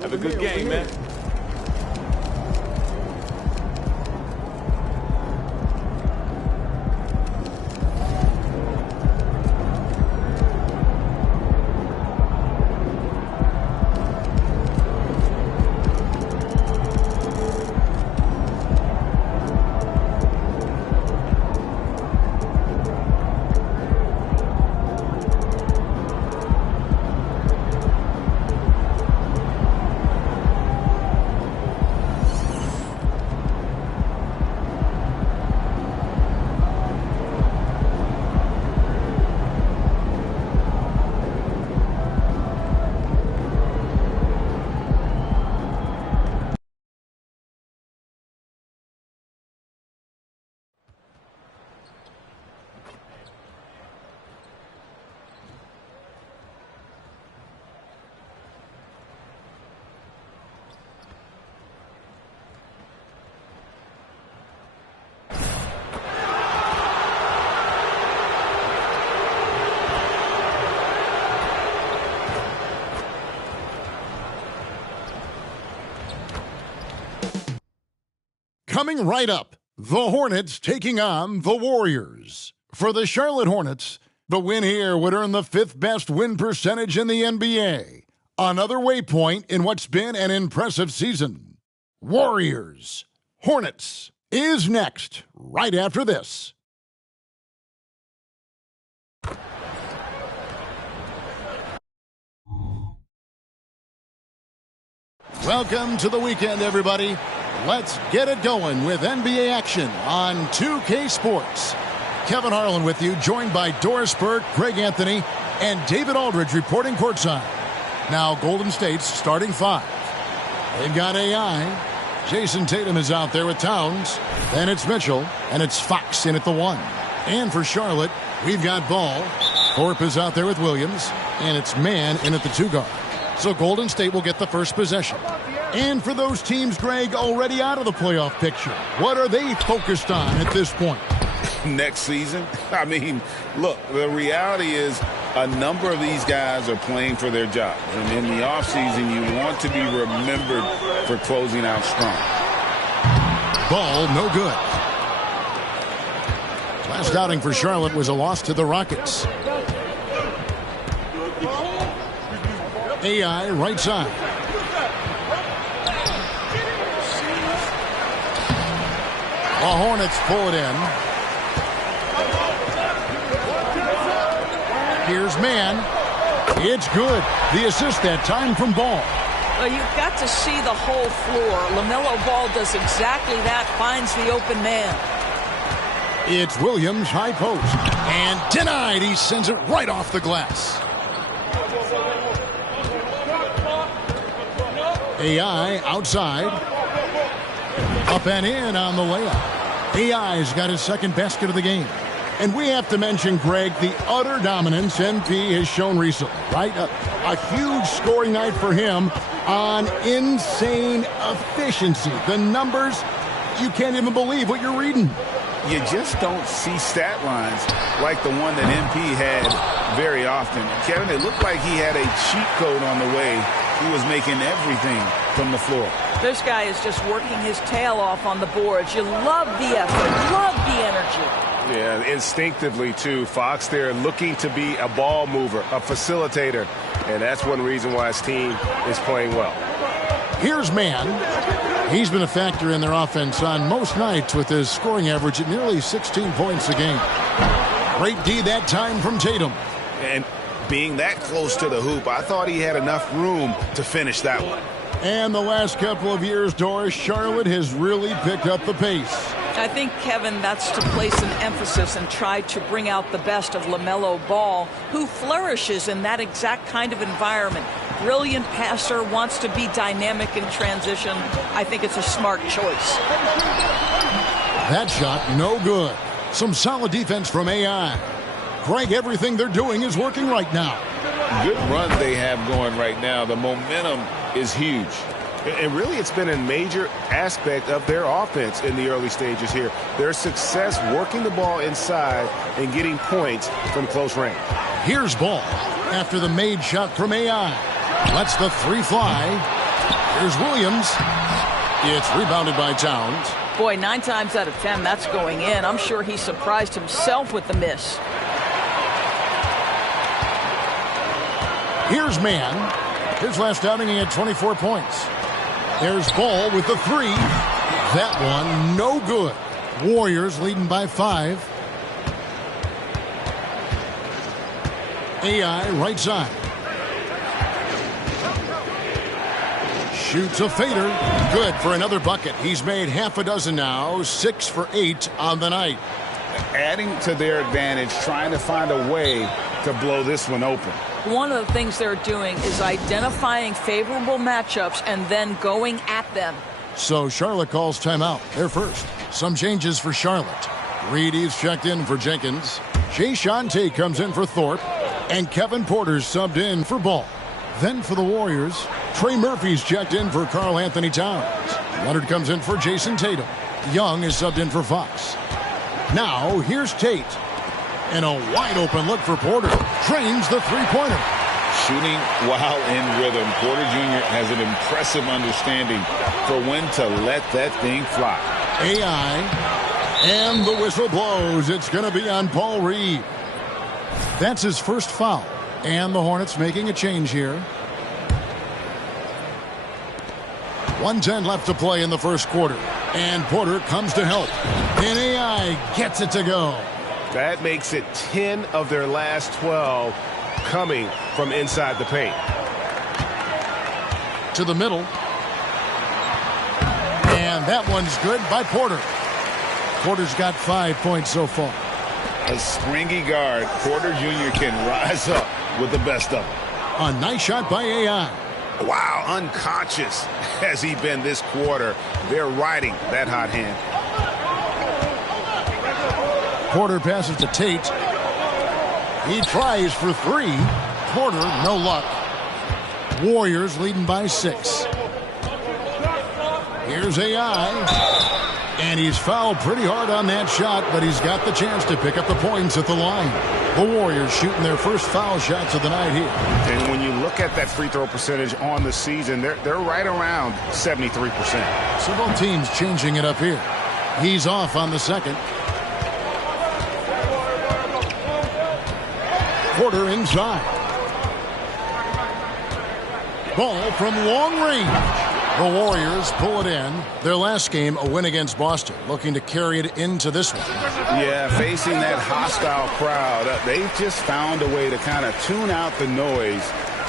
Have a good game, man. Coming right up, the Hornets taking on the Warriors. For the Charlotte Hornets, the win here would earn the 5th best win percentage in the NBA. Another waypoint in what's been an impressive season. Warriors, Hornets is next, right after this. Welcome to the weekend, everybody. Let's get it going with NBA action on 2K Sports. Kevin Harlan with you, joined by Doris Burke, Greg Anthony, and David Aldridge reporting courtside. Now Golden State's starting 5. They've got AI. Jason Tatum is out there with Towns. Then it's Mitchell, and it's Fox in at the 1. And for Charlotte, we've got Ball. Thorpe is out there with Williams, and it's Mann in at the 2 guard. So Golden State will get the first possession. And for those teams, Greg, already out of the playoff picture, what are they focused on at this point? Next season? I mean, look, the reality is a number of these guys are playing for their jobs. And in the offseason, you want to be remembered for closing out strong. Ball no good. Last outing for Charlotte was a loss to the Rockets. AI right side. The Hornets pull it in. Here's Mann. It's good. The assist that time from Ball. Well, you've got to see the whole floor. LaMelo Ball does exactly that, finds the open man. It's Williams, high post. And denied. He sends it right off the glass. AI outside. Up and in on the layup. AI's got his second basket of the game. And we have to mention, Greg, the utter dominance MP has shown recently, right? A huge scoring night for him on insane efficiency. The numbers, you can't even believe what you're reading. You just don't see stat lines like the one that MP had very often. Kevin, it looked like he had a cheat code on the way. He was making everything from the floor. This guy is just working his tail off on the boards. You love the effort, love the energy. Yeah, instinctively, too. Fox there looking to be a ball mover, a facilitator. And that's one reason why his team is playing well. Here's Mann. He's been a factor in their offense on most nights with his scoring average at nearly 16 points a game. Great D that time from Tatum. And being that close to the hoop, I thought he had enough room to finish that one. And the last couple of years, Doris, Charlotte has really picked up the pace. I think, Kevin, that's to place an emphasis and try to bring out the best of LaMelo Ball, who flourishes in that exact kind of environment. Brilliant passer, wants to be dynamic in transition. I think it's a smart choice. That shot, no good. Some solid defense from AI. Greg, everything they're doing is working right now. Good run they have going right now. The momentum is huge. And really, it's been a major aspect of their offense in the early stages here. Their success working the ball inside and getting points from close range. Here's Ball after the made shot from AI. Lets the three fly. Here's Williams. It's rebounded by Towns. Boy, 9 times out of 10, that's going in. I'm sure he surprised himself with the miss. Here's Mann. His last outing, he had 24 points. There's Ball with the three. That one, no good. Warriors leading by 5. AI right side. Shoots a fader. Good for another bucket. He's made half a dozen now. 6 for 8 on the night. Adding to their advantage, trying to find a way to blow this one open. One of the things they're doing is identifying favorable matchups and then going at them. So Charlotte calls timeout. They're first. Some changes for Charlotte. Reedy's checked in for Jenkins. Jay Shante comes in for Thorpe. And Kevin Porter's subbed in for Ball. Then for the Warriors, Trey Murphy's checked in for Karl Anthony Towns. Leonard comes in for Jason Tatum. Young is subbed in for Fox. Now here's Tate. And a wide open look for Porter. Trains the three-pointer. Shooting while in rhythm. Porter Jr. has an impressive understanding for when to let that thing fly. AI. And the whistle blows. It's going to be on Paul Reed. That's his first foul. And the Hornets making a change here. 1:10 left to play in the first quarter. And Porter comes to help. And AI gets it to go. That makes it 10 of their last 12 coming from inside the paint. To the middle. And that one's good by Porter. Porter's got 5 points so far. A springy guard, Porter Jr. can rise up with the best of them. A nice shot by AI. Wow, unconscious has he been this quarter. They're riding that hot hand. Porter passes to Tate. He tries for 3. Porter, no luck. Warriors leading by 6. Here's AI. And he's fouled pretty hard on that shot, but he's got the chance to pick up the points at the line. The Warriors shooting their first foul shots of the night here. And when you look at that free throw percentage on the season, they're right around 73%. So both teams changing it up here. He's off on the second. Porter inside. Ball from long range. The Warriors pull it in. Their last game, a win against Boston, looking to carry it into this one. Yeah, facing that hostile crowd, they've just found a way to kind of tune out the noise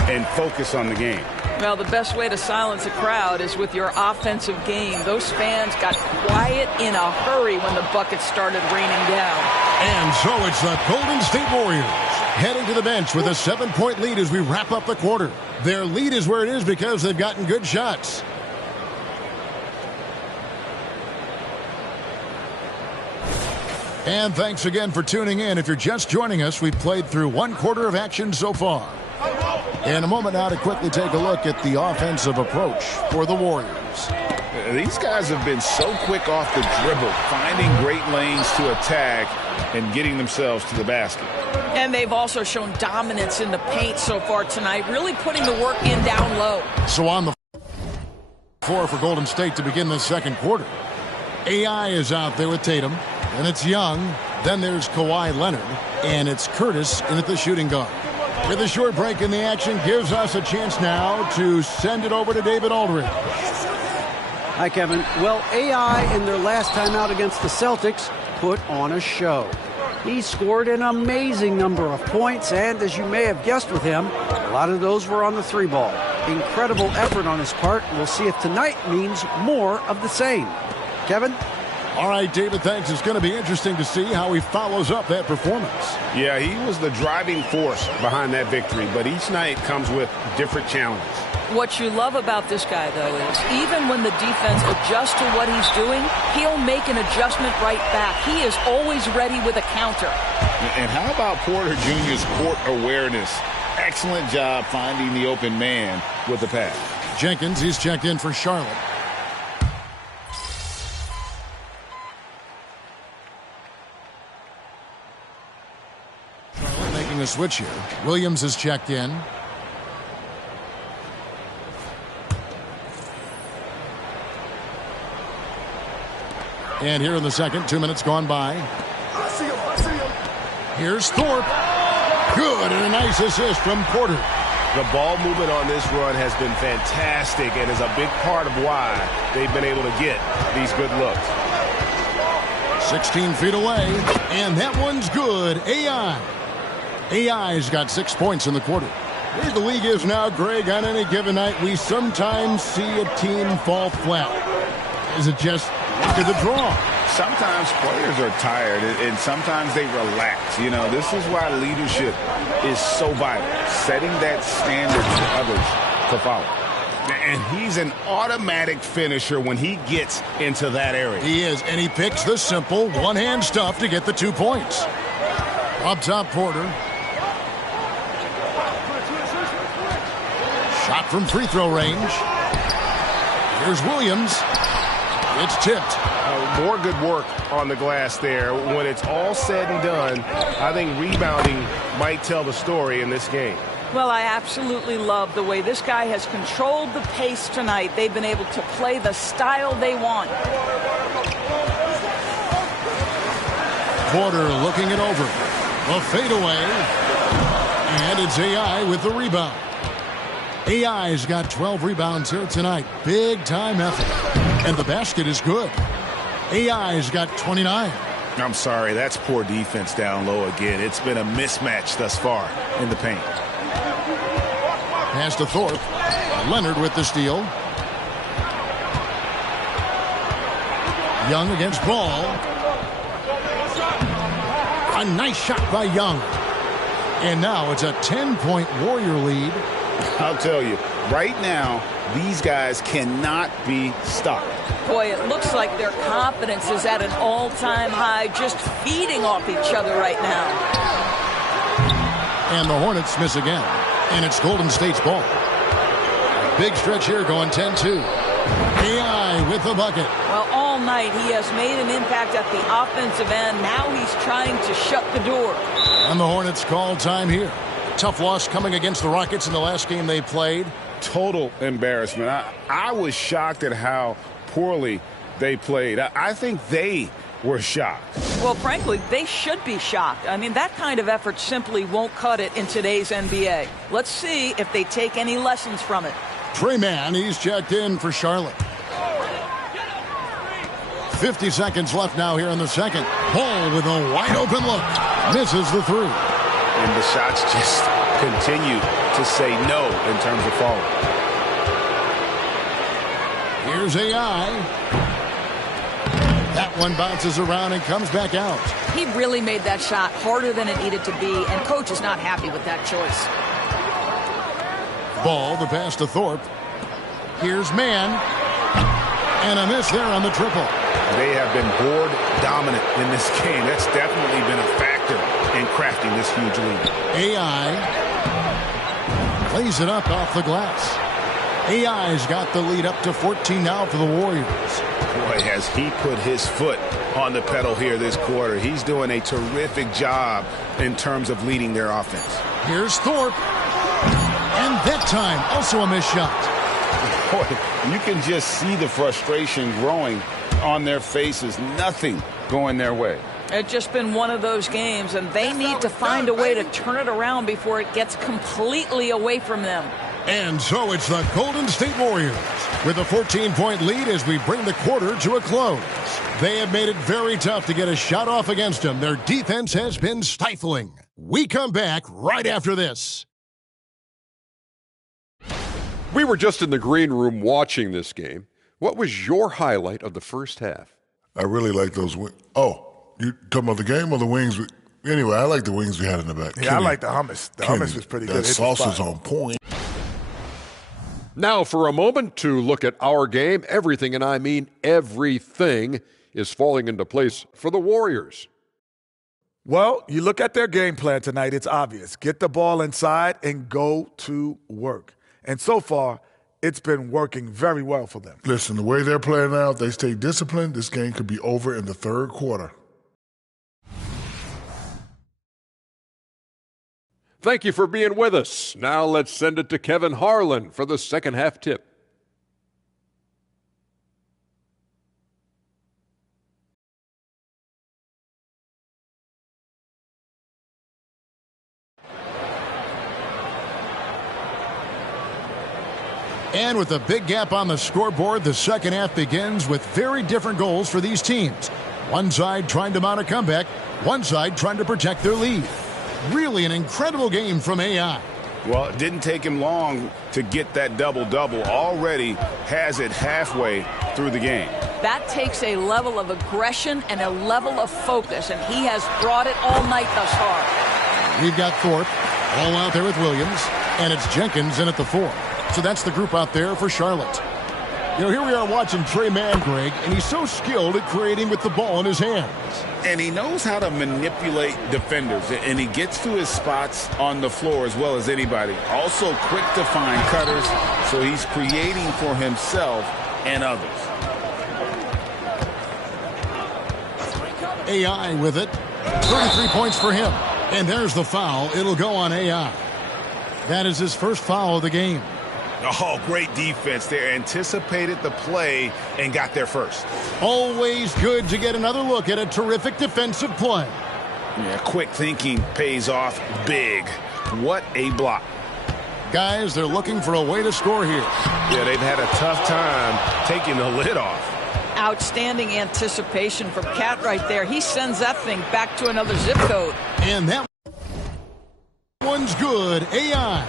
and focus on the game. Well, the best way to silence a crowd is with your offensive game. Those fans got quiet in a hurry when the buckets started raining down. And so it's the Golden State Warriors heading to the bench with a 7-point lead as we wrap up the quarter. Their lead is where it is because they've gotten good shots. And thanks again for tuning in. If you're just joining us, we've played through one quarter of action so far. In a moment now to quickly take a look at the offensive approach for the Warriors. These guys have been so quick off the dribble, finding great lanes to attack and getting themselves to the basket. And they've also shown dominance in the paint so far tonight, really putting the work in down low. So on the floor for Golden State to begin this second quarter. AI is out there with Tatum. And it's Young. Then there's Kawhi Leonard. And it's Curtis in at the shooting guard. With a short break in the action, gives us a chance now to send it over to David Aldridge. Hi, Kevin. Well, AI in their last time out against the Celtics put on a show. He scored an amazing number of points, and as you may have guessed with him, a lot of those were on the three ball. Incredible effort on his part. We'll see if tonight means more of the same. Kevin? All right, David, thanks. It's going to be interesting to see how he follows up that performance. Yeah, he was the driving force behind that victory, but each night comes with different challenges. What you love about this guy, though, is even when the defense adjusts to what he's doing, he'll make an adjustment right back. He is always ready with a counter. And how about Porter Jr.'s court awareness? Excellent job finding the open man with the pass. Jenkins, he's checked in for Charlotte. Making a switch here. Williams is checked in. And here in the second, 2 minutes gone by. Here's Thorpe. Good, and a nice assist from Porter. The ball movement on this run has been fantastic and is a big part of why they've been able to get these good looks. 16 feet away, and that one's good. AI's got 6 points in the quarter. Where the league is now, Greg, on any given night, we sometimes see a team fall flat. Is it just luck of the draw? Sometimes players are tired, and sometimes they relax. You know, this is why leadership is so vital, setting that standard for others to follow. And he's an automatic finisher when he gets into that area. He is, and he picks the simple one-hand stuff to get the 2 points. Up top, Porter. Shot from free throw range. Here's Williams. It's tipped. More good work on the glass there. When it's all said and done, I think rebounding might tell the story in this game. Well, I absolutely love the way this guy has controlled the pace tonight. They've been able to play the style they want. Porter looking it over. A fadeaway. And it's AI with the rebound. AI's got 12 rebounds here tonight. Big time effort. And the basket is good. AI's got 29. I'm sorry, that's poor defense down low again. It's been a mismatch thus far in the paint. Pass to Thorpe. Leonard with the steal. Young against Ball. A nice shot by Young. And now it's a 10-point Warrior lead. I'll tell you, right now, these guys cannot be stopped. Boy, it looks like their confidence is at an all-time high, just feeding off each other right now. And the Hornets miss again. And it's Golden State's ball. Big stretch here going 10-2. AI with the bucket. Well, all night he has made an impact at the offensive end. Now he's trying to shut the door. And the Hornets call time here. Tough loss coming against the Rockets in the last game they played. Total embarrassment. I was shocked at how poorly they played. I think they were shocked. Well, frankly, they should be shocked. I mean, that kind of effort simply won't cut it in today's NBA. Let's see if they take any lessons from it. Tre Mann, he's checked in for Charlotte. 50 seconds left now here in the second. Ball with a wide open look. Misses the three. And the shots just continue to say no in terms of falling. Here's AI. That one bounces around and comes back out. He really made that shot harder than it needed to be, and coach is not happy with that choice. Ball, the pass to Thorpe. Here's Mann. And a miss there on the triple. They have been board dominant in this game. That's definitely been a factor in crafting this huge lead. AI plays it up off the glass. AI's got the lead up to 14 now for the Warriors. Boy, has he put his foot on the pedal here this quarter. He's doing a terrific job in terms of leading their offense. Here's Thorpe. And that time, also a missed shot. Boy, you can just see the frustration growing on their faces. Nothing going their way. It's just been one of those games, and they need to find a way to turn it around before it gets completely away from them. And so it's the Golden State Warriors with a 14-point lead as we bring the quarter to a close. They have made it very tough to get a shot off against them. Their defense has been stifling. We come back right after this. We were just in the green room watching this game. What was your highlight of the first half? I really like those wings. Oh, you talking about the game or the wings? Anyway, I like the wings we had in the back. Yeah, I like the hummus. The hummus was pretty good. That sauce is on point. Now, for a moment, to look at our game. Everything, and I mean everything, is falling into place for the Warriors. Well, you look at their game plan tonight, it's obvious. Get the ball inside and go to work. And so far, it's been working very well for them. Listen, the way they're playing now, if they stay disciplined, this game could be over in the third quarter. Thank you for being with us. Now let's send it to Kevin Harlan for the second half tip. And with a big gap on the scoreboard, the second half begins with very different goals for these teams. One side trying to mount a comeback, one side trying to protect their lead. Really an incredible game from AI. Well, it didn't take him long to get that double-double. Already has it halfway through the game. That takes a level of aggression and a level of focus, and he has brought it all night thus far. We've got Thorpe all out there with Williams, and it's Jenkins in at the 4. So that's the group out there for Charlotte. You know, here we are watching Tre Mann, Greg, and he's so skilled at creating with the ball in his hands. And he knows how to manipulate defenders, and he gets to his spots on the floor as well as anybody. Also quick to find cutters, so he's creating for himself and others. AI with it. 33 points for him. And there's the foul. It'll go on AI. That is his first foul of the game. Oh, great defense there. Anticipated the play and got there first. Always good to get another look at a terrific defensive play. Yeah, quick thinking pays off big. What a block. Guys, they're looking for a way to score here. Yeah, they've had a tough time taking the lid off. Outstanding anticipation from Cat right there. He sends that thing back to another zip code. And that one's good. AI.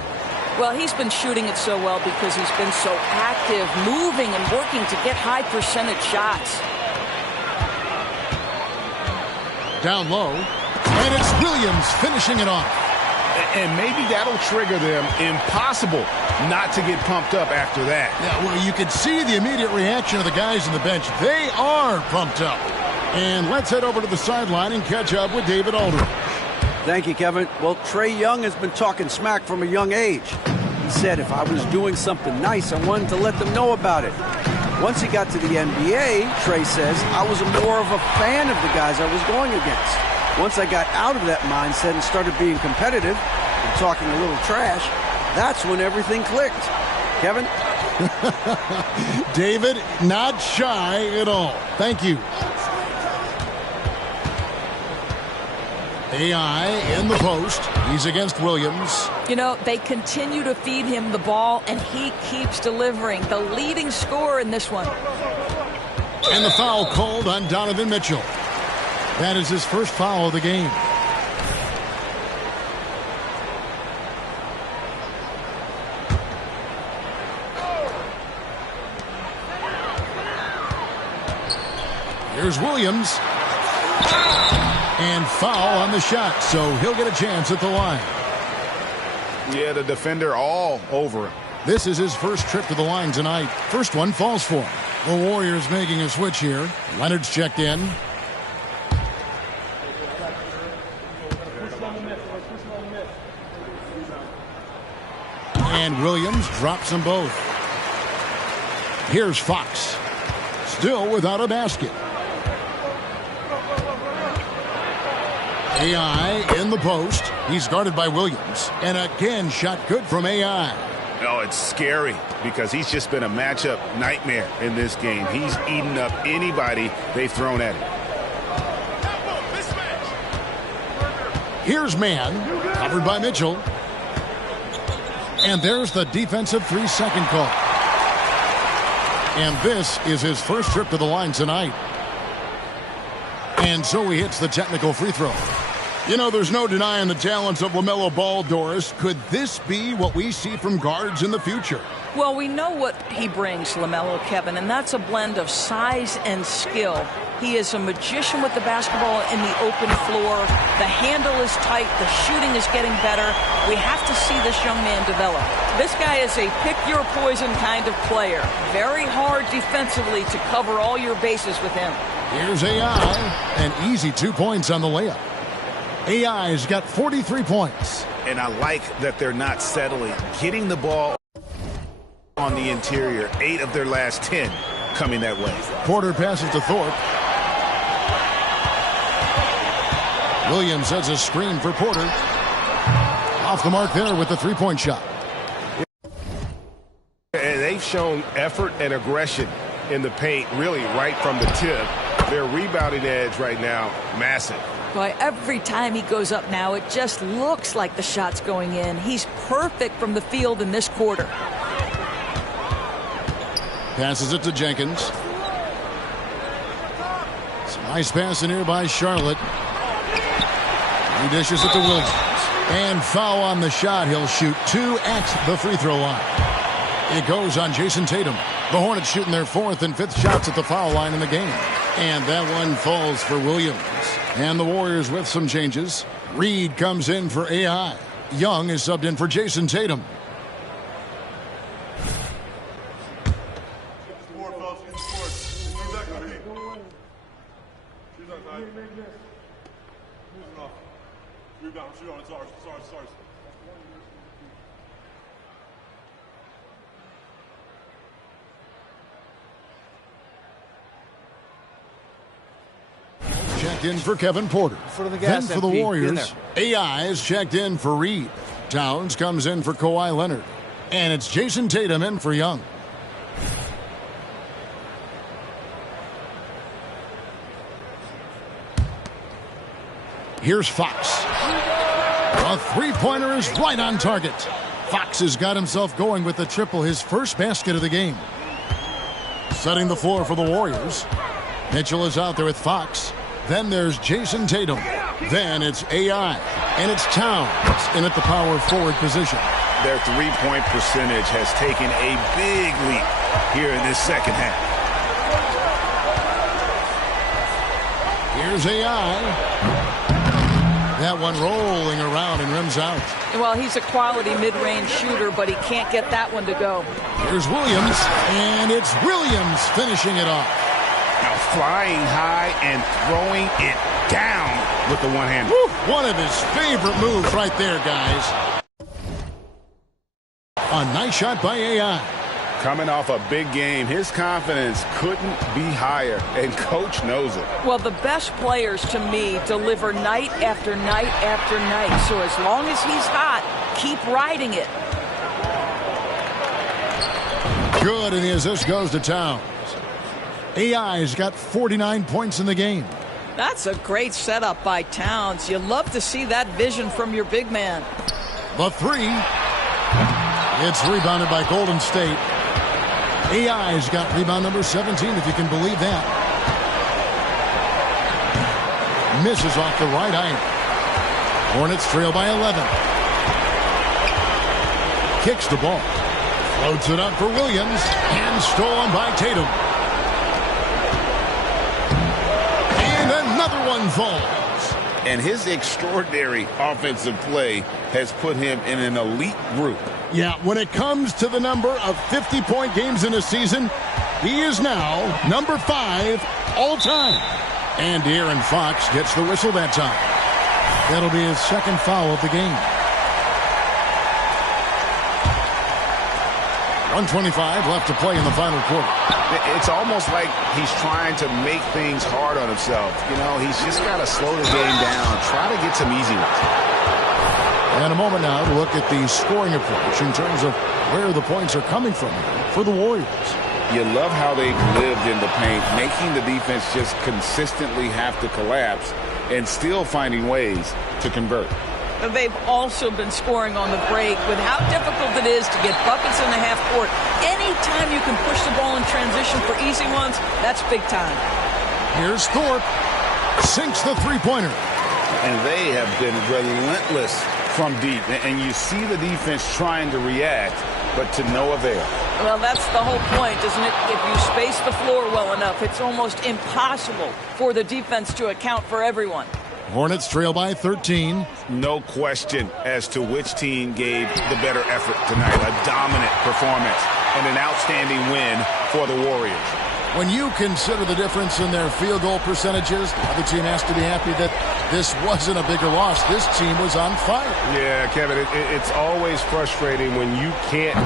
Well, he's been shooting it so well because he's been so active, moving and working to get high percentage shots. Down low. And it's Williams finishing it off. And maybe that'll trigger them. Impossible not to get pumped up after that. Yeah, well, you can see the immediate reaction of the guys on the bench. They are pumped up. And let's head over to the sideline and catch up with David Aldridge. Thank you, Kevin. Well, Trae Young has been talking smack from a young age. He said if I was doing something nice, I wanted to let them know about it. Once he got to the NBA, Trey says, I was more of a fan of the guys I was going against. Once I got out of that mindset and started being competitive and talking a little trash, that's when everything clicked. Kevin? David, not shy at all. Thank you. AI in the post. He's against Williams. You know, they continue to feed him the ball, and he keeps delivering. The leading scorer in this one. And the foul called on Donovan Mitchell. That is his first foul of the game. Here's Williams. And foul on the shot, so he'll get a chance at the line. Yeah, the defender all over him. This is his first trip to the line tonight. First one falls for him. The Warriors making a switch here. Leonard's checked in. And Williams drops them both. Here's Fox. Still without a basket. AI in the post. He's guarded by Williams. And again, shot good from AI. Oh, it's scary because he's just been a matchup nightmare in this game. He's eaten up anybody they've thrown at him. Here's man, covered by Mitchell. And there's the defensive 3-second call. And this is his first trip to the line tonight. And so he hits the technical free throw. You know, there's no denying the talents of LaMelo Ball, Doris. Could this be what we see from guards in the future? Well, we know what he brings, LaMelo, Kevin, and that's a blend of size and skill. He is a magician with the basketball in the open floor. The handle is tight. The shooting is getting better. We have to see this young man develop. This guy is a pick-your-poison kind of player. Very hard defensively to cover all your bases with him. Here's AI. An easy 2 points on the layup. AI's got 43 points. And I like that they're not settling. Getting the ball on the interior. 8 of their last 10 coming that way. Porter passes to Thorpe. Williams has a screen for Porter. Off the mark there with the three-point shot. And they've shown effort and aggression in the paint, really right from the tip. Their rebounding edge right now, massive. Boy, every time he goes up now, it just looks like the shot's going in. He's perfect from the field in this quarter. Passes it to Jenkins. It's a nice pass in here by Charlotte. He dishes it to Williams. And foul on the shot. He'll shoot 2 at the free throw line. It goes on Jason Tatum. The Hornets shooting their 4th and 5th shots at the foul line in the game. And that one falls for Williams. And the Warriors with some changes. Reed comes in for AI. Young is subbed in for Jason Tatum. Checked in for Kevin Porter. Then for the Warriors, AI is checked in for Reed. Towns comes in for Kawhi Leonard. And it's Jason Tatum in for Young. Here's Fox. A three-pointer is right on target. Fox has got himself going with the triple, his first basket of the game. Setting the floor for the Warriors. Mitchell is out there with Fox. Then there's Jason Tatum. Then it's AI. And it's Towns in at the power forward position. Their three-point percentage has taken a big leap here in this second half. Here's AI. That one rolling around and rims out. Well, he's a quality mid-range shooter, but he can't get that one to go. Here's Williams, and it's Williams finishing it off. Now flying high and throwing it down with the one-hand. One of his favorite moves right there, guys. A nice shot by AI. Coming off a big game, his confidence couldn't be higher, and Coach knows it. Well, the best players, to me, deliver night after night after night. So as long as he's hot, keep riding it. Good, and the assist goes to Towns. AI's got 49 points in the game. That's a great setup by Towns. You love to see that vision from your big man. The three. It's rebounded by Golden State. AI's got rebound number 17, if you can believe that. Misses off the right iron. Hornets trail by 11. Kicks the ball. Floats it up for Williams. And stolen by Tatum. And another one falls. And his extraordinary offensive play has put him in an elite group. Yeah, when it comes to the number of 50-point games in a season, he is now number 5 all time. And De'Aaron Fox gets the whistle that time. That'll be his second foul of the game. 1:25 left to play in the final quarter. It's almost like he's trying to make things hard on himself. You know, he's just got to slow the game down, try to get some easy ones. And a moment now to look at the scoring approach in terms of where the points are coming from for the Warriors. You love how they've lived in the paint, making the defense just consistently have to collapse and still finding ways to convert. They've also been scoring on the break with how difficult it is to get buckets in the half court. Anytime you can push the ball in transition for easy ones, that's big time. Here's Thorpe. Sinks the three-pointer. And they have been relentless from deep. And you see the defense trying to react, but to no avail. Well, that's the whole point, isn't it? If you space the floor well enough, it's almost impossible for the defense to account for everyone. Hornets trail by 13. No question as to which team gave the better effort tonight. A dominant performance and an outstanding win for the Warriors. When you consider the difference in their field goal percentages, the other team has to be happy that this wasn't a bigger loss. This team was on fire. Yeah, Kevin, it's always frustrating when you can't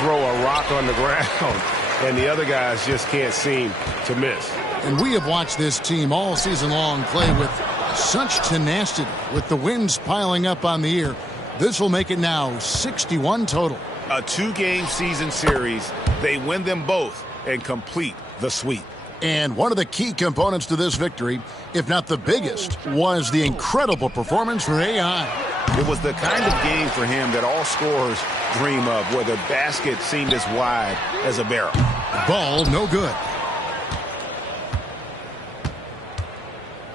throw a rock on the ground and the other guys just can't seem to miss. And we have watched this team all season long play with such tenacity, with the wins piling up on the year. This will make it now 61 total. A 2-game season series. They win them both and complete the sweep. And one of the key components to this victory, if not the biggest, was the incredible performance from AI. It was the kind of game for him that all scorers dream of, where the basket seemed as wide as a barrel. Ball no good.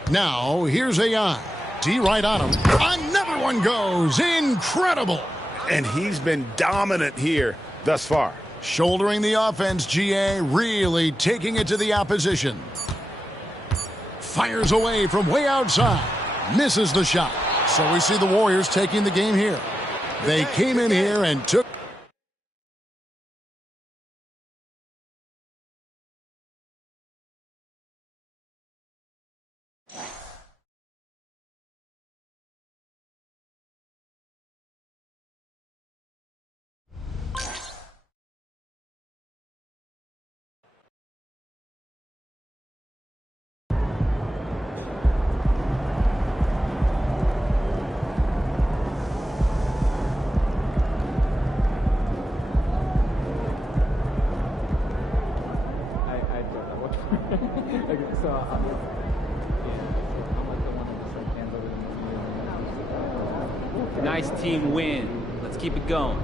Now, here's AI. D right on him. Another one goes. Incredible. And he's been dominant here thus far. Shouldering the offense, GA really taking it to the opposition. Fires away from way outside. Misses the shot. So we see the Warriors taking the game here. They came in here and took... Nice team win. Let's keep it going.